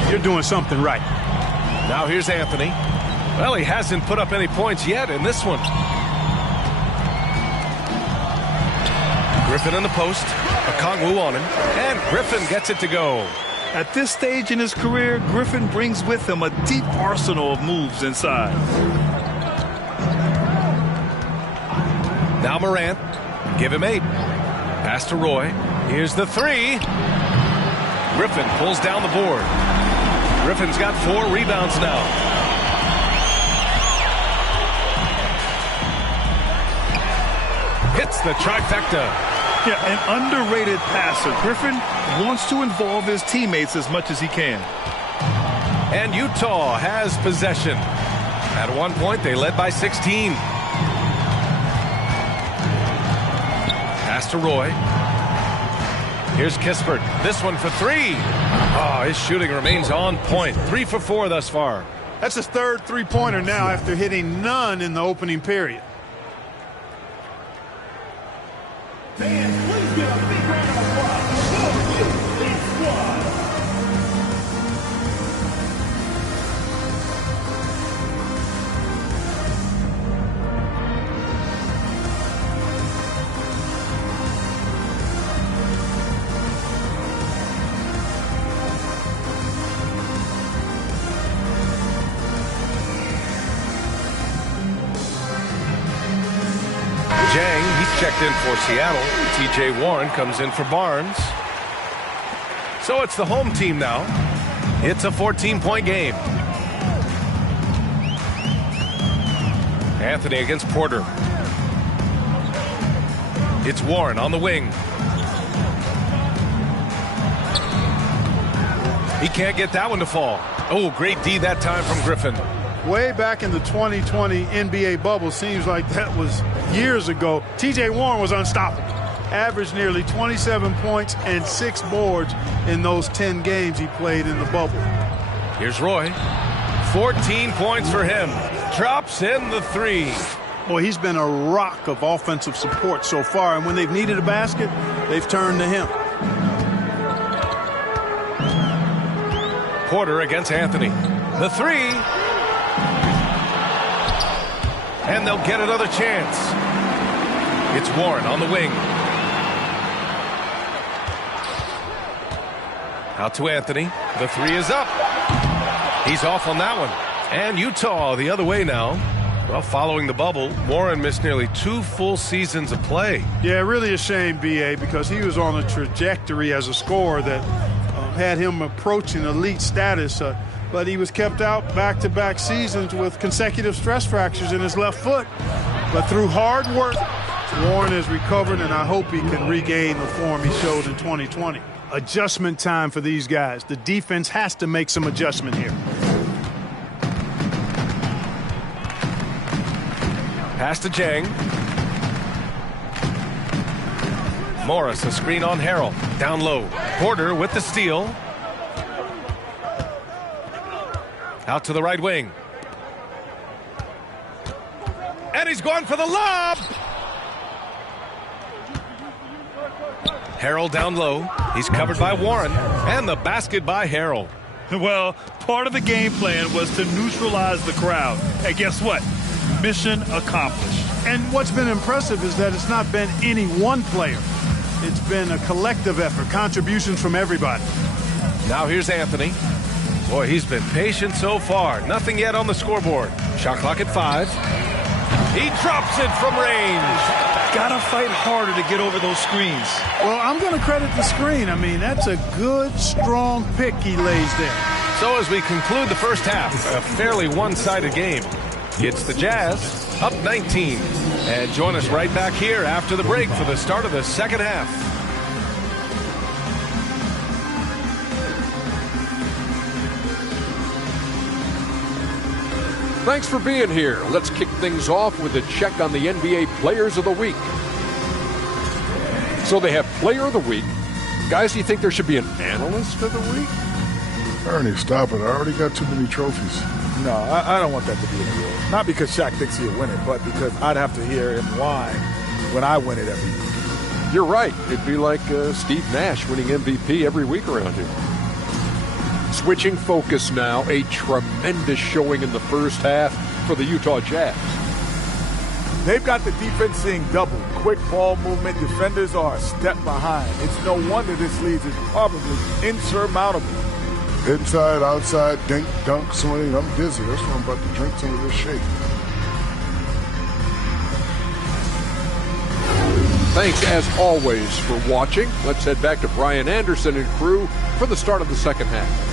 you're doing something right. Now here's Anthony. Well, he hasn't put up any points yet in this one. Griffin in the post. Okongwu on him. And Griffin gets it to go. At this stage in his career, Griffin brings with him a deep arsenal of moves inside. Now Morant. Give him 8. Pass to Roy. Here's the 3. Griffin pulls down the board. Griffin's got 4 rebounds now. Hits the trifecta. Yeah, an underrated passer. Griffin wants to involve his teammates as much as he can. And Utah has possession. At one point, they led by 16. Pass to Roy. Here's Kispert. This one for 3. Oh, his shooting remains on point. 3 for 4 thus far. That's his third three-pointer now after hitting none in the opening period. Fans, please give a big round of applause. Big Squad. Jang, he's checked in for Seattle. T.J. Warren comes in for Barnes. So it's the home team now. It's a 14-point game. Anthony against Porter. It's Warren on the wing. He can't get that one to fall. Oh, great D that time from Griffin. Way back in the 2020 NBA bubble, seems like that was years ago. T.J. Warren was unstoppable. Averaged nearly 27 points and 6 boards in those 10 games he played in the bubble. Here's Roy. 14 points for him. Drops in the 3. Boy, he's been a rock of offensive support so far, and when they've needed a basket, they've turned to him. Porter against Anthony. The 3. And they'll get another chance. It's Warren on the wing. Out to Anthony. The 3 is up. He's off on that one. And Utah the other way now. Well, following the bubble, Warren missed nearly 2 full seasons of play. Yeah, really a shame, B.A., because he was on a trajectory as a scorer that had him approaching elite status. But he was kept out back-to-back seasons with consecutive stress fractures in his left foot. But through hard work, Warren has recovered, and I hope he can regain the form he showed in 2020. Adjustment time for these guys. The defense has to make some adjustment here. Pass to Jang. Morris, a screen on Harrell. Down low. Porter with the steal. Out to the right wing. And he's going for the lob. Harrell down low. He's covered by Warren. And the basket by Harrell. Well, part of the game plan was to neutralize the crowd. And guess what? Mission accomplished. And what's been impressive is that it's not been any one player. It's been a collective effort, contributions from everybody. Now here's Anthony. Boy, he's been patient so far. Nothing yet on the scoreboard. Shot clock at 5. He drops it from range. Gotta fight harder to get over those screens. Well, I'm going to credit the screen. I mean, that's a good, strong pick he lays there. So as we conclude the first half, a fairly one-sided game. It's the Jazz up 19. And join us right back here after the break for the start of the second half. Thanks for being here. Let's kick things off with a check on the NBA Players of the Week. So they have Player of the Week. Guys, do you think there should be an Analyst of the Week? Ernie, stop it. I already got too many trophies. No, I don't want that to be an award. Not because Shaq thinks he'll win it, but because I'd have to hear him whine when I win it every week. You're right. It'd be like Steve Nash winning MVP every week around here. Switching focus now, a tremendous showing in the first half for the Utah Jazz. They've got the defense seeing double. Quick ball movement. Defenders are a step behind. It's no wonder this lead is probably insurmountable. Inside, outside, dink, dunk, swing. I'm dizzy. That's why I'm about to drink some of this shake. Thanks, as always, for watching. Let's head back to Brian Anderson and crew for the start of the second half.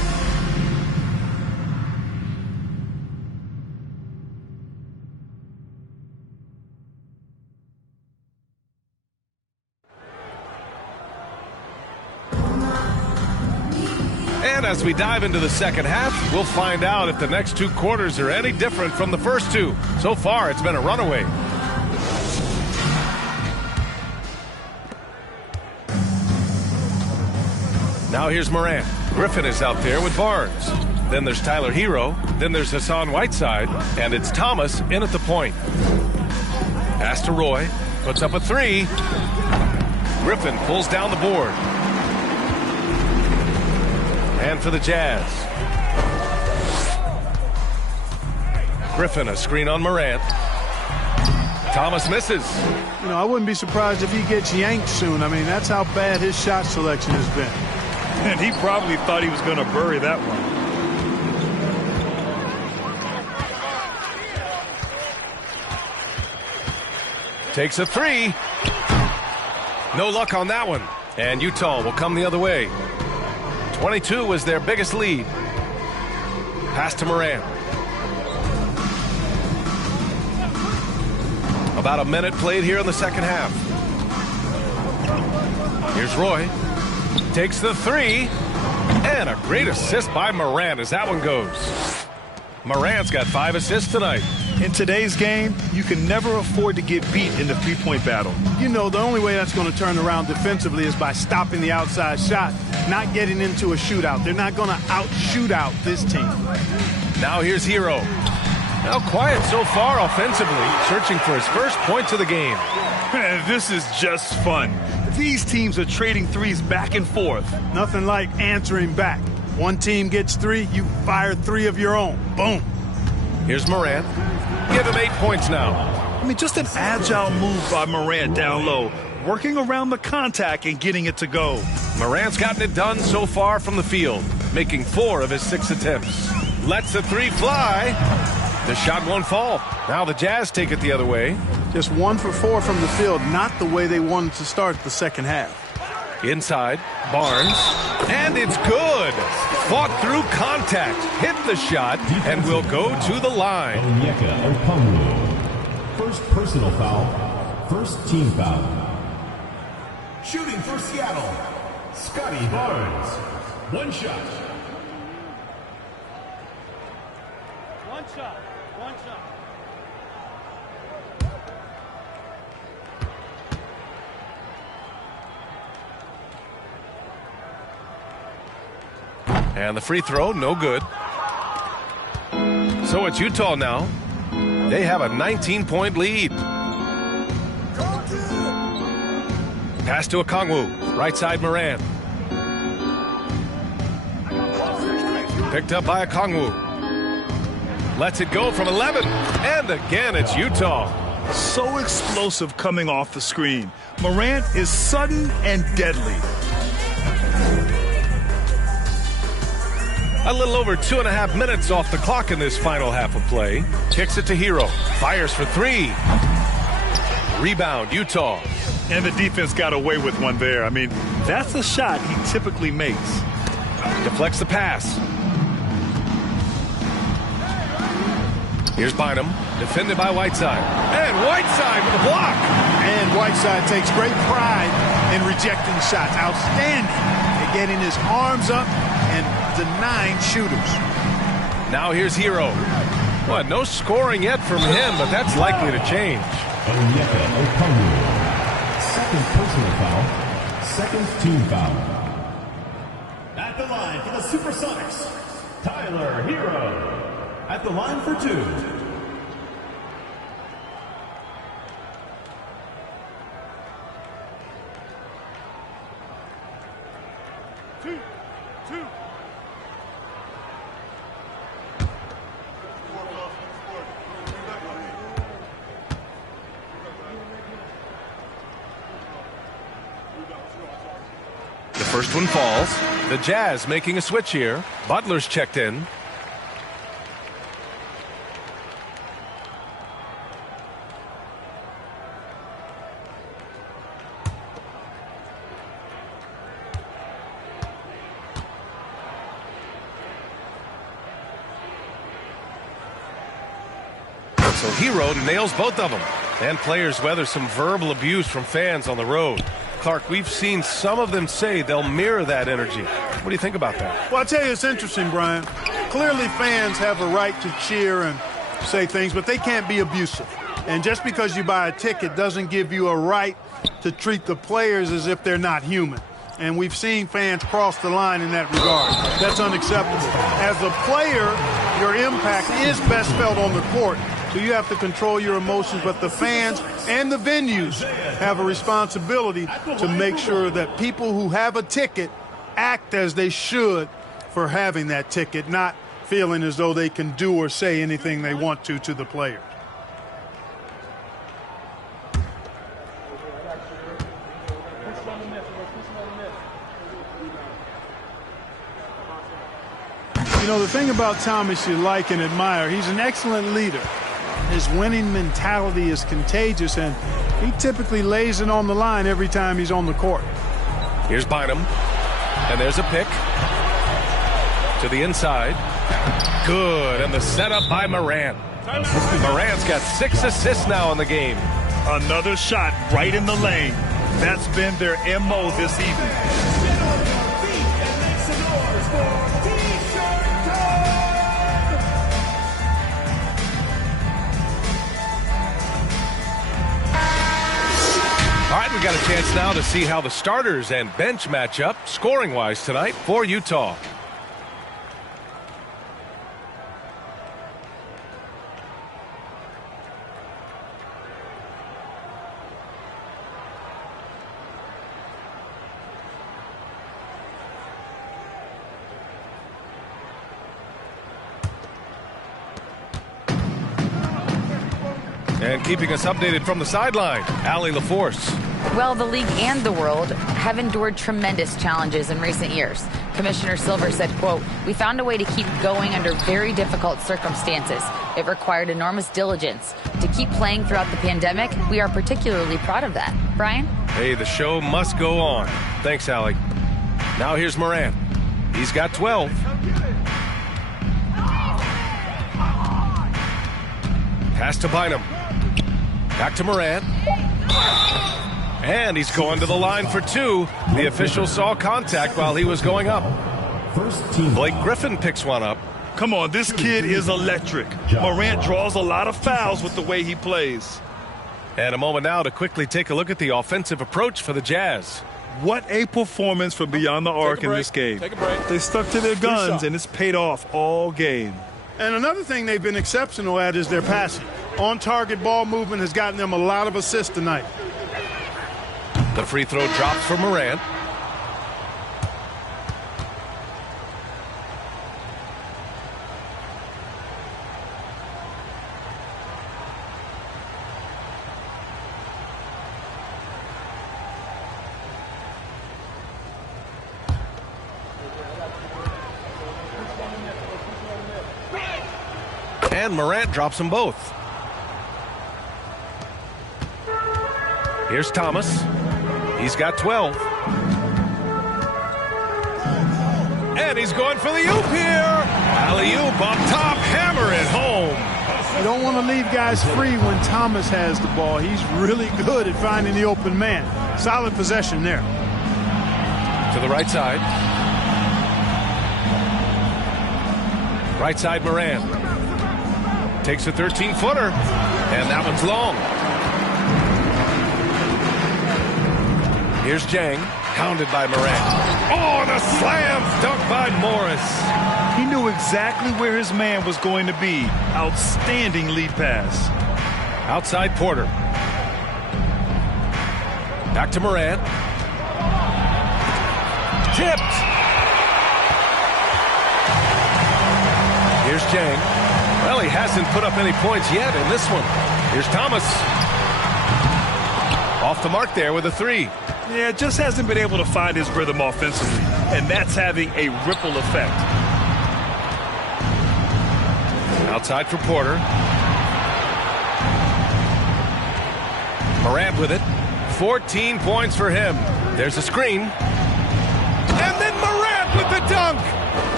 And as we dive into the second half, we'll find out if the next two quarters are any different from the first two. So far, it's been a runaway. Now here's Morant. Griffin is out there with Barnes. Then there's Tyler Hero. Then there's Hassan Whiteside. And it's Thomas in at the point. Pass to Roy. Puts up a three. Griffin pulls down the board. And for the Jazz. Griffin, a screen on Morant. Thomas misses. You know, I wouldn't be surprised if he gets yanked soon. I mean, that's how bad his shot selection has been. And he probably thought he was going to bury that one. Takes a three. No luck on that one. And Utah will come the other way. 22 was their biggest lead. Pass to Morant. About a minute played here in the second half. Here's Roy. Takes the three. And a great assist by Morant as that one goes. Morant's got 5 assists tonight. In today's game, you can never afford to get beat in the three-point battle. You know, the only way that's going to turn around defensively is by stopping the outside shot, not getting into a shootout. They're not going to out-shootout this team. Now here's Hero. Now quiet so far offensively, searching for his first points of the game. This is just fun. These teams are trading threes back and forth. Nothing like answering back. One team gets 3, you fire 3 of your own. Boom. Here's Morant. Give him 8 points now. I mean, just an agile move by Morant down low, working around the contact and getting it to go. Morant's gotten it done so far from the field, making 4 of his 6 attempts. Lets the 3 fly. The shot won't fall. Now the Jazz take it the other way. Just 1 for 4 from the field, not the way they wanted to start the second half. Inside, Barnes, and it's good. Fought through contact, hit the shot, and will go to the line. First personal foul, first team foul. Shooting for Seattle, Scotty Barnes. 1 shot. One shot. One shot. And the free throw, no good. So it's Utah now. They have a 19-point lead. Pass to Okongwu. Right side Morant. Picked up by Okongwu. Lets it go from 11. And again, it's Utah. So explosive coming off the screen. Morant is sudden and deadly. A little over 2.5 minutes off the clock in this final half of play. Kicks it to Hero. Fires for 3. Rebound, Utah. And the defense got away with one there. I mean, that's a shot he typically makes. Deflects the pass. Here's Bynum. Defended by Whiteside. And Whiteside with a block. And Whiteside takes great pride in rejecting shots. Outstanding at getting his arms up and denying shooters. Now here's Hero. Well, no scoring yet from him, but that's likely to change. Second personal foul. Second team foul. At the line for the Supersonics, Tyler Hero. At the line for 2. The first one falls. The Jazz making a switch here. Butler's checked in. So Hero nails both of them. And players weather some verbal abuse from fans on the road. Clark, we've seen some of them say they'll mirror that energy. What do you think about that? Well, I tell you, it's interesting, Brian. Clearly fans have a right to cheer and say things, but they can't be abusive. And just because you buy a ticket doesn't give you a right to treat the players as if they're not human. And we've seen fans cross the line in that regard. That's unacceptable. As a player, your impact is best felt on the court. So you have to control your emotions, but the fans and the venues have a responsibility to make sure that people who have a ticket act as they should for having that ticket, not feeling as though they can do or say anything they want to the player. You know, the thing about Thomas you like and admire, he's an excellent leader. His winning mentality is contagious, and he typically lays it on the line every time he's on the court. Here's Bynum, and there's a pick to the inside. Good, and the setup by Morant. Morant's got 6 assists now in the game. Another shot right in the lane. That's been their MO this evening. All right, we got a chance now to see how the starters and bench match up scoring-wise tonight for Utah. And keeping us updated from the sideline, Allie LaForce. Well, the league and the world have endured tremendous challenges in recent years. Commissioner Silver said, quote, "We found a way to keep going under very difficult circumstances. It required enormous diligence. To keep playing throughout the pandemic, we are particularly proud of that." Brian? Hey, the show must go on. Thanks, Allie. Now here's Morant. He's got 12. Pass to Bynum. Back to Morant. And he's going to the line for 2. The official saw contact while he was going up. Blake Griffin picks one up. Come on, this kid is electric. Morant draws a lot of fouls with the way he plays. And a moment now to quickly take a look at the offensive approach for the Jazz. What a performance from beyond the arc in this game. Take a break. They stuck to their guns, and it's paid off all game. And another thing they've been exceptional at is their passing. On-target ball movement has gotten them a lot of assists tonight. The free throw drops for Morant. And Morant drops them both. Here's Thomas. He's got 12. And he's going for the oop here. Alley-oop up top, hammer it home. You don't want to leave guys free when Thomas has the ball. He's really good at finding the open man. Solid possession there. To the right side. Right side, Morant. takes a 13-footer, and that one's long. Here's Jang, hounded by Morant. Oh, and a slam dunk by Morris. He knew exactly where his man was going to be. Outstanding lead pass. Outside Porter. Back to Morant. Tipped. Here's Jang. Well, he hasn't put up any points yet in this one. Here's Thomas. Off the mark there with a three. Yeah, just hasn't been able to find his rhythm offensively, and that's having a ripple effect. Outside for Porter. Morant with it. 14 points for him. There's a screen. And then Morant with the dunk.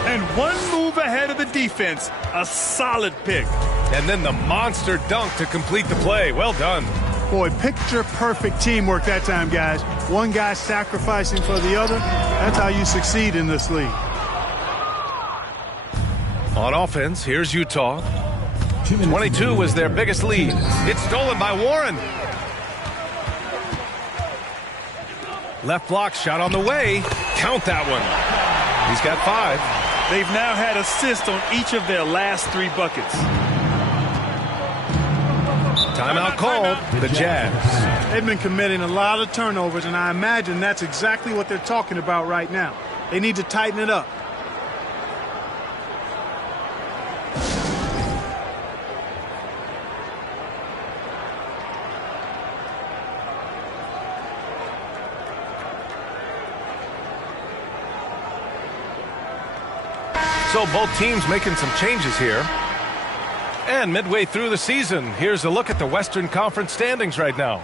And one move ahead of the defense. A solid pick. And then the monster dunk to complete the play. Well done. Boy, picture-perfect teamwork that time, guys. One guy sacrificing for the other. That's how you succeed in this league. On offense, here's Utah. 22 was their biggest lead. It's stolen by Warren. Left block shot on the way. Count that one. He's got 5. They've now had assists on each of their last 3 buckets. Timeout called. The Jazz. They've been committing a lot of turnovers, and I imagine that's exactly what they're talking about right now. They need to tighten it up. So both teams making some changes here. And midway through the season, here's a look at the Western Conference standings right now.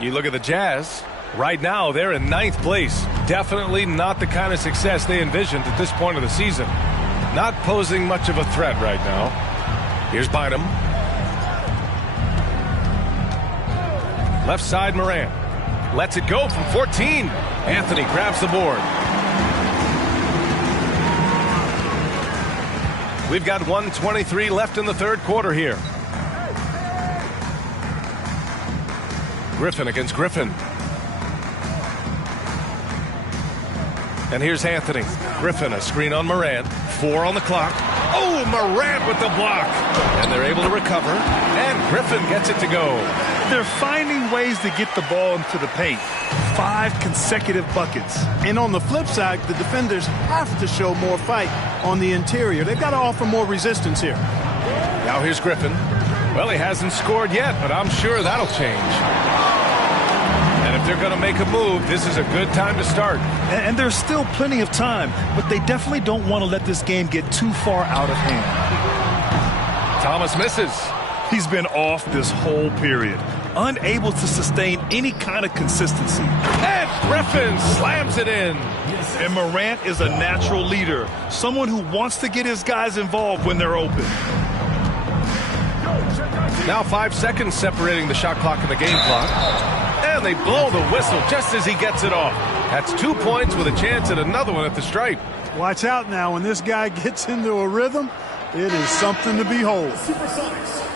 You look at the Jazz. Right now, they're in 9th place. Definitely not the kind of success they envisioned at this point of the season. Not posing much of a threat right now. Here's Bynum. Left side, Morant. Lets it go from 14. Anthony grabs the board. We've got 1:23 left in the third quarter here. Griffin against Griffin. And here's Anthony. Griffin, a screen on Morant. 4 on the clock. Oh, Morant with the block. And they're able to recover. And Griffin gets it to go. They're finding ways to get the ball into the paint. 5 consecutive buckets. And on the flip side, the defenders have to show more fight on the interior. They've got to offer more resistance here. Now here's Griffin. Well, he hasn't scored yet, but I'm sure that'll change. And if they're going to make a move, this is a good time to start. And there's still plenty of time, but they definitely don't want to let this game get too far out of hand. Thomas misses. He's been off this whole period, unable to sustain any kind of consistency. And Griffin slams it in. And Morant is a natural leader, someone who wants to get his guys involved when they're open. Now 5 seconds separating the shot clock and the game clock. And they blow the whistle just as he gets it off. That's 2 points with a chance at another one at the stripe. Watch out now. When this guy gets into a rhythm, it is something to behold. Supersonics,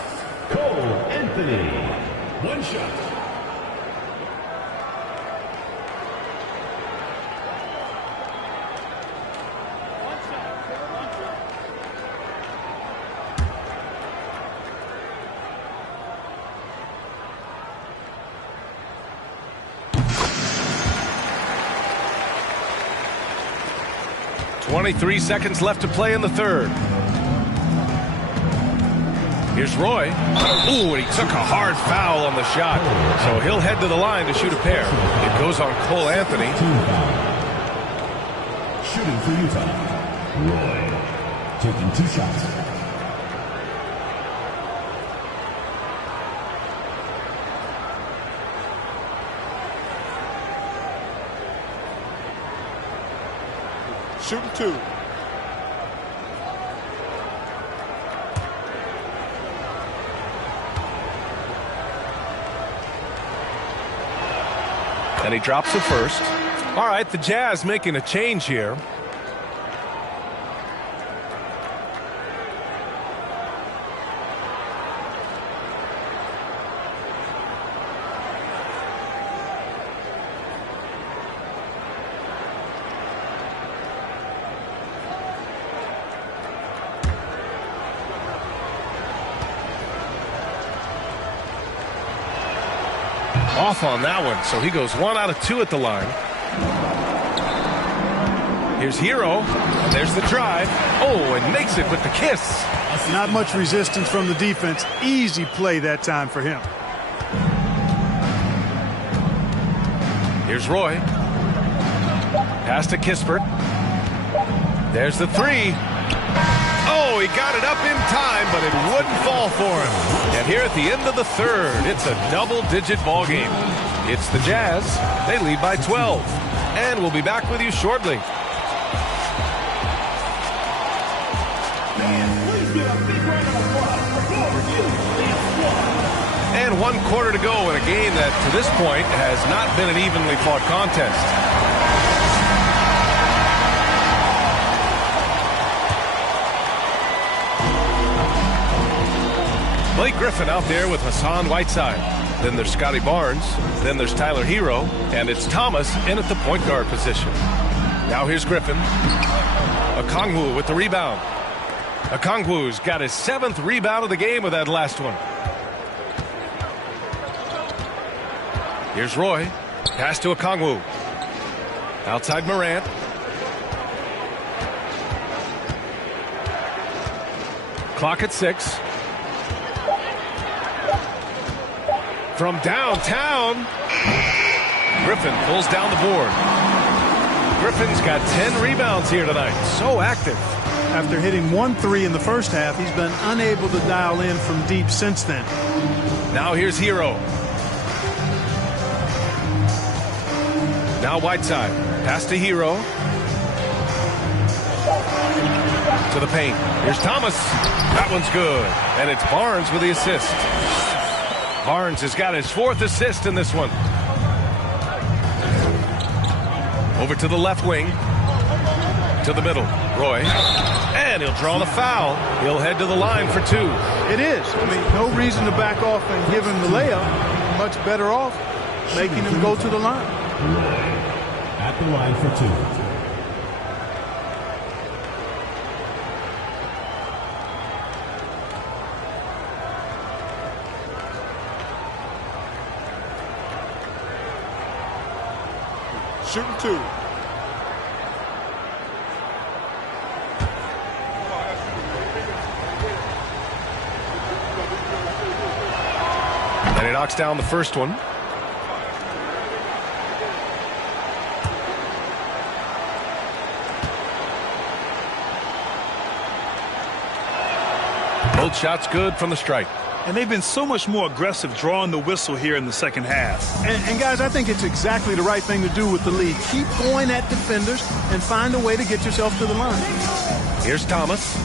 Cole Anthony. 1 shot. .23 seconds left to play in the third. Here's Roy. Ooh, and he took a hard foul on the shot. So he'll head to the line to shoot a pair. It goes on Cole Anthony. Shooting for Utah, Roy. Taking 2 shots. Shooting 2. And he drops the first. All right, the Jazz making a change here. Off on that one, so he goes 1 out of 2 at the line. Here's Hero. There's the drive. Oh, and makes it with the kiss. Not much resistance from the defense. Easy play that time for him. Here's Roy. Pass to Kispert. There's the 3. Oh, he got it up in time, but it wouldn't fall for him. And here at the end of the 3rd, it's a double-digit ball game. It's the Jazz. They lead by 12. And we'll be back with you shortly. And 1 quarter to go in a game that, to this point, has not been an evenly fought contest. Blake Griffin out there with Hassan Whiteside. Then there's Scotty Barnes. Then there's Tyler Hero. And it's Thomas in at the point guard position. Now here's Griffin. Okongwu with the rebound. Okongwu's got his 7th rebound of the game with that last one. Here's Roy. Pass to Okongwu. Outside Morant. Clock at 6. From downtown, Griffin pulls down the board. Griffin's got 10 rebounds here tonight. So active. After hitting 1 3 in the first half, he's been unable to dial in from deep since then. Now here's Hero. Now Whiteside. Pass to Hero. To the paint. Here's Thomas. That one's good. And it's Barnes with the assist. Barnes has got his 4th assist in this one. Over to the left wing. To the middle. Roy. And he'll draw the foul. He'll head to the line for 2. It is. I mean, no reason to back off and give him the layup. Much better off making him go to the line. At the line for 2. Shooting 2. And he knocks down the first one. Both shots good from the stripe. And they've been so much more aggressive drawing the whistle here in the second half. And guys, I think it's exactly the right thing to do with the lead. Keep going at defenders and find a way to get yourself to the line. Here's Thomas.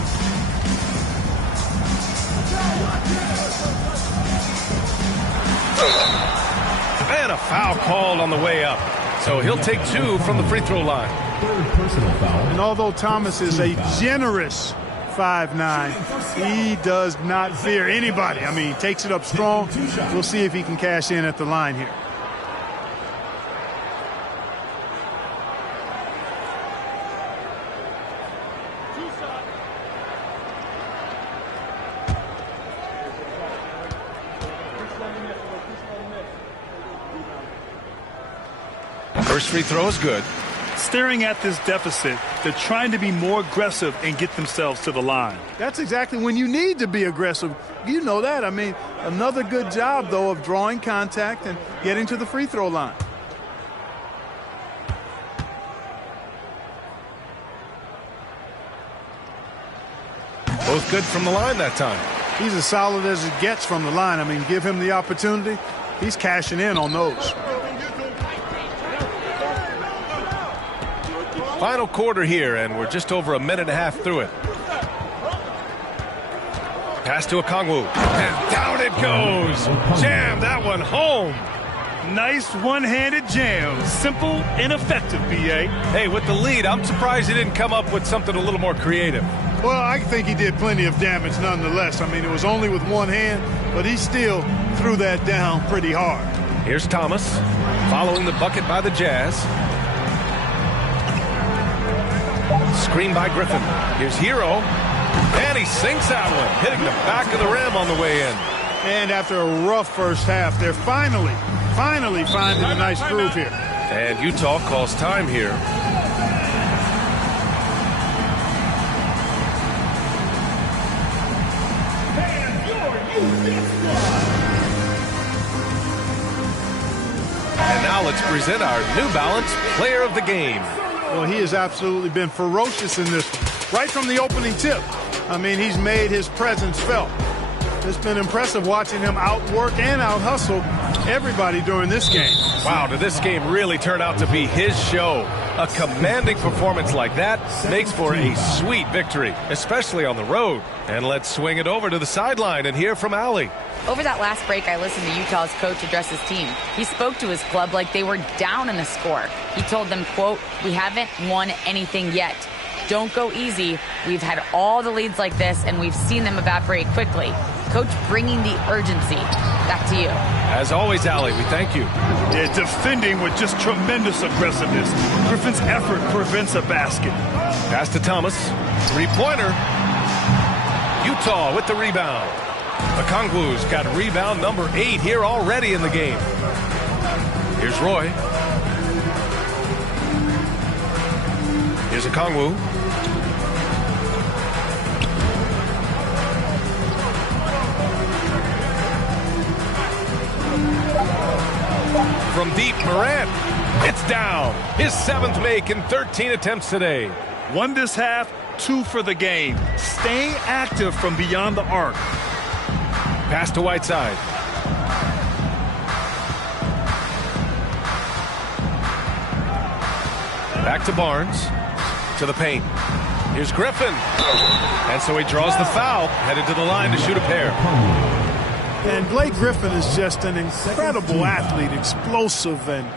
And a foul called on the way up. So he'll take 2 from the free throw line. Personal foul. And although Thomas is a generous 5'9", he does not fear anybody. I mean, he takes it up strong. We'll see if he can cash in at the line here. First free throw is good. Staring at this deficit, they're trying to be more aggressive and get themselves to the line. That's exactly when you need to be aggressive. You know that. I mean, another good job, though, of drawing contact and getting to the free throw line. Both good from the line that time. He's as solid as it gets from the line. I mean, give him the opportunity. He's cashing in on those. Final quarter here, and we're just over a minute and a half through it. Pass to Okongwu, and down it goes. Jam that one home. Nice one-handed jam. Simple and effective, B.A. Hey, with the lead, I'm surprised he didn't come up with something a little more creative. Well, I think he did plenty of damage nonetheless. I mean, it was only with one hand, but he still threw that down pretty hard. Here's Thomas, following the bucket by the Jazz. Screen by Griffin. Here's Hero. And he sinks that one, hitting the back of the rim on the way in. And after a rough first half, they're finally finding a nice groove here. And Utah calls time here. And now let's present our New Balance Player of the Game. Well, he has absolutely been ferocious in this one, right from the opening tip. I mean, he's made his presence felt. It's been impressive watching him outwork and out-hustle everybody during this game. Wow, did this game really turn out to be his show? A commanding performance like that makes for a sweet victory, especially on the road. And let's swing it over to the sideline and hear from Allie. Over that last break, I listened to Utah's coach address his team. He spoke to his club like they were down in a score. He told them, quote, "We haven't won anything yet. Don't go easy. We've had all the leads like this, and we've seen them evaporate quickly." Coach bringing the urgency. Back to you. As always, Allie, we thank you. They're defending with just tremendous aggressiveness. Griffin's effort prevents a basket. Pass to Thomas. Three-pointer. Utah with the rebound. Okongwu's got rebound number 8 here already in the game. Here's Roy. Here's Okongwu. From deep, Morant. It's down. His 7th make in 13 attempts today. 1 this half, 2 for the game. Staying active from beyond the arc. Pass to Whiteside. Back to Barnes. To the paint. Here's Griffin. And so he draws the foul. Headed to the line to shoot a pair. And Blake Griffin is just an incredible athlete, explosive and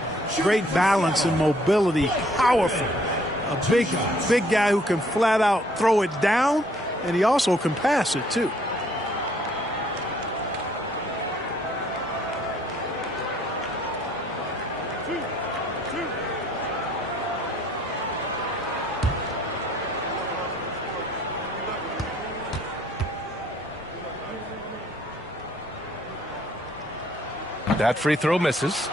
great balance and mobility, powerful. A big guy who can flat out throw it down, and he also can pass it too. That free throw misses.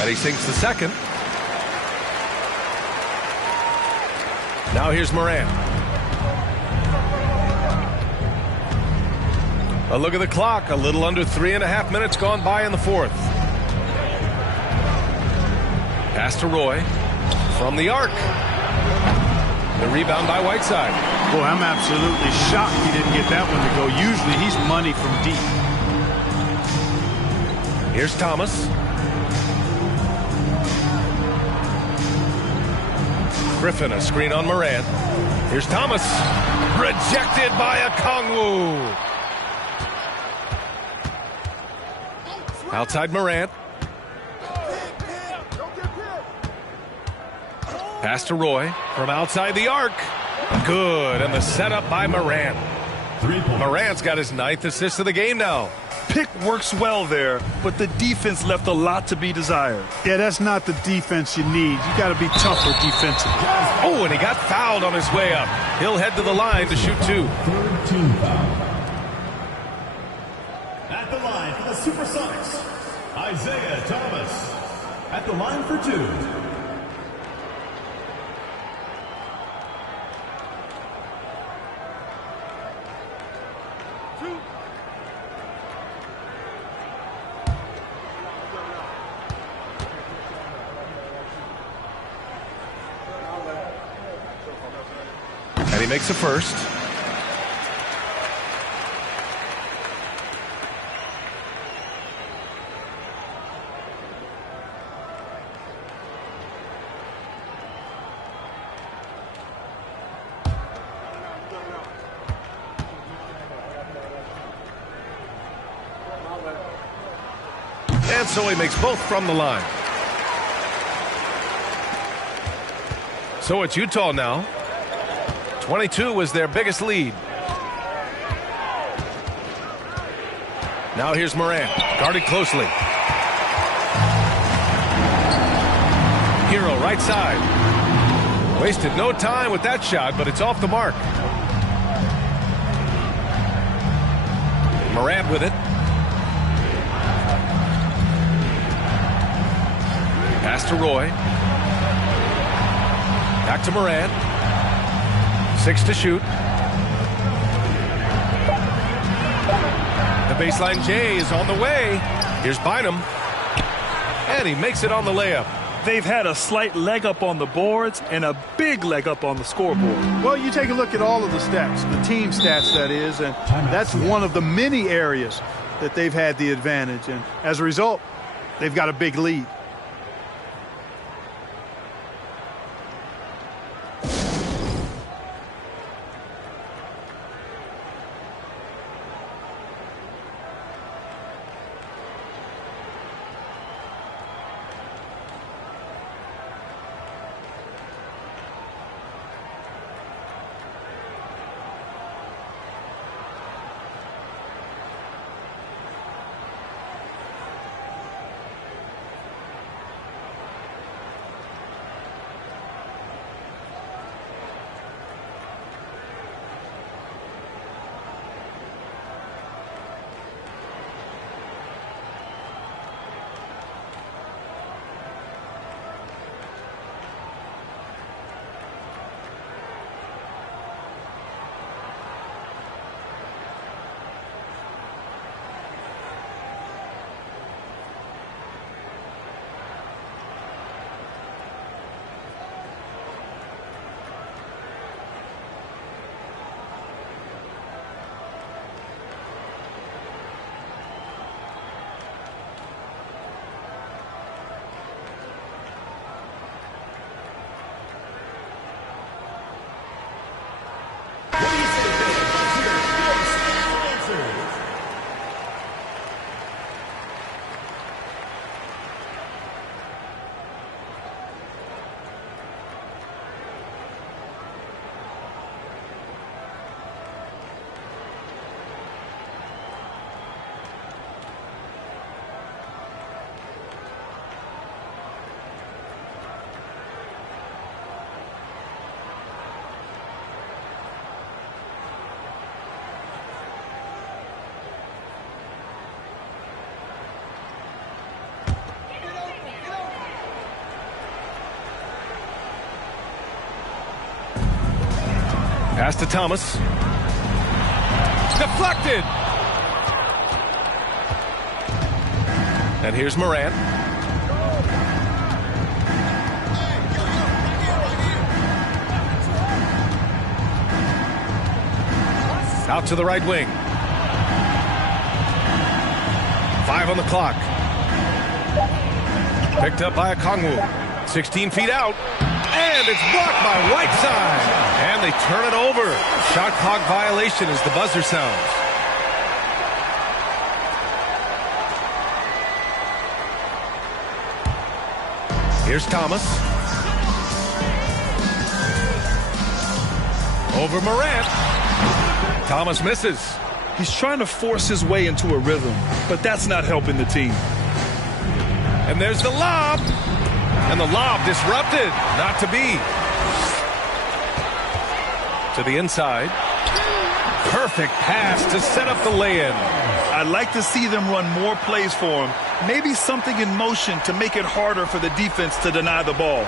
And he sinks the second. Now here's Morant. A look at the clock. A little under 3.5 minutes gone by in the 4th. Pass to Roy. From the arc. The rebound by Whiteside. Boy, I'm absolutely shocked he didn't get that one to go. Usually he's money from deep. Here's Thomas. Griffin, a screen on Morant. Here's Thomas. Rejected by Okongwu. Outside Morant. Pass to Roy from outside the arc. Good, and the setup by Morant. Morant's got his 9th assist of the game now. Pick works well there, but the defense left a lot to be desired. Yeah, that's not the defense you need. You got to be tougher defensively. Oh, and he got fouled on his way up. He'll head to the line to shoot 2. Third team foul. At the line for the Supersonics, Isaiah Thomas. At the line for 2. And he makes a first. And so he makes both from the line. So it's Utah now. 22 was their biggest lead. Now here's Morant, guarded closely. Hero right side. Wasted no time with that shot, but it's off the mark. Morant with it. Pass to Roy. Back to Morant. 6 to shoot. The baseline J is on the way. Here's Bynum. And he makes it on the layup. They've had a slight leg up on the boards and a big leg up on the scoreboard. Well, you take a look at all of the stats, the team stats, that is, and that's one of the many areas that they've had the advantage. And as a result, they've got a big lead. Pass to Thomas. Deflected. And here's Morant. Out to the right wing. 5 on the clock. Picked up by Okongwu. 16 feet out. And it's blocked by Whiteside. And they turn it over. Shot clock violation as the buzzer sounds. Here's Thomas. Over Morant. Thomas misses. He's trying to force his way into a rhythm, but that's not helping the team. And there's the lob. And the lob disrupted. Not to be. To the inside. Perfect pass to set up the lay-in. I'd like to see them run more plays for him. Maybe something in motion to make it harder for the defense to deny the ball.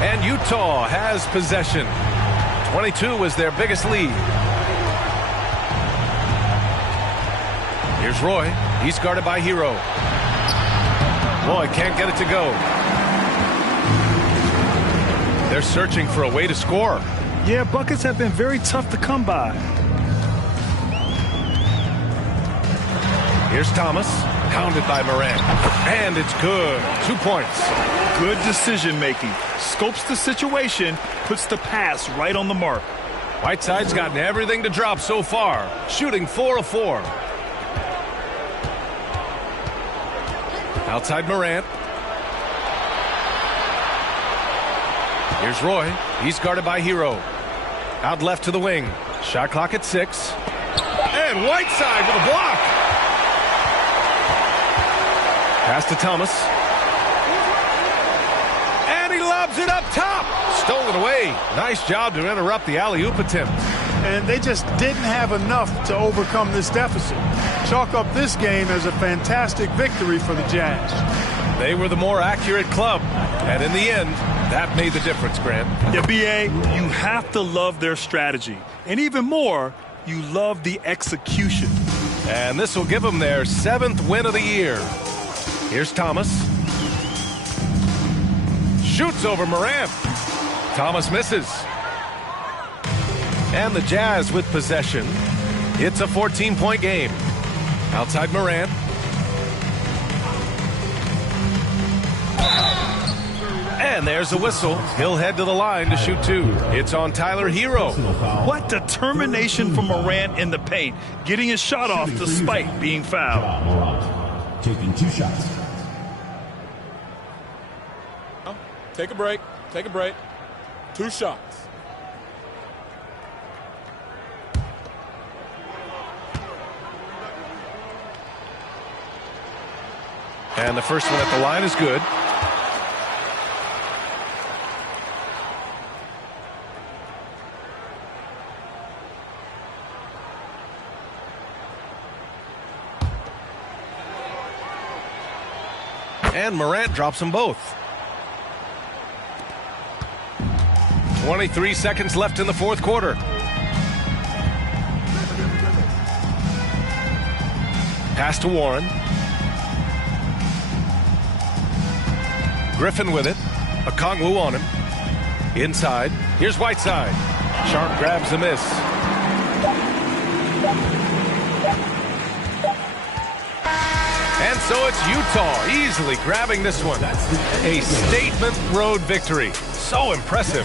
And Utah has possession. 22 is their biggest lead. Here's Roy. He's guarded by Hero. Roy can't get it to go. They're searching for a way to score. Yeah, buckets have been very tough to come by. Here's Thomas, pounded by Morant. And it's good. 2 points. Good decision-making. Scopes the situation, puts the pass right on the mark. Whiteside's gotten everything to drop so far, shooting 4 of 4. Outside Morant. Here's Roy. He's guarded by Hero. Out left to the wing. Shot clock at 6. And Whiteside with a block. Pass to Thomas. And he lobs it up top. Stolen away. Nice job to interrupt the alley-oop attempt. And they just didn't have enough to overcome this deficit. Chalk up this game as a fantastic victory for the Jazz. They were the more accurate club, and in the end, that made the difference, Grant. Yeah, B.A., you have to love their strategy. And even more, you love the execution. And this will give them their 7th win of the year. Here's Thomas. Shoots over Morant. Thomas misses. And the Jazz with possession. It's a 14-point game. Outside Morant. And there's a whistle. He'll head to the line to shoot 2. It's on Tyler Hero. What determination from Morant in the paint, getting his shot off despite being fouled. Morant taking 2 shots. Take a break. Take a break. 2 shots. And the first one at the line is good. And Morant drops them both. 23 seconds left in the 4th quarter. Pass to Warren. Griffin with it. Okongwu on him. Inside. Here's Whiteside. Sharp grabs the miss. And so it's Utah easily grabbing this one. A statement road victory. So impressive.